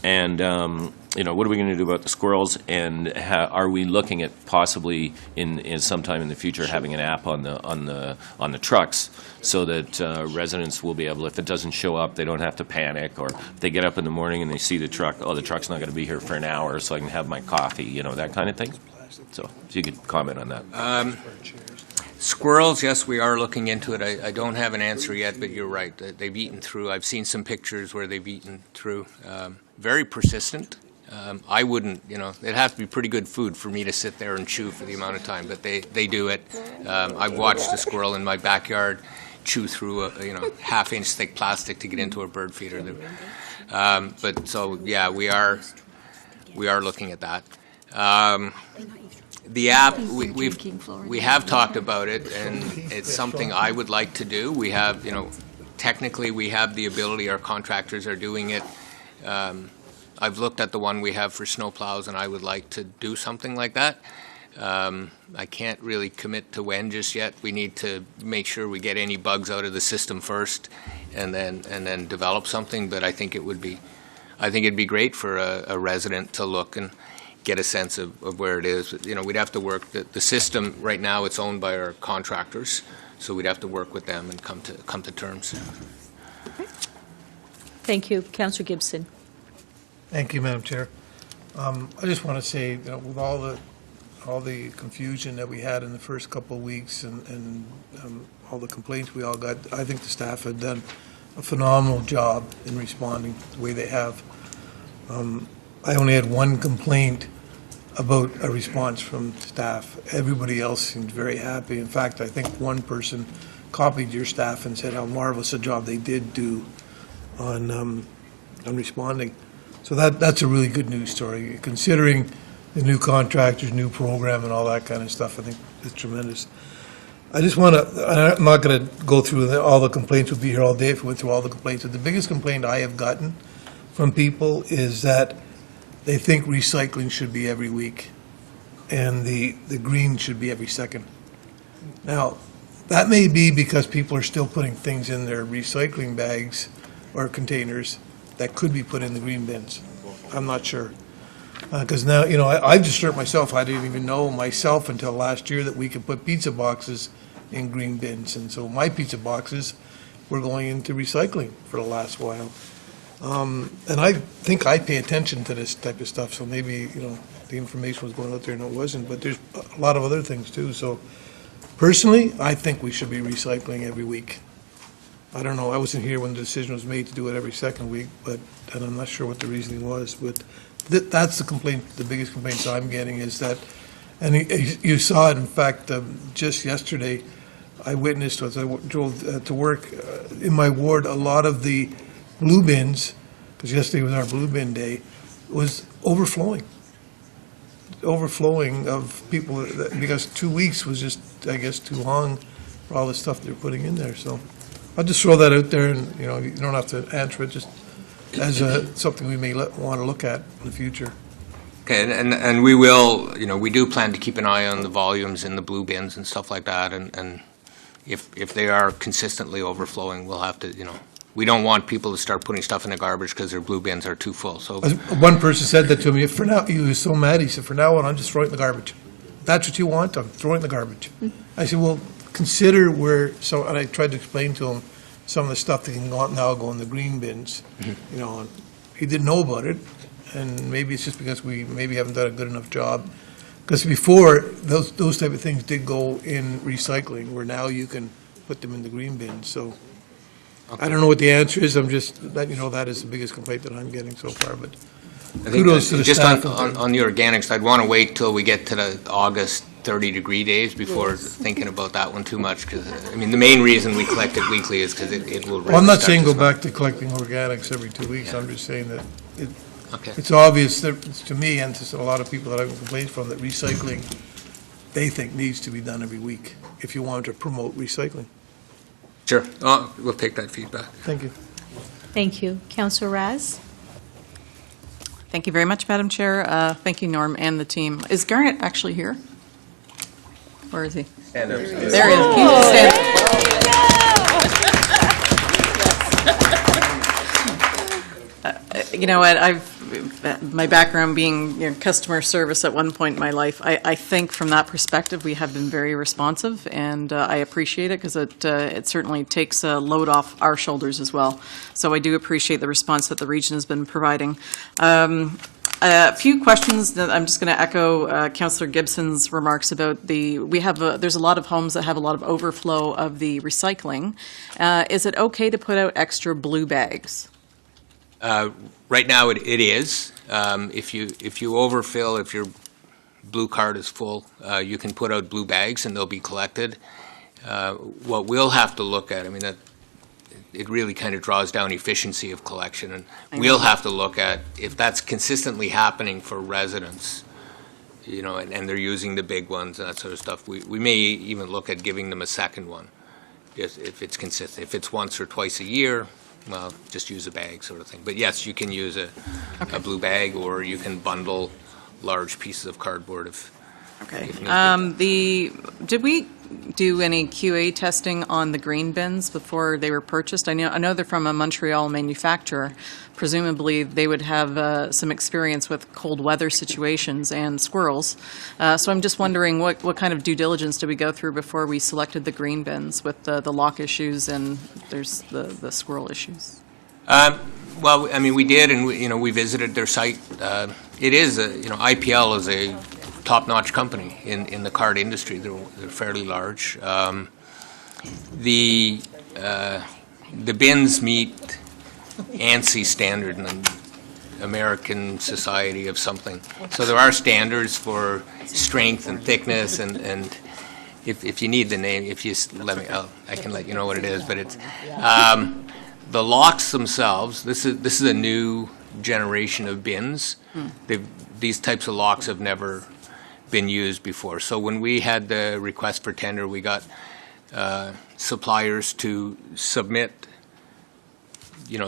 And what are we going to do about the squirrels? And are we looking at possibly in sometime in the future having an app on the trucks so that residents will be able, if it doesn't show up, they don't have to panic, or if they get up in the morning and they see the truck, the truck's not going to be here for an hour, so I can have my coffee, that kind of thing. So if you could comment on that. Squirrels, yes, we are looking into it. I don't have an answer yet, but you're right. They've eaten through. I've seen some pictures where they've eaten through. Very persistent. I wouldn't, it'd have to be pretty good food for me to sit there and chew for the amount of time, but they do it. I've watched a squirrel in my backyard chew through a half-inch thick plastic to get into a bird feeder. But so, yeah, we are looking at that. The app, we have talked about it, and it's something I would like to do. We have, technically we have the ability, our contractors are doing it. I've looked at the one we have for snowplows, and I would like to do something like that. I can't really commit to when just yet. We need to make sure we get any bugs out of the system first, and then develop something. But I think it'd be great for a resident to look and get a sense of where it is. We'd have to work, the system right now, it's owned by our contractors, so we'd have to work with them and come to terms. Thank you. Councillor Gibson. Thank you, Madam Chair. I just want to say, with all the confusion that we had in the first couple of weeks and all the complaints we all got, I think the staff had done a phenomenal job in responding the way they have. I only had one complaint about a response from staff. Everybody else seemed very happy. In fact, I think one person copied your staff and said how marvelous a job they did do on responding. So that's a really good news story. Considering the new contractors, new program, and all that kind of stuff, I think it's tremendous. I just want to, I'm not going to go through all the complaints. We'll be here all day if we went through all the complaints. But the biggest complaint I have gotten from people is that they think recycling should be every week and the green should be every second. Now, that may be because people are still putting things in their recycling bags or containers that could be put in the green bins. I'm not sure. Because now, I've just hurt myself. I didn't even know myself until last year that we could put pizza boxes in green bins. And so my pizza boxes were going into recycling for the last while. And I think I pay attention to this type of stuff, so maybe, the information was going out there and it wasn't, but there's a lot of other things too. So personally, I think we should be recycling every week. I don't know, I wasn't here when the decision was made to do it every second week, and I'm not sure what the reasoning was, but that's the complaint, the biggest complaints I'm getting is that, and you saw it, in fact, just yesterday, I witnessed as I drove to work in my ward, a lot of the blue bins, because yesterday was our blue bin day, was overflowing of people, because 2 weeks was just, I guess, too long for all the stuff they're putting in there. So I'll just throw that out there, and, you don't have to answer it, just as something we may want to look at in the future. Okay, and we will, we do plan to keep an eye on the volumes in the blue bins and stuff like that, and if they are consistently overflowing, we'll have to, we don't want people to start putting stuff in the garbage because their blue bins are too full, so. One person said that to me, for now, he was so mad, he said, for now on, I'm just throwing it in the garbage. If that's what you want, I'm throwing it in the garbage. I said, well, consider and I tried to explain to him some of the stuff that can now go in the green bins, and he didn't know about it, and maybe it's just because we maybe haven't done a good enough job. Because before, those type of things did go in recycling, where now you can put them in the green bin, so. I don't know what the answer is, I'm just letting you know that is the biggest complaint that I'm getting so far, but I think kudos to the just staff. on the organics, I'd want to wait till we get to the August 30-degree days before thinking about that one too much, because, the main reason we collect it weekly is because it will really Well, I'm not start saying to go back to collecting organics every 2 weeks, I'm just saying that Okay. it's obvious that, to me and to a lot of people that I've complained from, that recycling, they think needs to be done every week, if you want to promote recycling. Sure, we'll take that feedback. Thank you. Thank you. Councillor Raz? Thank you very much, Madam Chair. Thank you, Norm, and the team. Is Garnet actually here? Where is he? There he is. Can you just stand? You know what, my background being customer service at one point in my life, I think from that perspective, we have been very responsive, and I appreciate it, because it certainly takes a load off our shoulders as well. So I do appreciate the response that the region has been providing. A few questions that I'm just going to echo Councillor Gibson's remarks about there's a lot of homes that have a lot of overflow of the recycling. Is it okay to put out extra blue bags? Right now, it is. If you overfill, if your blue card is full, you can put out blue bags and they'll be collected. What we'll have to look at, that it really kind of draws down efficiency of collection, and we'll have to look at if that's consistently happening for residents, and they're using the big ones and that sort of stuff. We may even look at giving them a second one, if it's consistent. If it's once or twice a year, well, just use a bag sort of thing. But yes, you can use a blue bag, or you can bundle large pieces of cardboard if need. Did we do any QA testing on the green bins before they were purchased? I know they're from a Montreal manufacturer. Presumably, they would have some experience with cold weather situations and squirrels. So I'm just wondering what kind of due diligence did we go through before we selected the green bins with the lock issues and there's the squirrel issues? Well, we did, and we visited their site. It is IPL is a top-notch company in the card industry. They're fairly large. The bins meet ANSI standard, and American Society of something. So there are standards for strength and thickness, and if you need the name, if you let me, I can let you know what it is. But it's the locks themselves. This is a new generation of bins. These types of locks have never been used before. So when we had the request for tender, we got suppliers to submit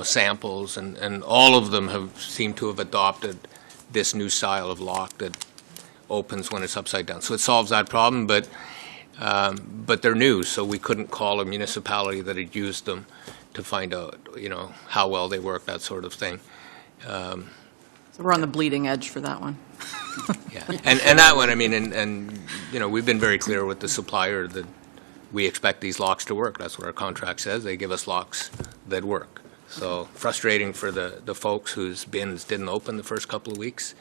samples, and all of them have seemed to have adopted this new style of lock that opens when it's upside down. So it solves that problem, but they're new, so we couldn't call a municipality that had used them to find out, how well they work, that sort of thing. So we're on the bleeding edge for that one. Yeah, and that one, and we've been very clear with the supplier that we expect these locks to work. That's what our contract says. They give us locks that work. So frustrating for the folks whose bins didn't open the first couple of weeks,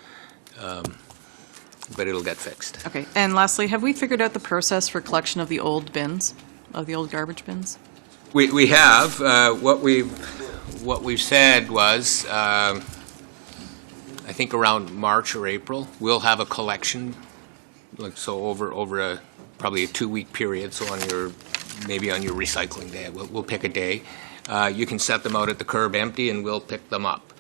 but it'll get fixed. Okay, and lastly, have we figured out the process for collection of the old bins, of the old garbage bins? We have, what we've said was, I think around March or April, we'll have a collection, like, so over a, probably a 2-week period, so maybe on your recycling day, we'll pick a day. You can set them out at the curb empty and we'll pick them up.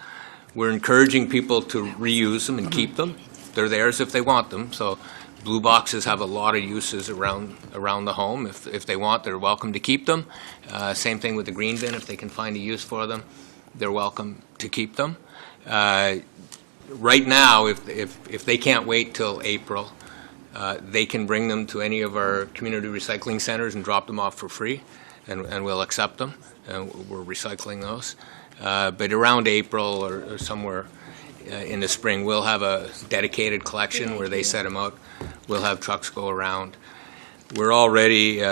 We're encouraging people to reuse them and keep them. They're theirs if they want them, so blue boxes have a lot of uses around the home. If they want, they're welcome to keep them. Same thing with the green bin. If they can find a use for them, they're welcome to keep them. Right now, if they can't wait till April, they can bring them to any of our community recycling centers and drop them off for free, and we'll accept them. We're recycling those. But around April or somewhere in the spring, we'll have a dedicated collection where they set them out. We'll have trucks go around. We're already,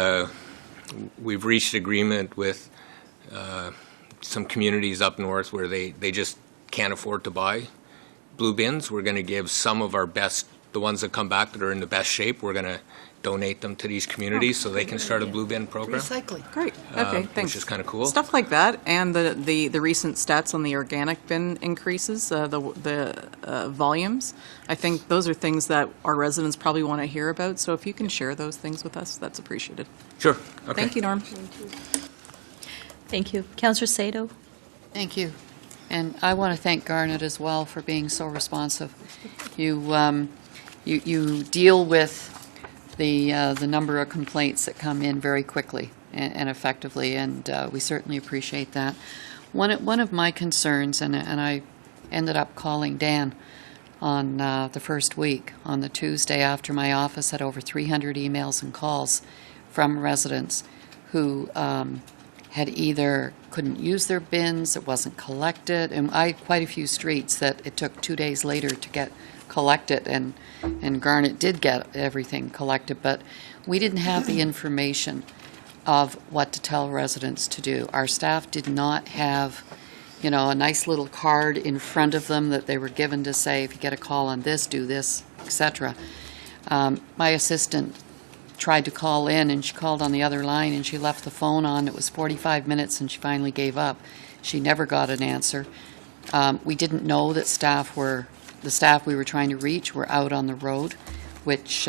we've reached agreement with some communities up north where they just can't afford to buy blue bins. We're going to give some of our best, the ones that come back that are in the best shape, we're going to donate them to these communities so they can start a blue bin program. Recycling. Great. Okay, thanks. Which is kind of cool. Stuff like that, and the recent stats on the organic bin increases, the volumes. I think those are things that our residents probably want to hear about. So if you can share those things with us, that's appreciated. Sure. Okay. Thank you, Norm. Thank you. Councillor Sato? Thank you. And I want to thank Garnet as well for being so responsive. You deal with the number of complaints that come in very quickly and effectively, and we certainly appreciate that. One of my concerns, and I ended up calling Dan on the first week, on the Tuesday after my office had over 300 emails and calls from residents who had either couldn't use their bins, it wasn't collected, and I had quite a few streets that it took 2 days later to get collected, and Garnet did get everything collected, but we didn't have the information of what to tell residents to do. Our staff did not have, a nice little card in front of them that they were given to say, if you get a call on this, do this, etc. My assistant tried to call in, and she called on the other line, and she left the phone on. It was 45 minutes, and she finally gave up. She never got an answer. We didn't know that the staff we were trying to reach were out on the road, which,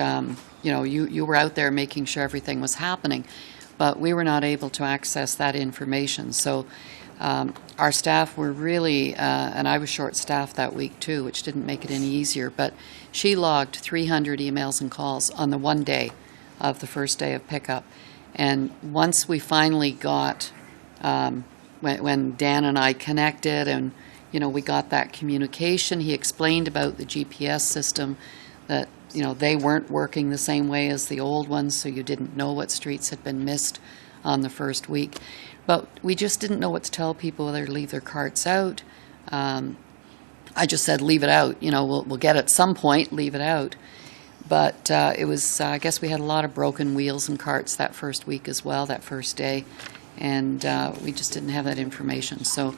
you were out there making sure everything was happening, but we were not able to access that information. So our staff were really, and I was short-staffed that week too, which didn't make it any easier, but she logged 300 emails and calls on the one day of the first day of pickup. And once we finally got, when Dan and I connected and we got that communication, he explained about the GPS system, that they weren't working the same way as the old ones, so you didn't know what streets had been missed on the first week. But we just didn't know what to tell people, whether to leave their carts out. I just said, leave it out. We'll get it at some point, leave it out. But it was, I guess we had a lot of broken wheels and carts that first week as well, that first day, and we just didn't have that information. So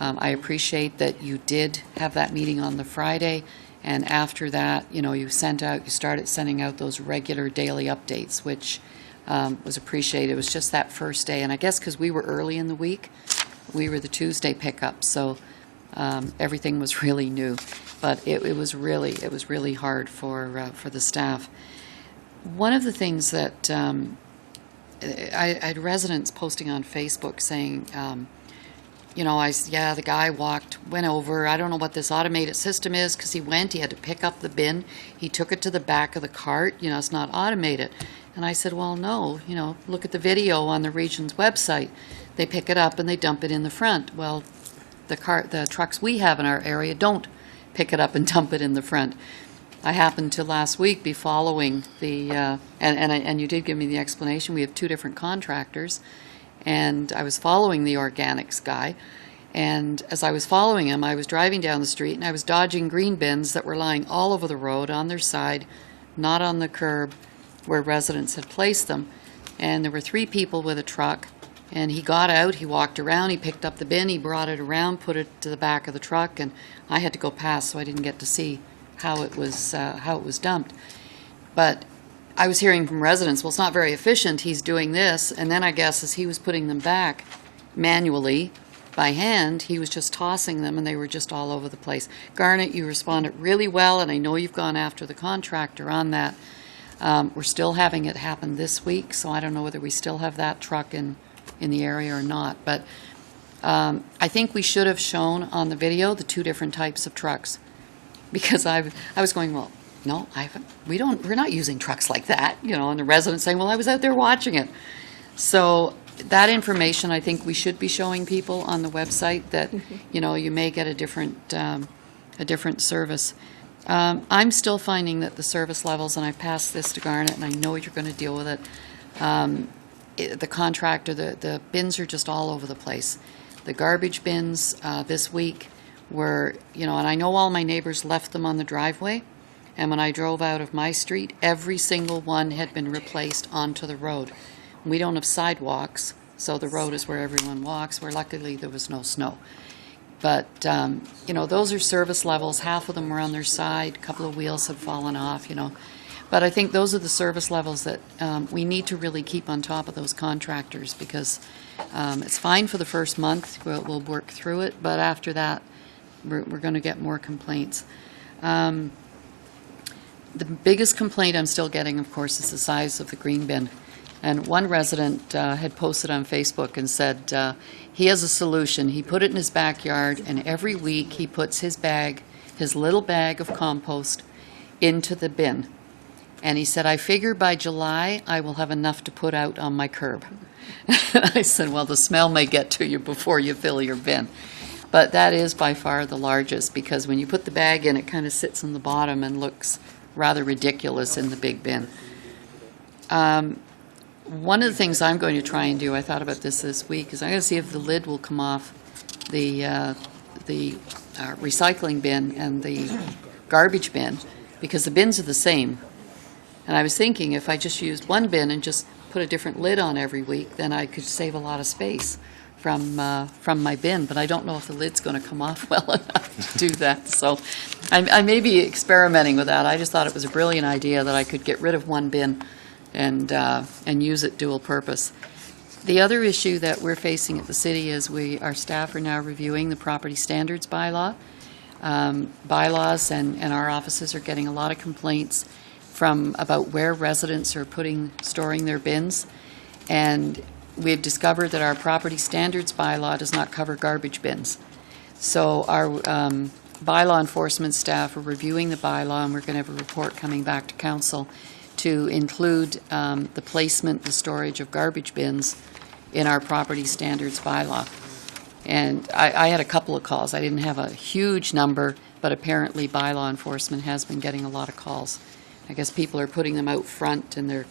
I appreciate that you did have that meeting on the Friday, and after that, you started sending out those regular daily updates, which was appreciated. It was just that first day, and I guess because we were early in the week, we were the Tuesday pickup, so everything was really new. But it was really hard for the staff. One of the things that I had residents posting on Facebook saying, the guy went over, I don't know what this automated system is, because he had to pick up the bin, he took it to the back of the cart, it's not automated. And I said, well, no, look at the video on the region's website. They pick it up and they dump it in the front. Well, the trucks we have in our area don't pick it up and dump it in the front. I happened to last week be following the, and you did give me the explanation, we have 2 different contractors, and I was following the organics guy, and as I was following him, I was driving down the street, and I was dodging green bins that were lying all over the road, on their side, not on the curb where residents had placed them, and there were 3 people with a truck, And he got out, he walked around, he picked up the bin, he brought it around, put it to the back of the truck, and I had to go past, so I didn't get to see how it was dumped. But I was hearing from residents, well, it's not very efficient, he's doing this, and then I guess as he was putting them back manually, by hand, he was just tossing them, and they were just all over the place. Garnet, you responded really well, and I know you've gone after the contractor on that. We're still having it happen this week, so I don't know whether we still have that truck in the area or not. But I think we should have shown on the video the two different types of trucks, because I was going, well, no, we're not using trucks like that, you know, and the residents saying, well, I was out there watching it. So that information, I think we should be showing people on the website, that, you know, you may get a different service. I'm still finding that the service levels, and I've passed this to Garnet, and I know you're going to deal with it, the contractor, the bins are just all over the place. The garbage bins this week were, you know, and I know all my neighbors left them on the driveway, and when I drove out of my street, every single one had been replaced onto the road. We don't have sidewalks, so the road is where everyone walks, where luckily there was no snow. But, you know, those are service levels. Half of them were on their side, a couple of wheels had fallen off, you know. But I think those are the service levels that we need to really keep on top of those contractors, because it's fine for the first month, we'll work through it, but after that, we're going to get more complaints. The biggest complaint I'm still getting, of course, is the size of the green bin. And one resident had posted on Facebook and said he has a solution. He put it in his backyard, and every week he puts his little bag of compost into the bin. And he said, I figure by July I will have enough to put out on my curb. I said, well, the smell may get to you before you fill your bin. But that is by far the largest, because when you put the bag in, it kind of sits on the bottom and looks rather ridiculous in the big bin. One of the things I'm going to try and do, I thought about this week, is I'm going to see if the lid will come off the recycling bin and the garbage bin, because the bins are the same. And I was thinking, if I just used one bin and just put a different lid on every week, then I could save a lot of space from my bin. But I don't know if the lid's going to come off well enough to do that. So I may be experimenting with that. I just thought it was a brilliant idea that I could get rid of one bin and use it dual purpose. The other issue that we're facing at the city is our staff are now reviewing the property standards bylaws, and our offices are getting a lot of complaints about where residents are storing their bins. And we've discovered that our property standards bylaw does not cover garbage bins. So our bylaw enforcement staff are reviewing the bylaw, and we're going to have a report coming back to council to include the placement, the storage of garbage bins in our property standards bylaw. And I had a couple of calls. I didn't have a huge number, but apparently bylaw enforcement has been getting a lot of calls. I guess people are putting them out front, and they're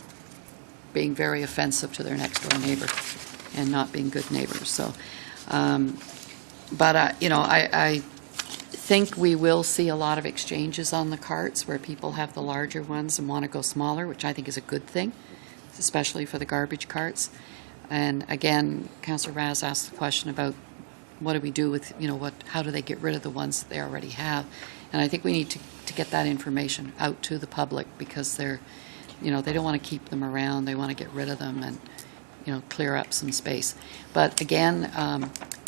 being very offensive to their next-door neighbor and not being good neighbors. So, you know, I think we will see a lot of exchanges on the carts where people have the larger ones and want to go smaller, which I think is a good thing, especially for the garbage carts. And again, Councillor Raz asked the question about what do we do with, you know, how do they get rid of the ones that they already have? And I think we need to get that information out to the public, because they're, you know, they don't want to keep them around. They want to get rid of them and, you know, clear up some space. But again,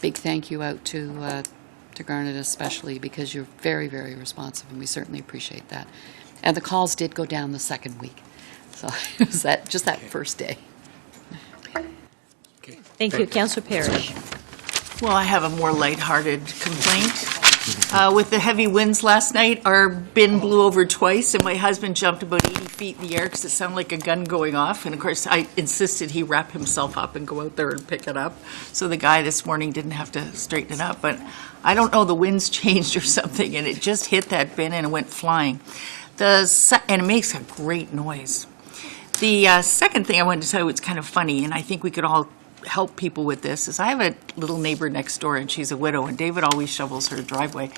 big thank you out to Garnet especially, because you're very, very responsive, and we certainly appreciate that. And the calls did go down the second week. So it was just that first day. Thank you. Councillor Parish. Well, I have a more lighthearted complaint. With the heavy winds last night, our bin blew over twice, and my husband jumped about 80 feet in the air because it sounded like a gun going off. And of course, I insisted he wrap himself up and go out there and pick it up. So the guy this morning didn't have to straighten it up. But I don't know, the winds changed or something, and it just hit that bin and it went flying. And it makes a great noise. The second thing I wanted to tell you, it's kind of funny, and I think we could all help people with this, is I have a little neighbor next door, and she's a widow, and David always shovels her driveway.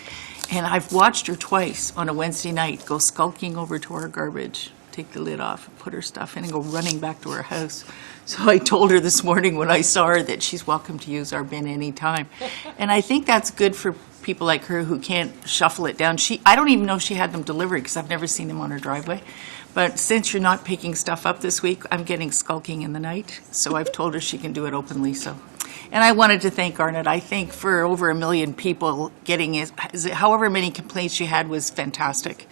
And I've watched her twice on a Wednesday night go skulking over to our garbage take the lid off and put her stuff in and go running back to her house. So I told her this morning when I saw her that she's welcome to use our bin anytime. And I think that's good for people like her who can't shuffle it down. I don't even know if she had them delivered because I've never seen them on her driveway. But since you're not picking stuff up this week, I'm getting skulking in the night. So I've told her she can do it openly, so. And I wanted to thank Arnett. I think for over 1 million people getting however many complaints you had was fantastic.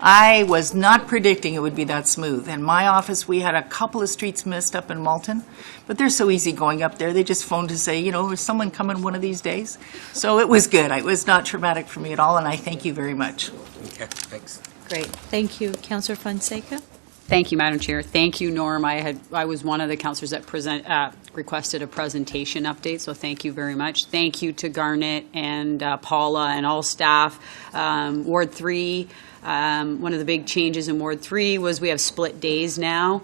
I was not predicting it would be that smooth. In my office, we had a couple of streets missed up in Malton, but they're so easy going up there. They just phoned to say, is someone coming one of these days? So it was good. It was not traumatic for me at all, and I thank you very much. Okay, thanks. Great. Thank you. Councillor Fonseca? Thank you, Madam Chair. Thank you, Norm. I was one of the councillors that requested a presentation update, so thank you very much. Thank you to Garnet and Paula and all staff. Ward 3, one of the big changes in Ward 3 was we have split days now.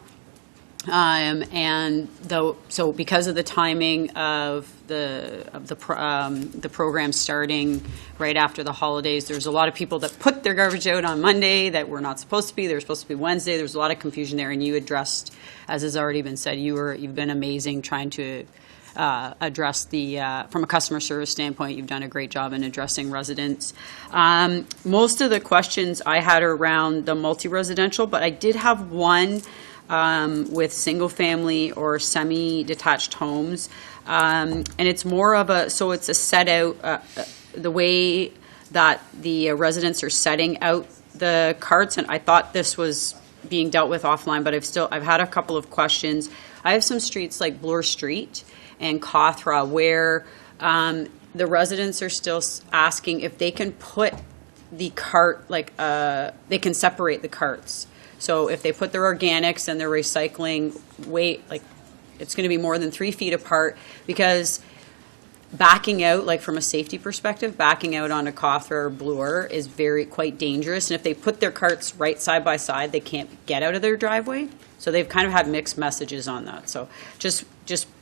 So because of the timing of the program starting right after the holidays, there's a lot of people that put their garbage out on Monday that were not supposed to be. They were supposed to be Wednesday. There's a lot of confusion there, and you addressed, as has already been said, you've been amazing trying to address from a customer service standpoint. You've done a great job in addressing residents. Most of the questions I had are around the multi-residential, but I did have one with single-family or semi-detached homes. And it's more of it's a set out, the way that the residents are setting out the carts, and I thought this was being dealt with offline, but I've had a couple of questions. I have some streets like Bloor Street and Cawthra where the residents are still asking if they can put the cart, they can separate the carts. So if they put their organics and their recycling weight, it's going to be more than 3 feet apart, because backing out, from a safety perspective, backing out onto Cawthra or Bloor is quite dangerous. And if they put their carts right side by side, they can't get out of their driveway. So they've kind of had mixed messages on that. So just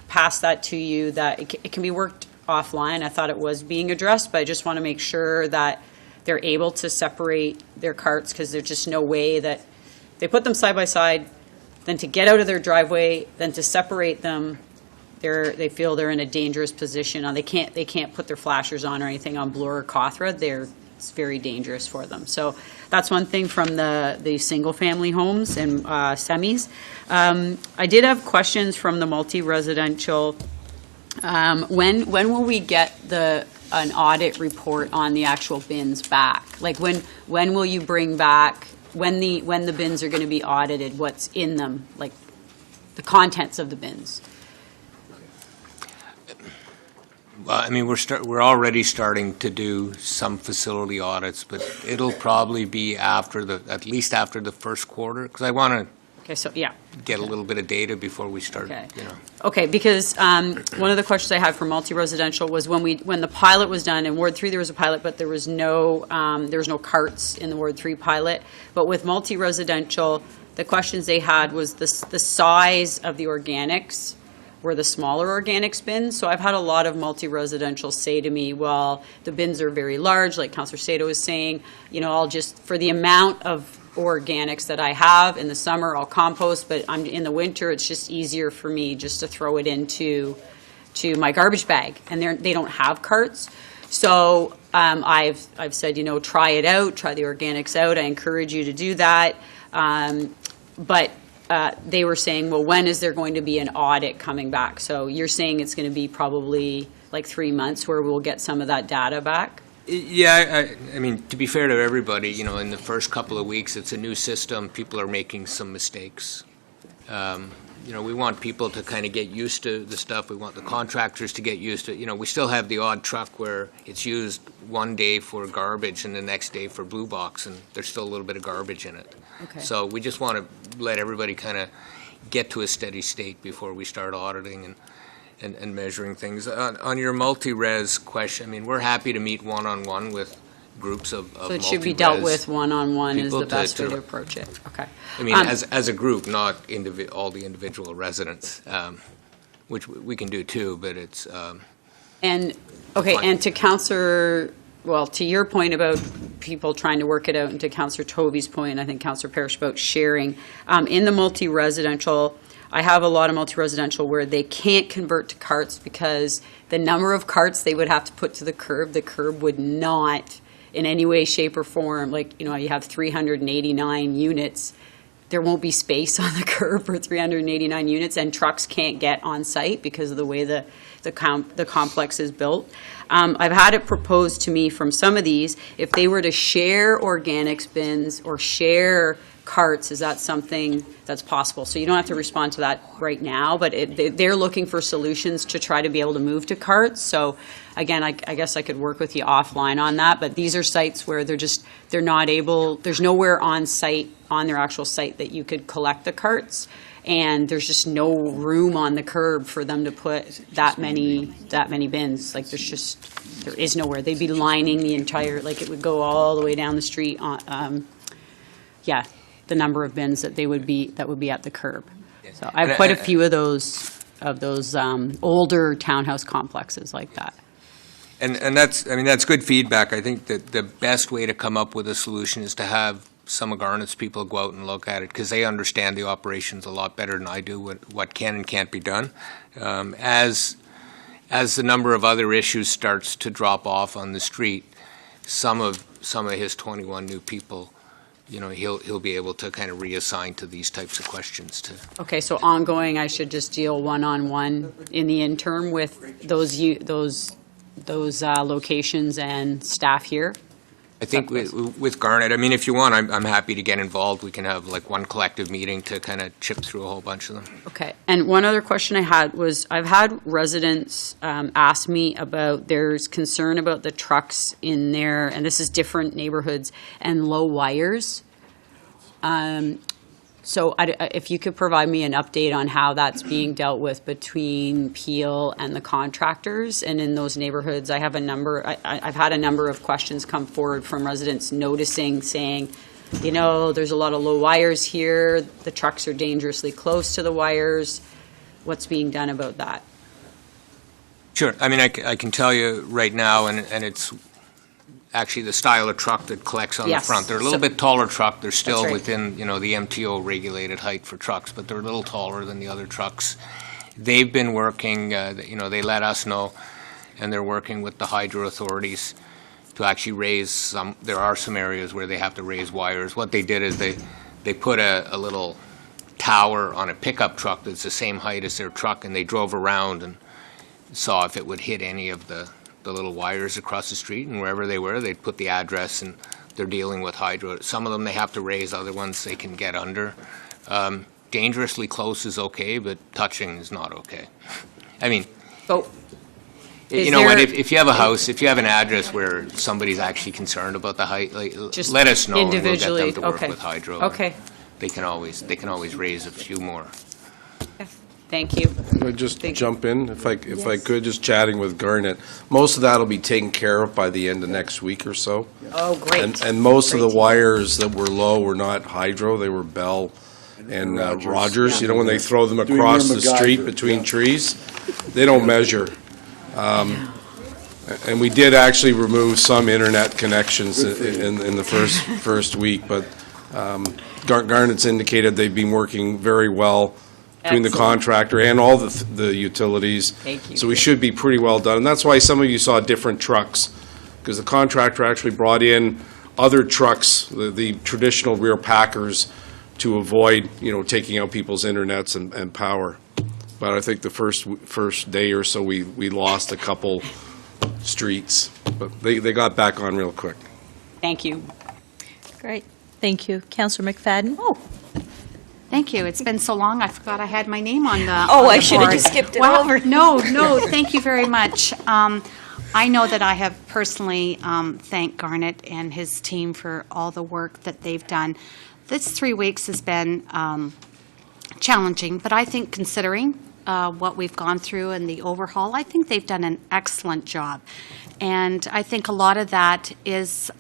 pass that to you, that it can be worked offline. I thought it was being addressed, but I just want to make sure that they're able to separate their carts, because there's just no way that they put them side by side, then to get out of their driveway, then to separate them, they feel they're in a dangerous position. They can't put their flashers on or anything on Bloor or Cawthra. It's very dangerous for them. So that's one thing from the single family homes and semis. I did have questions from the multi-residential. When will we get an audit report on the actual bins back? When will you bring back? When the bins are going to be audited, what's in them, the contents of the bins? Well, I mean, we're already starting to do some facility audits, but it'll probably be at least after the first quarter, because I want to get a little bit of data before we start. Okay. Okay, because one of the questions I had for multi-residential was when the pilot was done in Ward 3, there was a pilot, but there was no carts in the Ward 3 pilot. But with multi-residential, the questions they had was the size of the organics were the smaller organics bins. So I've had a lot of multi-residential say to me, well, the bins are very large, like Councillor Sato was saying, I'll just, for the amount of organics that I have in the summer, I'll compost, but in the winter, it's just easier for me just to throw it into my garbage bag, and they don't have carts. So I've said, try it out, try the organics out. I encourage you to do that. But they were saying, well, when is there going to be an audit coming back? So you're saying it's going to be probably 3 months where we'll get some of that data back? Yeah, I mean, to be fair to everybody, in the first couple of weeks, it's a new system. People are making some mistakes. We want people to kind of get used to the stuff. We want the contractors to get used to it. We still have the odd truck where it's used one day for garbage and the next day for blue box, and there's still a little bit of garbage in it. Okay. So we just want to let everybody kind of get to a steady state before we start auditing and measuring things. On your multi-res question, I mean, we're happy to meet one-on-one with groups of So it should be dealt with one-on-one is the best way to to approach it. Okay. I mean, as a group, not all the individual residents, which we can do too, but it's. And to Councillor, to your point about people trying to work it out, and to Councillor Tovey's point, I think Councillor Parrish, about sharing. In the multi-residential, I have a lot of multi-residential where they can't convert to carts because the number of carts they would have to put to the curb would not in any way, shape, or form, like, you have 389 units, there won't be space on the curb for 389 units, and trucks can't get on site because of the way the complex is built. I've had it proposed to me from some of these, if they were to share organics bins or share carts, is that something that's possible? So you don't have to respond to that right now, but they're looking for solutions to try to be able to move to carts. So again, I guess I could work with you offline on that, but these are sites where they're not able, there's nowhere on site, on their actual site, that you could collect the carts, and there's just no room on the curb for them to put that many bins. Like, there is nowhere. They'd be lining the entire, like, it would go all the way down the street on, the number of bins that would be at the curb. So I have quite a few of those older townhouse complexes like that. And that's good feedback. I think that the best way to come up with a solution is to have some of Garnet's people go out and look at it, because they understand the operations a lot better than I do, what can and can't be done. As the number of other issues starts to drop off on the street, some of his 21 new people, he'll be able to kind of reassign to these types of questions too. Okay, so ongoing, I should just deal one-on-one in the interim with those locations and staff here? I think with Garnet, if you want, I'm happy to get involved. We can have like one collective meeting to kind of chip through a whole bunch of them. Okay, and one other question I had was, I've had residents ask me about, there's concern about the trucks in there, and this is different neighborhoods, and low wires. So if you could provide me an update on how that's being dealt with between Peel and the contractors, and in those neighborhoods, I've had a number of questions come forward from residents noticing, saying, there's a lot of low wires here, the trucks are dangerously close to the wires. What's being done about that? Sure. I can tell you right now, and it's actually the style of truck that collects on the front. They're a little bit taller truck. They're still within, the MTO regulated height for trucks, but they're a little taller than the other trucks. They've been working, they let us know, and they're working with the hydro authorities to actually raise there are some areas where they have to raise wires. What they did is they put a little tower on a pickup truck that's the same height as their truck, and they drove around and saw if it would hit any of the little wires across the street, and wherever they were, they'd put the address, and they're dealing with hydro. Some of them they have to raise, other ones they can get under. Dangerously close is okay, but touching is not okay. If you have a house, if you have an address where somebody's actually concerned about the height, let us know, and we'll get them to work with hydro. Okay. They can always raise a few more. Thank you. Can I just jump in, if I could, just chatting with Garnet? Most of that will be taken care of by the end of next week or so. Oh, great. And most of the wires that were low were not hydro, they were Bell and Rogers. When they throw them across the street between trees, they don't measure. And we did actually remove some internet connections in the first week, but Garnet's indicated they've been working very well between the contractor and all the utilities. Thank you. So we should be pretty well done. And that's why some of you saw different trucks, because the contractor actually brought in other trucks, the traditional rear packers, to avoid, taking out people's internets and power. But I think the first day or so, we lost a couple streets, but they got back on real quick. Thank you. Great. Thank you. Councillor McFadden? Thank you. It's been so long, I forgot I had my name on the I should have just skipped it over. No, thank you very much. I know that I have personally thanked Garnet and his team for all the work that they've done. This 3 weeks has been challenging, but I think considering what we've gone through and the overhaul, I think they've done an excellent job. And I think a lot of that is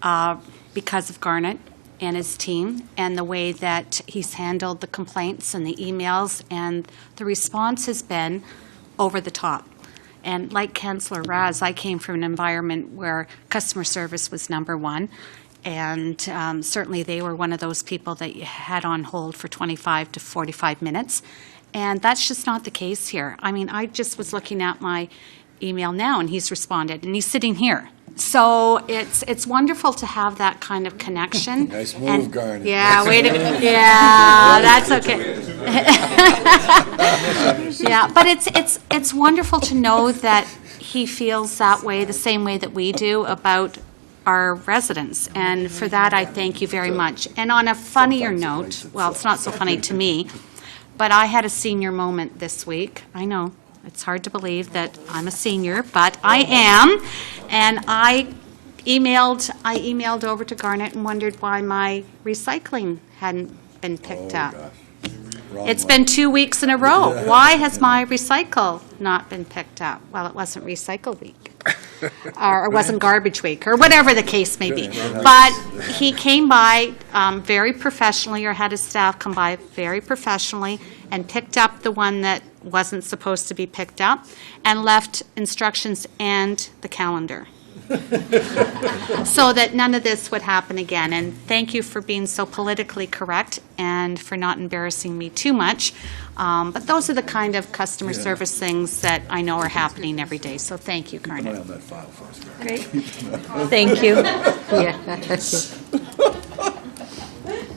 because of Garnet and his team and the way that he's handled the complaints and the emails, and the response has been over the top. And like Councillor Raz, I came from an environment where customer service was number one, And certainly they were one of those people that you had on hold for 25 to 45 minutes. And that's just not the case here. I mean, I just was looking at my email now, and he's responded, and he's sitting here. So it's wonderful to have that kind of connection. Nice move, And- Garnet. Yeah, way to, yeah, that's okay. Yeah, but it's wonderful to know that he feels that way, the same way that we do about our residents. And for that, I thank you very much. And on a funnier note, well, it's not so funny to me, but I had a senior moment this week. I know, it's hard to believe that I'm a senior, but I am. And I emailed over to Garnet and wondered why my recycling hadn't been picked up. It's been 2 weeks in a row. Why has my recycle not been picked up? Well, it wasn't recycle week. Or it wasn't garbage week, or whatever the case may be. But he came by very professionally, or had his staff come by very professionally, and picked up the one that wasn't supposed to be picked up, and left instructions and the calendar. So that none of this would happen again. And thank you for being so politically correct and for not embarrassing me too much. But those are the kind of customer service things that I know are happening every day. So thank you, Garnet. Great. Thank you.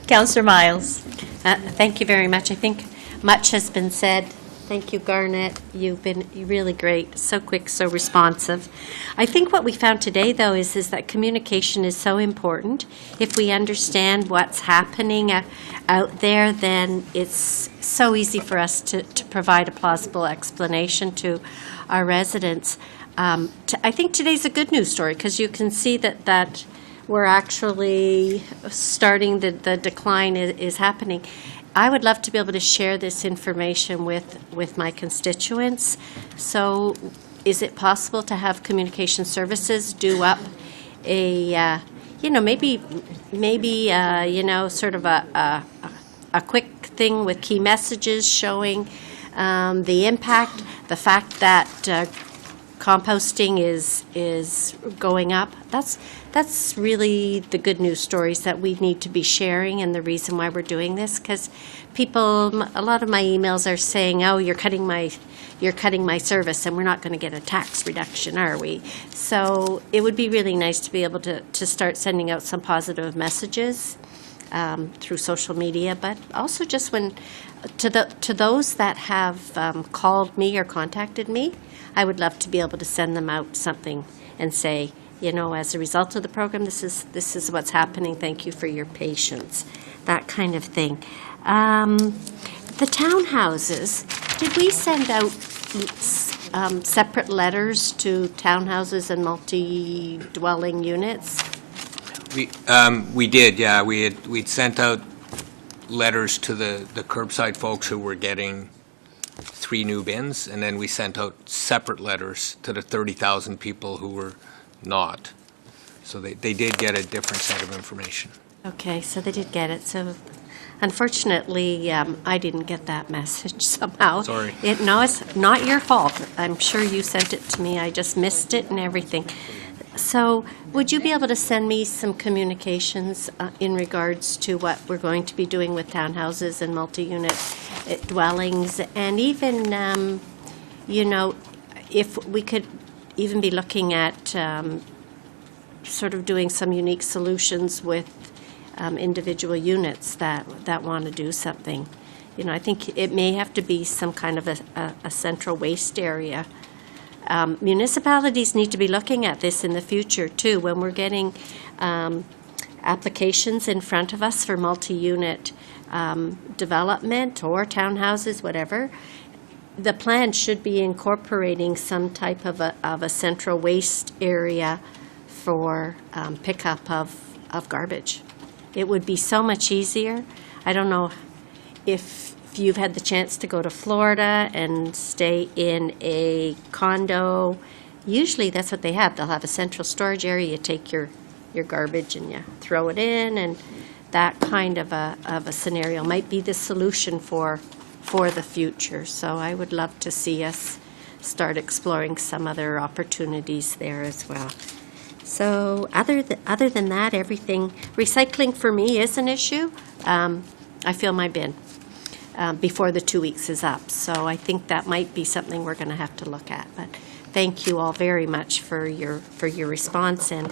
Councillor Miles. Thank you very much. I think much has been said. Thank you, Garnet. You've been really great, so quick, so responsive. I think what we found today, though, is that communication is so important. If we understand what's happening out there, then it's so easy for us to provide a plausible explanation to our residents. I think today's a good news story, because you can see that we're actually starting, the decline is happening. I would love to be able to share this information with my constituents. So is it possible to have communication services do up a, maybe sort of a quick thing with key messages showing the impact, the fact that composting is going up. That's really the good news stories that we need to be sharing, and the reason why we're doing this, because people, a lot of my emails are saying, oh, you're cutting my service and we're not going to get a tax reduction, are we? So it would be really nice to be able to start sending out some positive messages through social media, but also just to those that have called me or contacted me, I would love to be able to send them out something and say, as a result of the program, this is what's happening. Thank you for your patience, that kind of thing. The townhouses, did we send out separate letters to townhouses and multi-dwelling units? We did, yeah. We'd sent out letters to the curbside folks who were getting 3 new bins, and then we sent out separate letters to the 30,000 people who were not. So they did get a different set of information. Okay, so they did get it. So unfortunately, I didn't get that message somehow. Sorry. No, it's not your fault. I'm sure you sent it to me. I just missed it and everything. So would you be able to send me some communications in regards to what we're going to be doing with townhouses and multi-unit dwellings? And even, if we could even be looking at sort of doing some unique solutions with individual units that want to do something. I think it may have to be some kind of a central waste area. Municipalities need to be looking at this in the future, too, when we're getting applications in front of us for multi-unit development or townhouses, whatever. The plan should be incorporating some type of a central waste area for pickup of garbage. It would be so much easier. I don't know if you've had the chance to go to Florida and stay in a condo. Usually that's what they have. They'll have a central storage area. You take your garbage and you throw it in, and that kind of a scenario might be the solution for the future. So I would love to see us start exploring some other opportunities there as well. So other than that, everything, recycling for me is an issue. I fill my bin before the 2 weeks is up. So I think that might be something we're going to have to look at. But thank you all very much for your response, and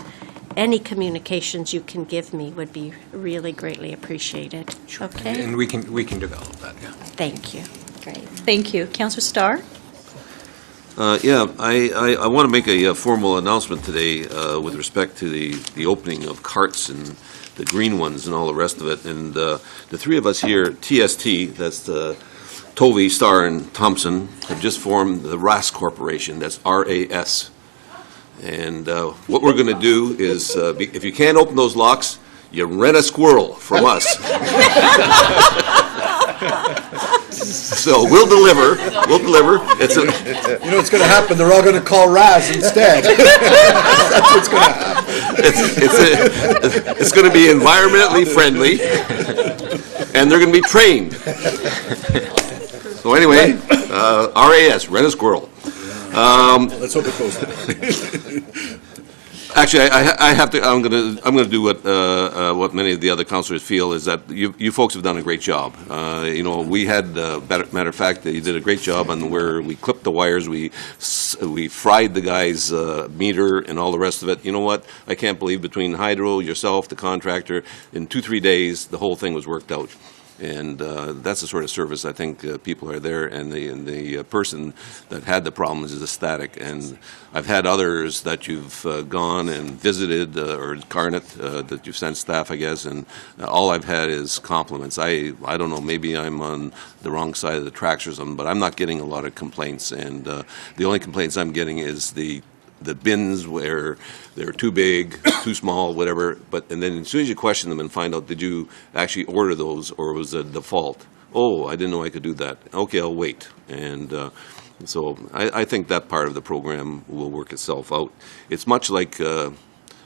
any communications you can give me would be really greatly appreciated. Okay? And we can develop that, yeah. Thank you. Great. Thank you. Councillor Starr? I want to make a formal announcement today with respect to the opening of carts and the green ones and all the rest of it. And the three of us here, TST, that's Tovey, Starr, and Thompson, have just formed the RAS Corporation. That's RAS. And what we're going to do is, if you can't open those locks, you rent a squirrel from us. So we'll deliver. It's you know what's going to happen? They're all going to call Raz instead. That's what's going to happen. It's going to be environmentally friendly, and they're going to be trained. So anyway, RAS, rent a squirrel. Let's hope it goes that. Actually, I have to. I'm going to do what many of the other councillors feel is that you folks have done a great job. You know, we had matter of fact, you did a great job on where we clipped the wires, we fried the guy's meter and all the rest of it. You know what? I can't believe between Hydro, yourself, the contractor, in 2-3 days, the whole thing was worked out. And that's the sort of service I think people are there, and the person that had the problems is ecstatic. And I've had others that you've gone and visited, or Garnet, that you've sent staff, I guess, and all I've had is compliments. I don't know, maybe I'm on the wrong side of the tracks or something, but I'm not getting a lot of complaints. And the only complaints I'm getting is the bins where they're too big, too small, whatever. And then as soon as you question them and find out, did you actually order those or was it a default? Oh, I didn't know I could do that. Okay, I'll wait. And so I think that part of the program will work itself out. It's much like, I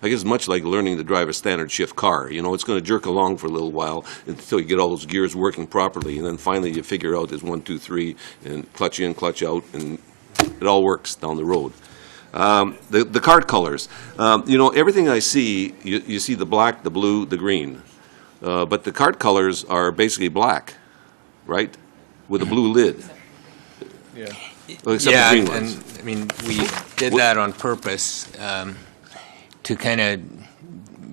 guess it's much like learning to drive a standard shift car. You know, it's going to jerk along for a little while until you get all those gears working properly. And then finally you figure out there's 1, 2, 3, and clutch in, clutch out, and it all works down the road. The cart colors, you know, everything I see, you see the black, the blue, the green, but the cart colors are basically black, right, with a blue lid. Yeah. Well, except the green ones. And I mean, we did that on purpose to kind of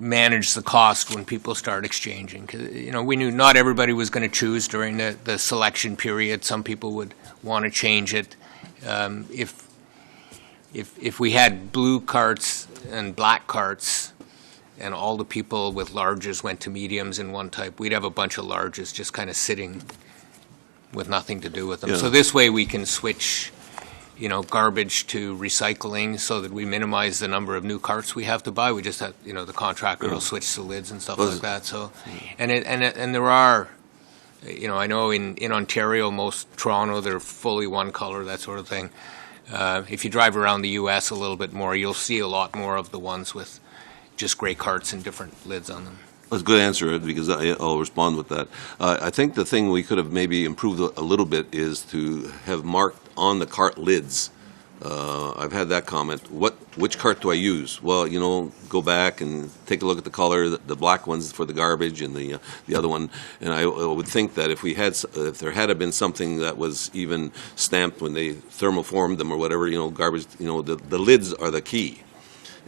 manage the cost when people start exchanging. 'Cause, you know, we knew not everybody was going to choose during the selection period. Some people would want to change it. If we had blue carts and black carts and all the people with larges went to mediums in one type, we'd have a bunch of larges just kind of sitting with nothing to do with them. Yeah. So this way we can switch, you know, garbage to recycling so that we minimize the number of new carts we have to buy. We just have, you know, the contractor will switch the lids and stuff like that. So, and there are, you know, I know in Ontario, most Toronto, they're fully one color, that sort of thing. If you drive around the U.S. a little bit more, you'll see a lot more of the ones with just gray carts and different lids on them. That's a good answer, because I'll respond with that. I think the thing we could have maybe improved a little bit is to have marked on the cart lids. I've had that comment. Which cart do I use? Well, you know, go back and take a look at the color. The black one's for the garbage, and the other one. And I would think that if there had been something that was even stamped when they thermoformed them or whatever, you know, garbage. You know, the lids are the key.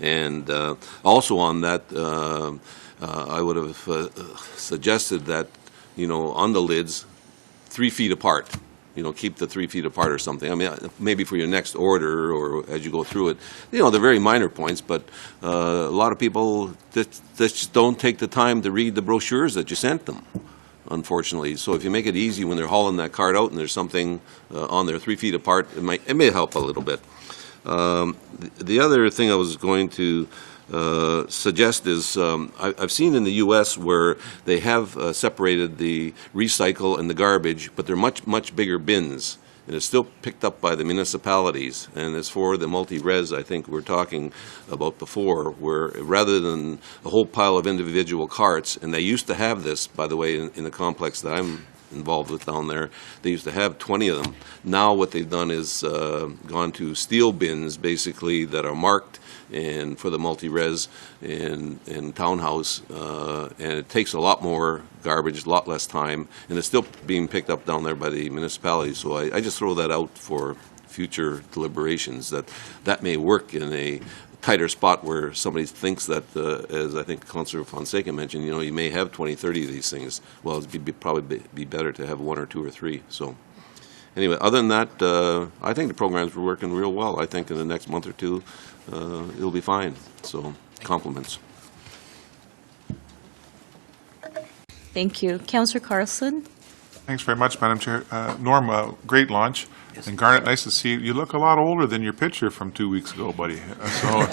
And also on that, I would have suggested that, you know, on the lids, 3 feet apart. You know, keep the 3 feet apart or something. I mean, maybe for your next order or as you go through it, you know, they're very minor points, but a lot of people just don't take the time to read the brochures that you sent them, unfortunately. So if you make it easy when they're hauling that cart out and there's something on there 3 feet apart, it may help a little bit. The other thing I was going to suggest is I've seen in the U.S. where they have separated the recycle and the garbage, but they're much bigger bins, and it's still picked up by the municipalities. And as for the multi-res, I think we're talking about before, where rather than a whole pile of individual carts, and they used to have this, by the way, in the complex that I'm involved with down there. They used to have 20 of them. Now what they've done is gone to steel bins, basically, that are marked and for the multi-res and townhouse, and it takes a lot more garbage, a lot less time, and it's still being picked up down there by the municipality. So I just throw that out for future deliberations, that may work in a tighter spot where somebody thinks that, as I think Councillor Fonseca mentioned, you may have 20, 30 of these things. Well, it'd probably be better to have 1 or 2 or 3. So anyway, other than that, I think the programs were working real well. I think in the next month or two, it'll be fine. So compliments. Thank you. Councillor Carlson? Thanks very much, Madam Chair. Norm, great launch. And Garnet, nice to see you. You look a lot older than your picture from 2 weeks ago, buddy. So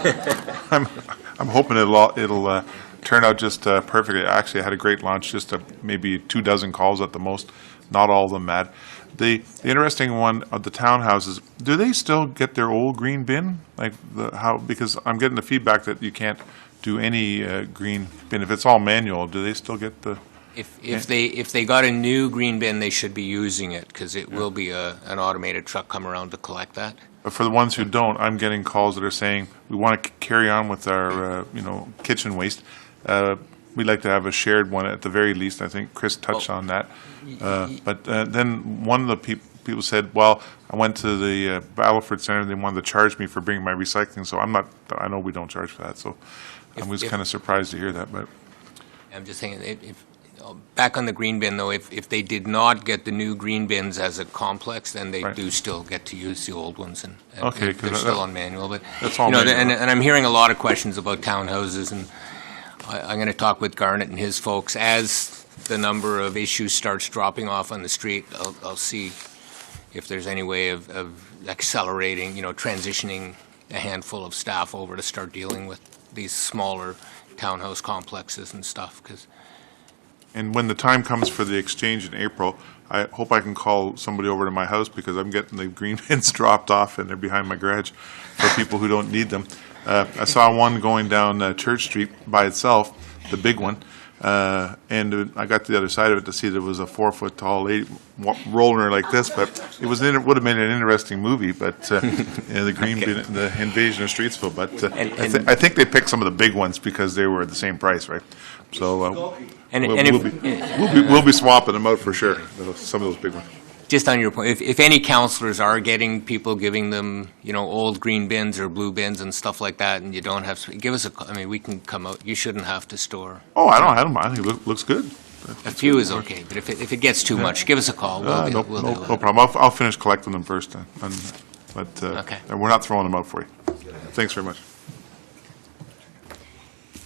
I'm hoping it'll turn out just perfectly. Actually, I had a great launch, just maybe 24 calls at the most, not all of them mad. The interesting one of the townhouses, do they still get their old green bin? Like because I'm getting the feedback that you can't do any green bin. If it's all manual, do they still get the... If they got a new green bin, they should be using it, because it will be an automated truck come around to collect that. But for the ones who don't, I'm getting calls that are saying, we want to carry on with our, kitchen waste. We'd like to have a shared one at the very least. I think Chris touched on that. But then one of the people said, well, I went to the Battleford Center and they wanted to charge me for bringing my recycling. So I know we don't charge for that. So I was kind of surprised to hear that. But I'm just saying, back on the green bin, though, if they did not get the new green bins as a complex, then they do still get to use the old ones, and okay, they're still on manual. But that's all manual. And I'm hearing a lot of questions about townhouses, and I'm going to talk with Garnet and his folks. As the number of issues starts dropping off on the street, I'll see if there's any way of accelerating, transitioning a handful of staff over to start dealing with these smaller townhouse complexes and stuff, because... And when the time comes for the exchange in April, I hope I can call somebody over to my house, because I'm getting the green bins dropped off and they're behind my garage for people who don't need them. I saw one going down Church Street by itself, the big one, and I got to the other side of it to see there was a 4-foot-tall lady rolling her like this, but it would have been an interesting movie, but the green bin, the Invasion of Streetsville. But I think they picked some of the big ones because they were the same price, right? So we'll be swapping them out for sure, some of those big ones. Just on your point, if any councillors are getting people giving them, old green bins or blue bins and stuff like that, and you don't have, give us we can come out. You shouldn't have to store. Oh, I don't mind. I think it looks good. A few is okay, but if it gets too much, give us a call. No problem. I'll finish collecting them first, but we're not throwing them out for you. Thanks very much.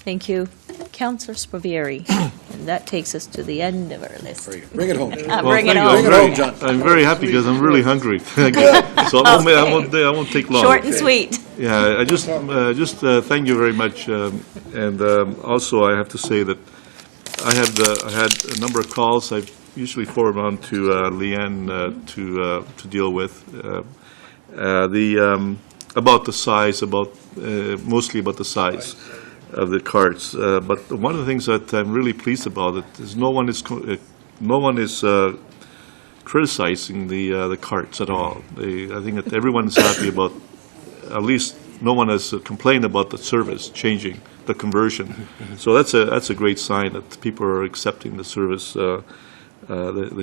Thank you. Councillor Spavieri. And that takes us to the end of our list. Bring it home. Bring it home. I'm very happy because I'm really hungry. So I won't take long. Short and sweet. Yeah, I just thank you very much. And also I have to say that I had a number of calls. I usually forward on to Leanne to deal with about the size, mostly about the size of the carts. But one of the things that I'm really pleased about is no one is criticizing the carts at all. I think that everyone is happy about. At least no one has complained about the service changing, the conversion. So that's a great sign that people are accepting the service, the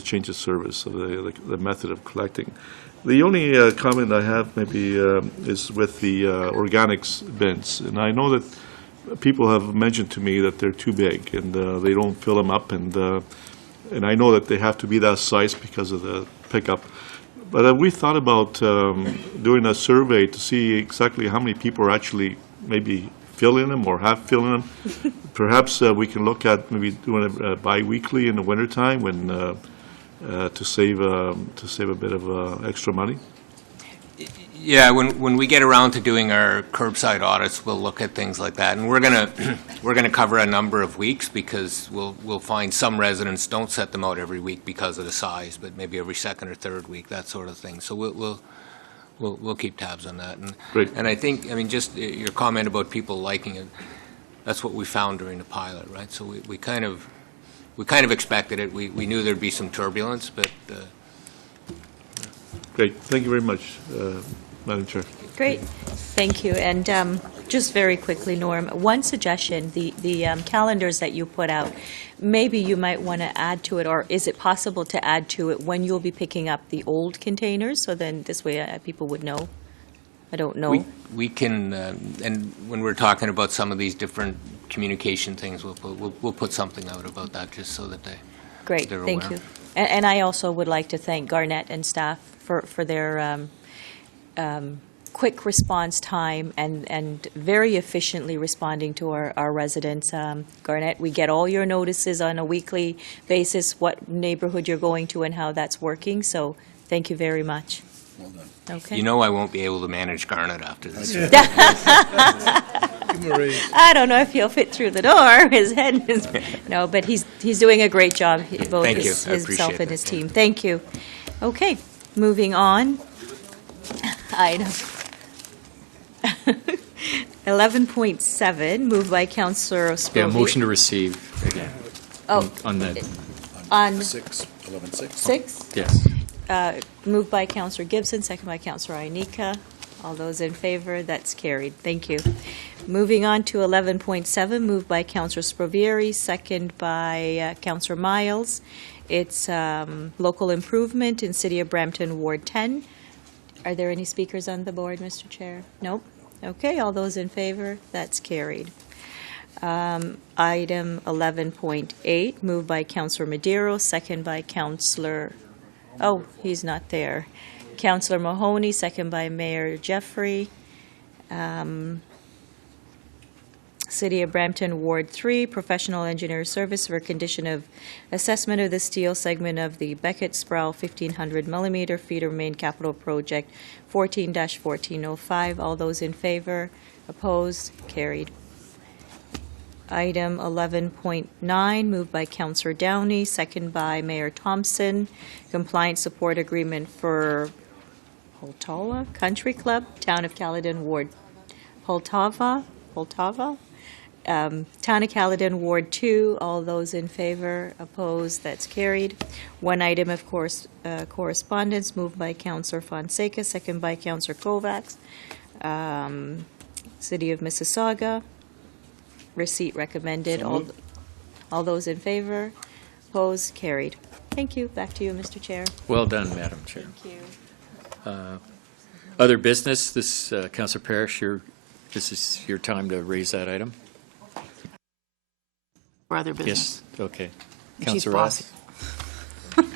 change of service of the method of collecting. The only comment I have maybe is with the organics bins, and I know that people have mentioned to me that they're too big and they don't fill them up, and I know that they have to be that size because of the pickup. But we thought about doing a survey to see exactly how many people are actually maybe filling them or have filling them. Perhaps we can look at maybe doing it bi-weekly in the wintertime when to save a bit of extra money. Yeah, when we get around to doing our curbside audits, we'll look at things like that, and we're gonna cover a number of weeks, because we'll find some residents don't set them out every week because of the size, but maybe every second or third week, that sort of thing. So we'll keep tabs on that. Great. And I think, just your comment about people liking it, that's what we found during the pilot, right? So we kind of we kind of expected it. We knew there'd be some turbulence, but Great, thank you very much, Madam Chair. Great, thank you. And just very quickly, Norm, one suggestion, the calendars that you put out, maybe you might want to add to it, or is it possible to add to it when you'll be picking up the old containers? So then this way people would know. I don't know. we can, and when we're talking about some of these different communication things, we'll put something out about that just so that Great, they're thank aware. you. And I also would like to thank Garnett and staff for their quick response time and very efficiently responding to our residents. Garnett, we get all your notices on a weekly basis, what neighborhood you're going to and how that's working, so thank you very much. Well done. Okay. You know I won't be able to manage Garnet after this. I don't know if he'll fit through the door. His head is no, but he's doing a great job. Both Thank you. I himself appreciate and his that. team. Thank you. Okay, moving on. Item 11.7, moved by Councillor Yeah, Scrovier. motion to receive again. Oh. On the, On 11.6. 6. yes. Moved by Councillor Gibson, second by Councillor Inika. All those in favor, that's carried. Thank you. Moving on to 11.7, moved by Councillor Sprovieri, second by Councillor Miles. It's local improvement in City of Brampton, Ward 10. Are there any speakers on the board, Mr. Chair? Nope. Okay, all those in favor, that's carried. Item 11.8, moved by Councillor Madero, second by Councillor, oh, he's not there. Councillor Mahoney, second by Mayor Jeffrey. City of Brampton, Ward 3, professional engineer service for condition of assessment of the steel segment of the Beckett-Sproul 1,500 millimeter feeder main capital project 14-1405. All those in favor? Opposed? Carried. Item 11.9, moved by Councillor Downey, second by Mayor Thompson. Compliance support agreement for Holtawa Country Club, Town of Caledon, Ward Holtava. Town of Caledon, Ward 2, all those in favor, opposed, that's carried. One item, of course, correspondence, moved by Councillor Fonseca, second by Councillor Kovacs. City of Mississauga, receipt recommended. So All those in favor, opposed, carried. Thank you. Back to you, Mr. Chair. Well done, Madam Chair. Thank you. Other business, this, Councillor Parrish, this is your time to raise that item? For other business. Yes, okay. She's Councillor Ross? bossy.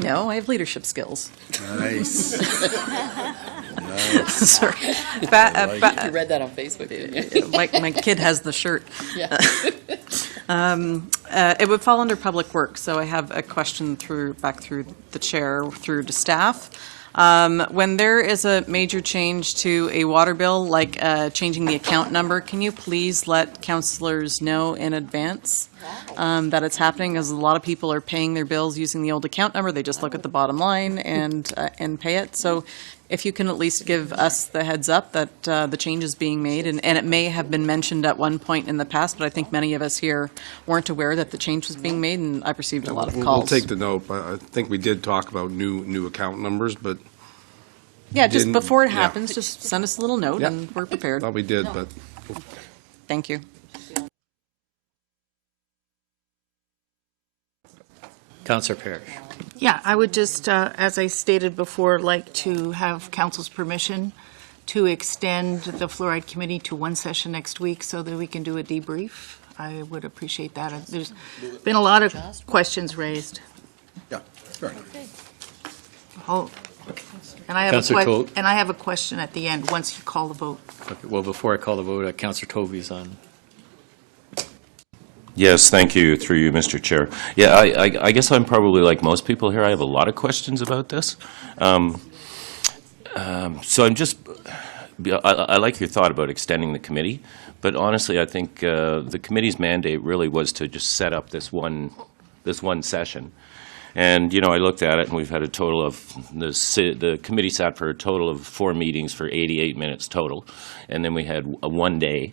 No, I have leadership skills. Nice. Sorry. You read that on Facebook, didn't you? My kid has the shirt. Yeah. It would fall under Public Works, so I have a question back through the chair, through to staff. When there is a major change to a water bill, like changing the account number, can you please let councillors know in advance that it's happening? Because a lot of people are paying their bills using the old account number. They just look at the bottom line and pay it. So if you can at least give us the heads up that the change is being made, and it may have been mentioned at one point in the past, but I think many of us here weren't aware that the change was being made, and I received a lot of We'll calls. take the note. I think we did talk about new account numbers, but Yeah, just didn't- before it yeah. happens, just send us a little note, Yeah. and we're prepared. thought we did, but Thank you. Councillor Parrish. Yeah, I would just, as I stated before, like to have council's permission to extend the fluoride committee to one session next week so that we can do a debrief. I would appreciate that. There's been a lot of questions raised. Yeah, fair enough. Oh, and I have Councillor Toth. and I have a question at the end, once you call the vote. Okay, well, before I call the vote, Councillor Tovey's on. Yes, thank you, through you, Mr. Chair. Yeah, I guess I'm probably like most people here. I have a lot of questions about this. So I'm just, I like your thought about extending the committee, but honestly, I think the committee's mandate really was to just set up this one session. And, you know, I looked at it, and we've had a total of, the committee sat for a total of 4 meetings for 88 minutes total, and then we had a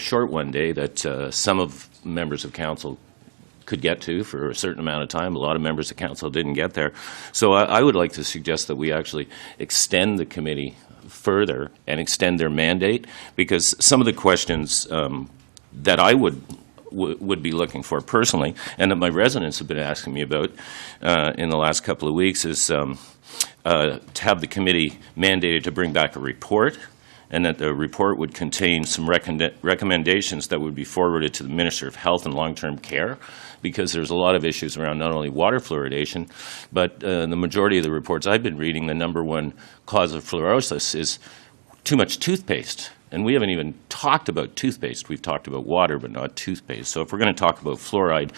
short one day that some of members of council could get to for a certain amount of time. A lot of members of council didn't get there. So I would like to suggest that we actually extend the committee further and extend their mandate, because some of the questions that I would be looking for personally, and that my residents have been asking me about in the last couple of weeks, is to have the committee mandated to bring back a report, and that the report would contain some recommendations that would be forwarded to the Minister of Health and Long-Term Care, because there's a lot of issues around not only water fluoridation, but the majority of the reports I've been reading, the number one cause of fluorosis is too much toothpaste. And we haven't even talked about toothpaste. We've talked about water, but not toothpaste. So if we're going to talk about fluoride,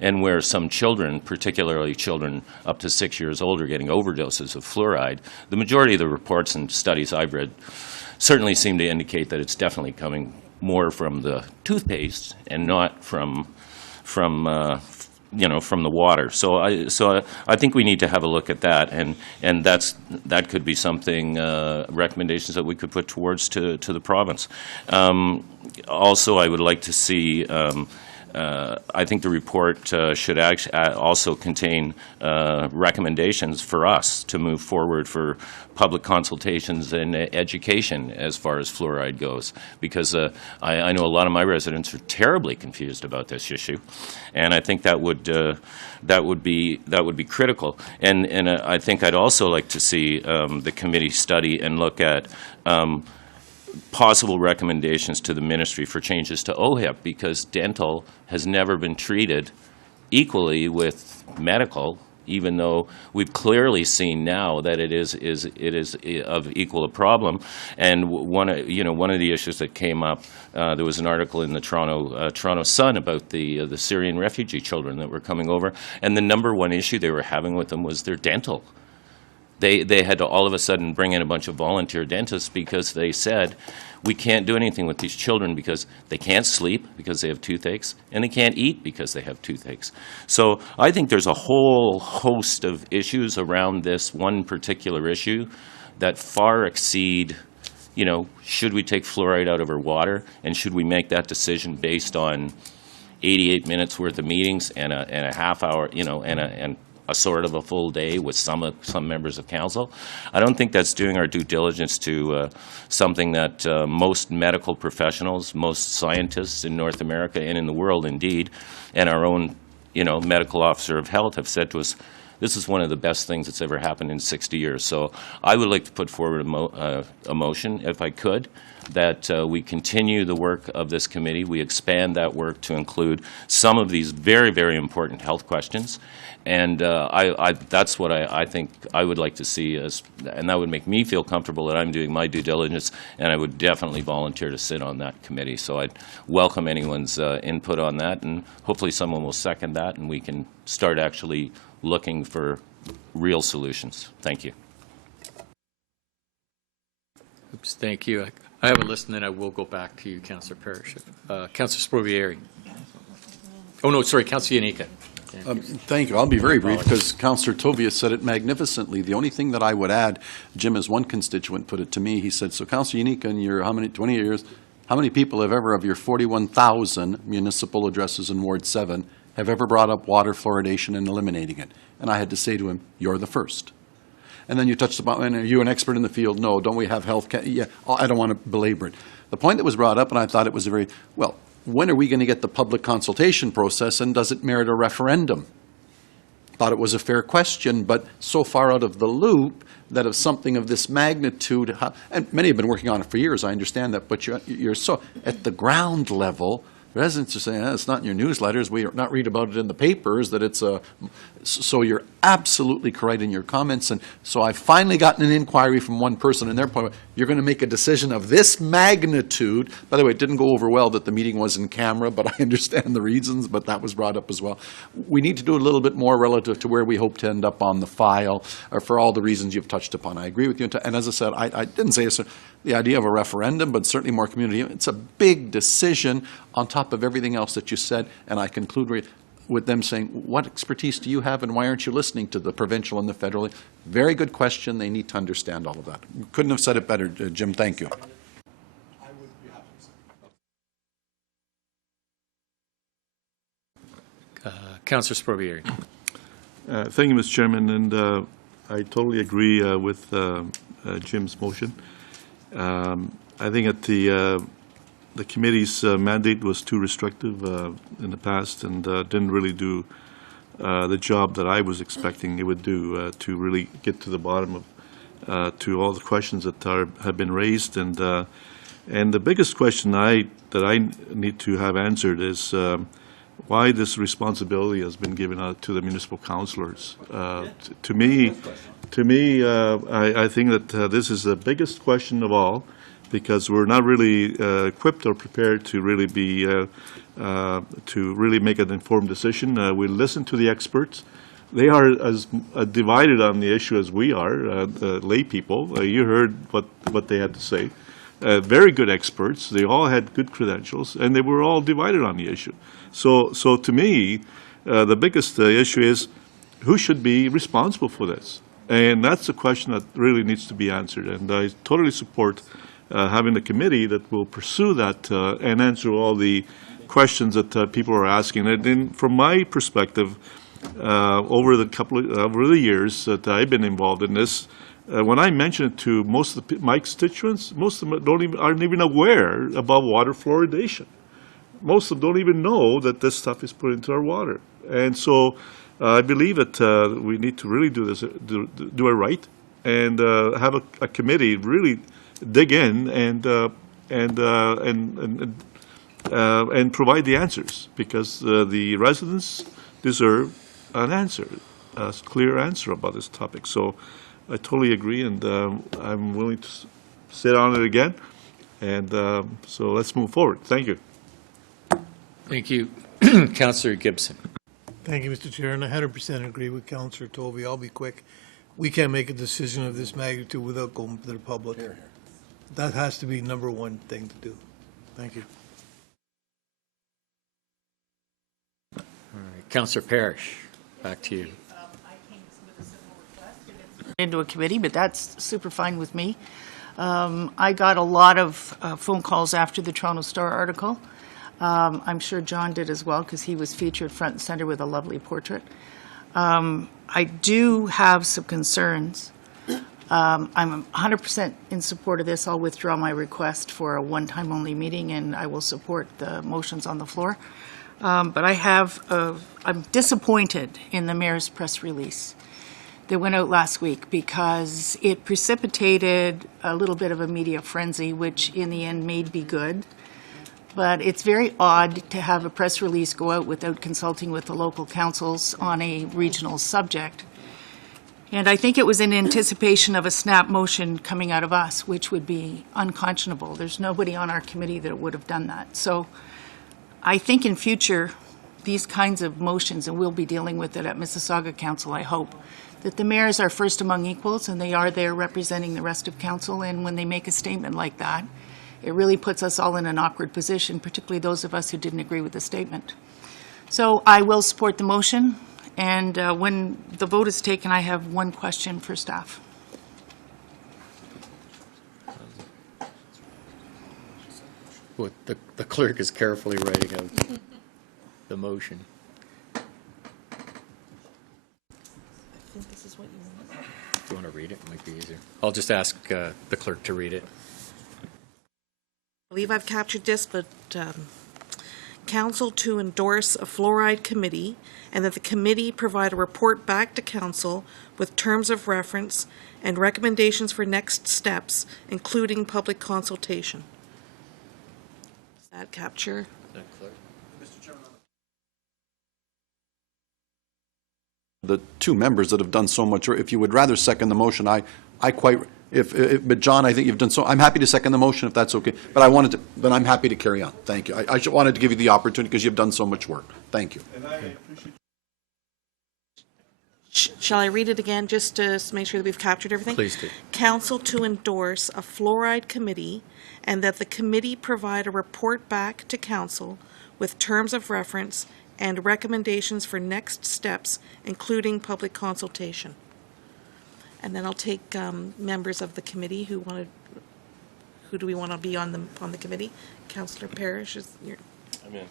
and where some children, particularly children up to 6 years old, are getting overdoses of fluoride, the majority of the reports and studies I've read certainly seem to indicate that it's definitely coming more from the toothpaste and not from the water. So I think we need to have a look at that, and that could be something, recommendations that we could put towards to the province. Also, I would like to see. I think the report should also contain recommendations for us to move forward for public consultations and education as far as fluoride goes, because I know a lot of my residents are terribly confused about this issue, and I think that would be critical. And I think I'd also like to see the committee study and look at possible recommendations to the ministry for changes to OHIP, because dental has never been treated equally with medical, even though we've clearly seen now that it is of equal a problem. And one of the issues that came up, there was an article in the Toronto Sun about the Syrian refugee children that were coming over, and the number one issue they were having with them was their dental. They had to all of a sudden bring in a bunch of volunteer dentists, because they said, we can't do anything with these children because they can't sleep because they have toothaches, and they can't eat because they have toothaches. So I think there's a whole host of issues around this one particular issue that far exceed, should we take fluoride out of our water, and should we make that decision based on 88 minutes worth of meetings and a half hour, and a sort of a full day with some members of council. I don't think that's doing our due diligence to something that most medical professionals, most scientists in North America and in the world indeed, and our own medical officer of health have said to us, this is one of the best things that's ever happened in 60 years. So I would like to put forward a motion, if I could, that we continue the work of this committee. We expand that work to include some of these very, very important health questions. And that's what I think I would like to see, and that would make me feel comfortable that I'm doing my due diligence, and I would definitely volunteer to sit on that committee. So I'd welcome anyone's input on that, and hopefully someone will second that, and we can start actually looking for real solutions. Thank you. Oops, thank you. I have a list, and then I will go back to you, Councillor Parrish. Councillor Sprovieri. Oh, no, sorry, Councillor Yanika. Thank you. I'll be very brief, because Councillor Tovia said it magnificently. The only thing that I would add, Jim, as one constituent put it to me, he said, so Councillor Yanika, in your 20 years, how many people have ever, of your 41,000 municipal addresses in Ward 7, have ever brought up water fluoridation and eliminating it? And I had to say to him, you're the first. And then you touched upon, and are you an expert in the field? No. Don't we have health? Yeah, I don't want to belabor it. The point that was brought up, and I thought it was a very, well, when are we going to get the public consultation process, and does it merit a referendum? Thought it was a fair question, but so far out of the loop that of something of this magnitude, and many have been working on it for years, I understand that, but you're so, at the ground level, residents are saying, it's not in your newsletters, we are not read about it in the papers, that it's a, so you're absolutely correct in your comments. And so I've finally gotten an inquiry from one person, and their point, you're going to make a decision of this magnitude. By the way, it didn't go over well that the meeting was in camera, but I understand the reasons, but that was brought up as well. We need to do a little bit more relative to where we hope to end up on the file, or for all the reasons you've touched upon. I agree with you. And as I said, I didn't say the idea of a referendum, but certainly more community. It's a big decision on top of everything else that you said, and I conclude with them saying, what expertise do you have, and why aren't you listening to the provincial and the federal? Very good question. They need to understand all of that. Couldn't have said it better, Jim. Thank you. Councillor Sparvieri. Thank you, Mr. Chairman, and I totally agree with Jim's motion. I think that the committee's mandate was too restrictive in the past and didn't really do the job that I was expecting it would do to really get to the bottom of to all the questions that have been raised. And the biggest question that I need to have answered is why this responsibility has been given out to the municipal councillors. To me, I think that this is the biggest question of all, because we're not really equipped or prepared to really be to really make an informed decision. We listen to the experts. They are as divided on the issue as we are, the lay people. You heard what they had to say. Very good experts. They all had good credentials, and they were all divided on the issue. So to me, the biggest issue is who should be responsible for this? And that's a question that really needs to be answered. And I totally support having a committee that will pursue that and answer all the questions that people are asking. And then from my perspective, over the years that I've been involved in this, when I mention it to most of my constituents, most of them aren't even aware about water fluoridation. Most of them don't even know that this stuff is put into our water. And so I believe that we need to really do this, do it right, and have a committee really dig in and provide the answers, because the residents deserve an answer, a clear answer about this topic. So I totally agree, and I'm willing to sit on it again. And so let's move forward. Thank you. Thank you. Councillor Gibson. Thank you, Mr. Chair, and I 100% agree with Councillor Tovey. I'll be quick. We can't make a decision of this magnitude without going to the public. That has to be number one thing to do. Thank you. All right. Councillor Parrish, back to you. Into a committee, but that's super fine with me. I got a lot of phone calls after the Toronto Star article. I'm sure John did as well, because he was featured front and center with a lovely portrait. I do have some concerns. I'm 100% in support of this. I'll withdraw my request for a one-time only meeting, and I will support the motions on the floor. But I'm disappointed in the mayor's press release that went out last week, because it precipitated a little bit of a media frenzy, which in the end may be good. But it's very odd to have a press release go out without consulting with the local councils on a regional subject. And I think it was in anticipation of a snap motion coming out of us, which would be unconscionable. There's nobody on our committee that would have done that. So I think in future, these kinds of motions, and we'll be dealing with it at Mississauga Council, I hope, that the mayors are first among equals, and they are there representing the rest of council. And when they make a statement like that, it really puts us all in an awkward position, particularly those of us who didn't agree with the statement. So I will support the motion, and when the vote is taken, I have one question for staff. Well, the clerk is carefully writing out the motion. I think this is what you want. If you want to read it, it might be easier. I'll just ask the clerk to read it. I believe I've captured this, but council to endorse a fluoride committee, and that the committee provide a report back to council with terms of reference and recommendations for next steps, including public consultation. Does that capture? The two members that have done so much, or if you would rather second the motion, but John, I think you've done so. I'm happy to second the motion if that's okay. But I'm happy to carry on. Thank you. I wanted to give you the opportunity because you've done so much work. Thank you. Shall I read it again just to make sure that we've captured everything? Please do. Council to endorse a fluoride committee, and that the committee provide a report back to council with terms of reference and recommendations for next steps, including public consultation. And then I'll take members of the committee who do we want to be on the committee? Councillor Parrish is your. I'm in.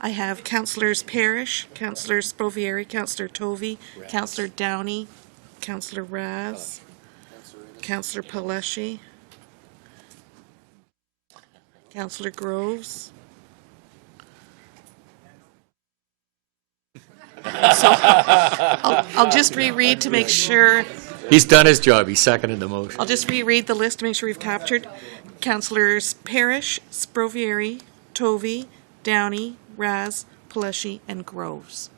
I have Councillors Parrish, Councillor Sprovieri, Councillor Tovey, Councillor Downey, Councillor Raz, Councillor Paleshi, Councillor Groves. So I'll just reread to make sure. He's done his job. He seconded the motion. I'll just reread the list to make sure we've captured. Councillors Parrish, Sprovieri, Tovey, Downey, Raz, Paleshi, and Groves.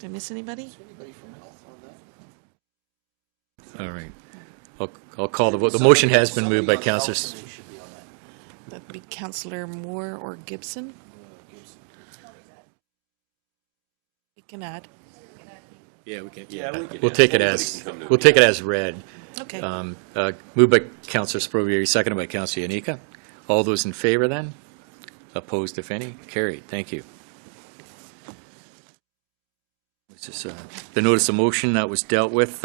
Did I miss anybody? All right. I'll call the vote. The motion has been moved by Councillors. That'd be Councillor Moore or Gibson. You can add. Yeah, we can. We'll take it as read. Okay. Moved by Councillor Sprovieri, seconded by Councillor Yanika. All those in favor then? Opposed, if any? Carried. Thank you. This is the notice of motion that was dealt with.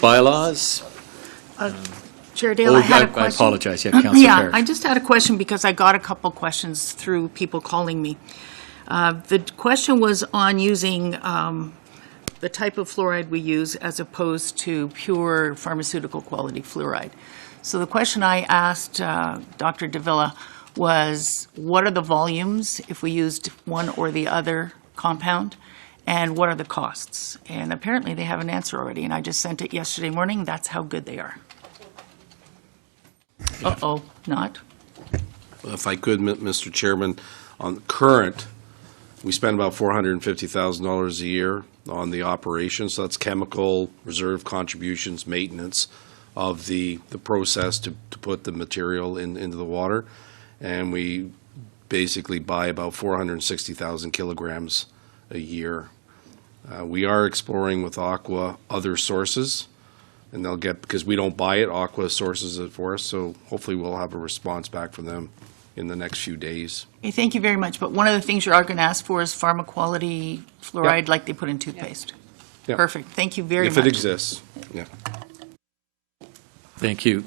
Bylaws. Chair Dale, I had a question. I apologize. Yeah, Councillor Yeah, Parrish. I just had a question because I got a couple questions through people calling me. The question was on using the type of fluoride we use as opposed to pure pharmaceutical quality fluoride. So the question I asked Dr. Davila was, what are the volumes if we used one or the other compound, and what are the costs? And apparently they have an answer already, and I just sent it yesterday morning. That's how good they are. Uh-oh, not? If I could, Mr. Chairman, on current, we spend about $450,000 a year on the operation, so that's chemical, reserve contributions, maintenance of the process to put the material into the water. And we basically buy about 460,000 kilograms a year. We are exploring with Aqua other sources, and they'll get, because we don't buy it, Aqua sources it for us, so hopefully we'll have a response back from them in the next few days. Okay, thank you very much. But one of the things you are going to ask for is pharma quality fluoride Yep. like they put in toothpaste. Yep. Perfect. Thank you very much. If it exists, yeah. Thank you.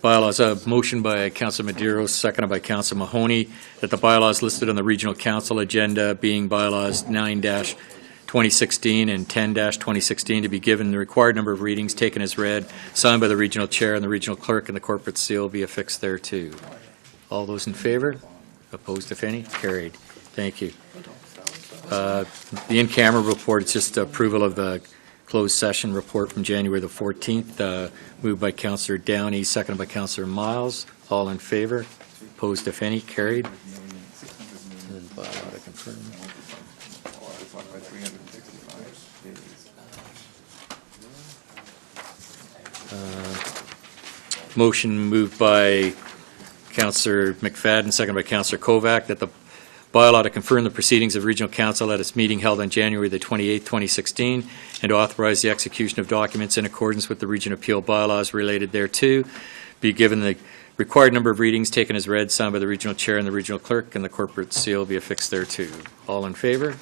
Bylaws, a motion by Councillor Medeiros, seconded by Councillor Mahoney, that the bylaws listed on the Regional Council agenda, being bylaws 9-2016 and 10-2016, to be given the required number of readings, taken as read, signed by the Regional Chair and the Regional Clerk, and the corporate seal be affixed thereto. All those in favor? Opposed, if any? Carried. Thank you. The in-camera report is just approval of the closed session report from January the 14th, moved by Councillor Downey, seconded by Councillor Miles. All in favor? Opposed, if any? Carried. And bylaw to confirm. Motion moved by Councillor McFadden, seconded by Councillor Kovac, that the bylaw to confirm the proceedings of Regional Council at its meeting held on January the 28th, 2016, and to authorize the execution of documents in accordance with the Region Appeal bylaws related thereto, be given the required number of readings, taken as read, signed by the Regional Chair and the Regional Clerk, and the corporate seal be affixed thereto. All in favor?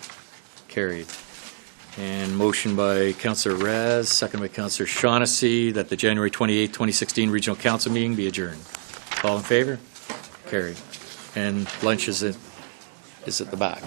Carried. And motion by Councillor Raz, seconded by Councillor Shaughnessy, that the January 28th, 2016 Regional Council meeting be adjourned. All in favor? Carried. And lunch is at the back.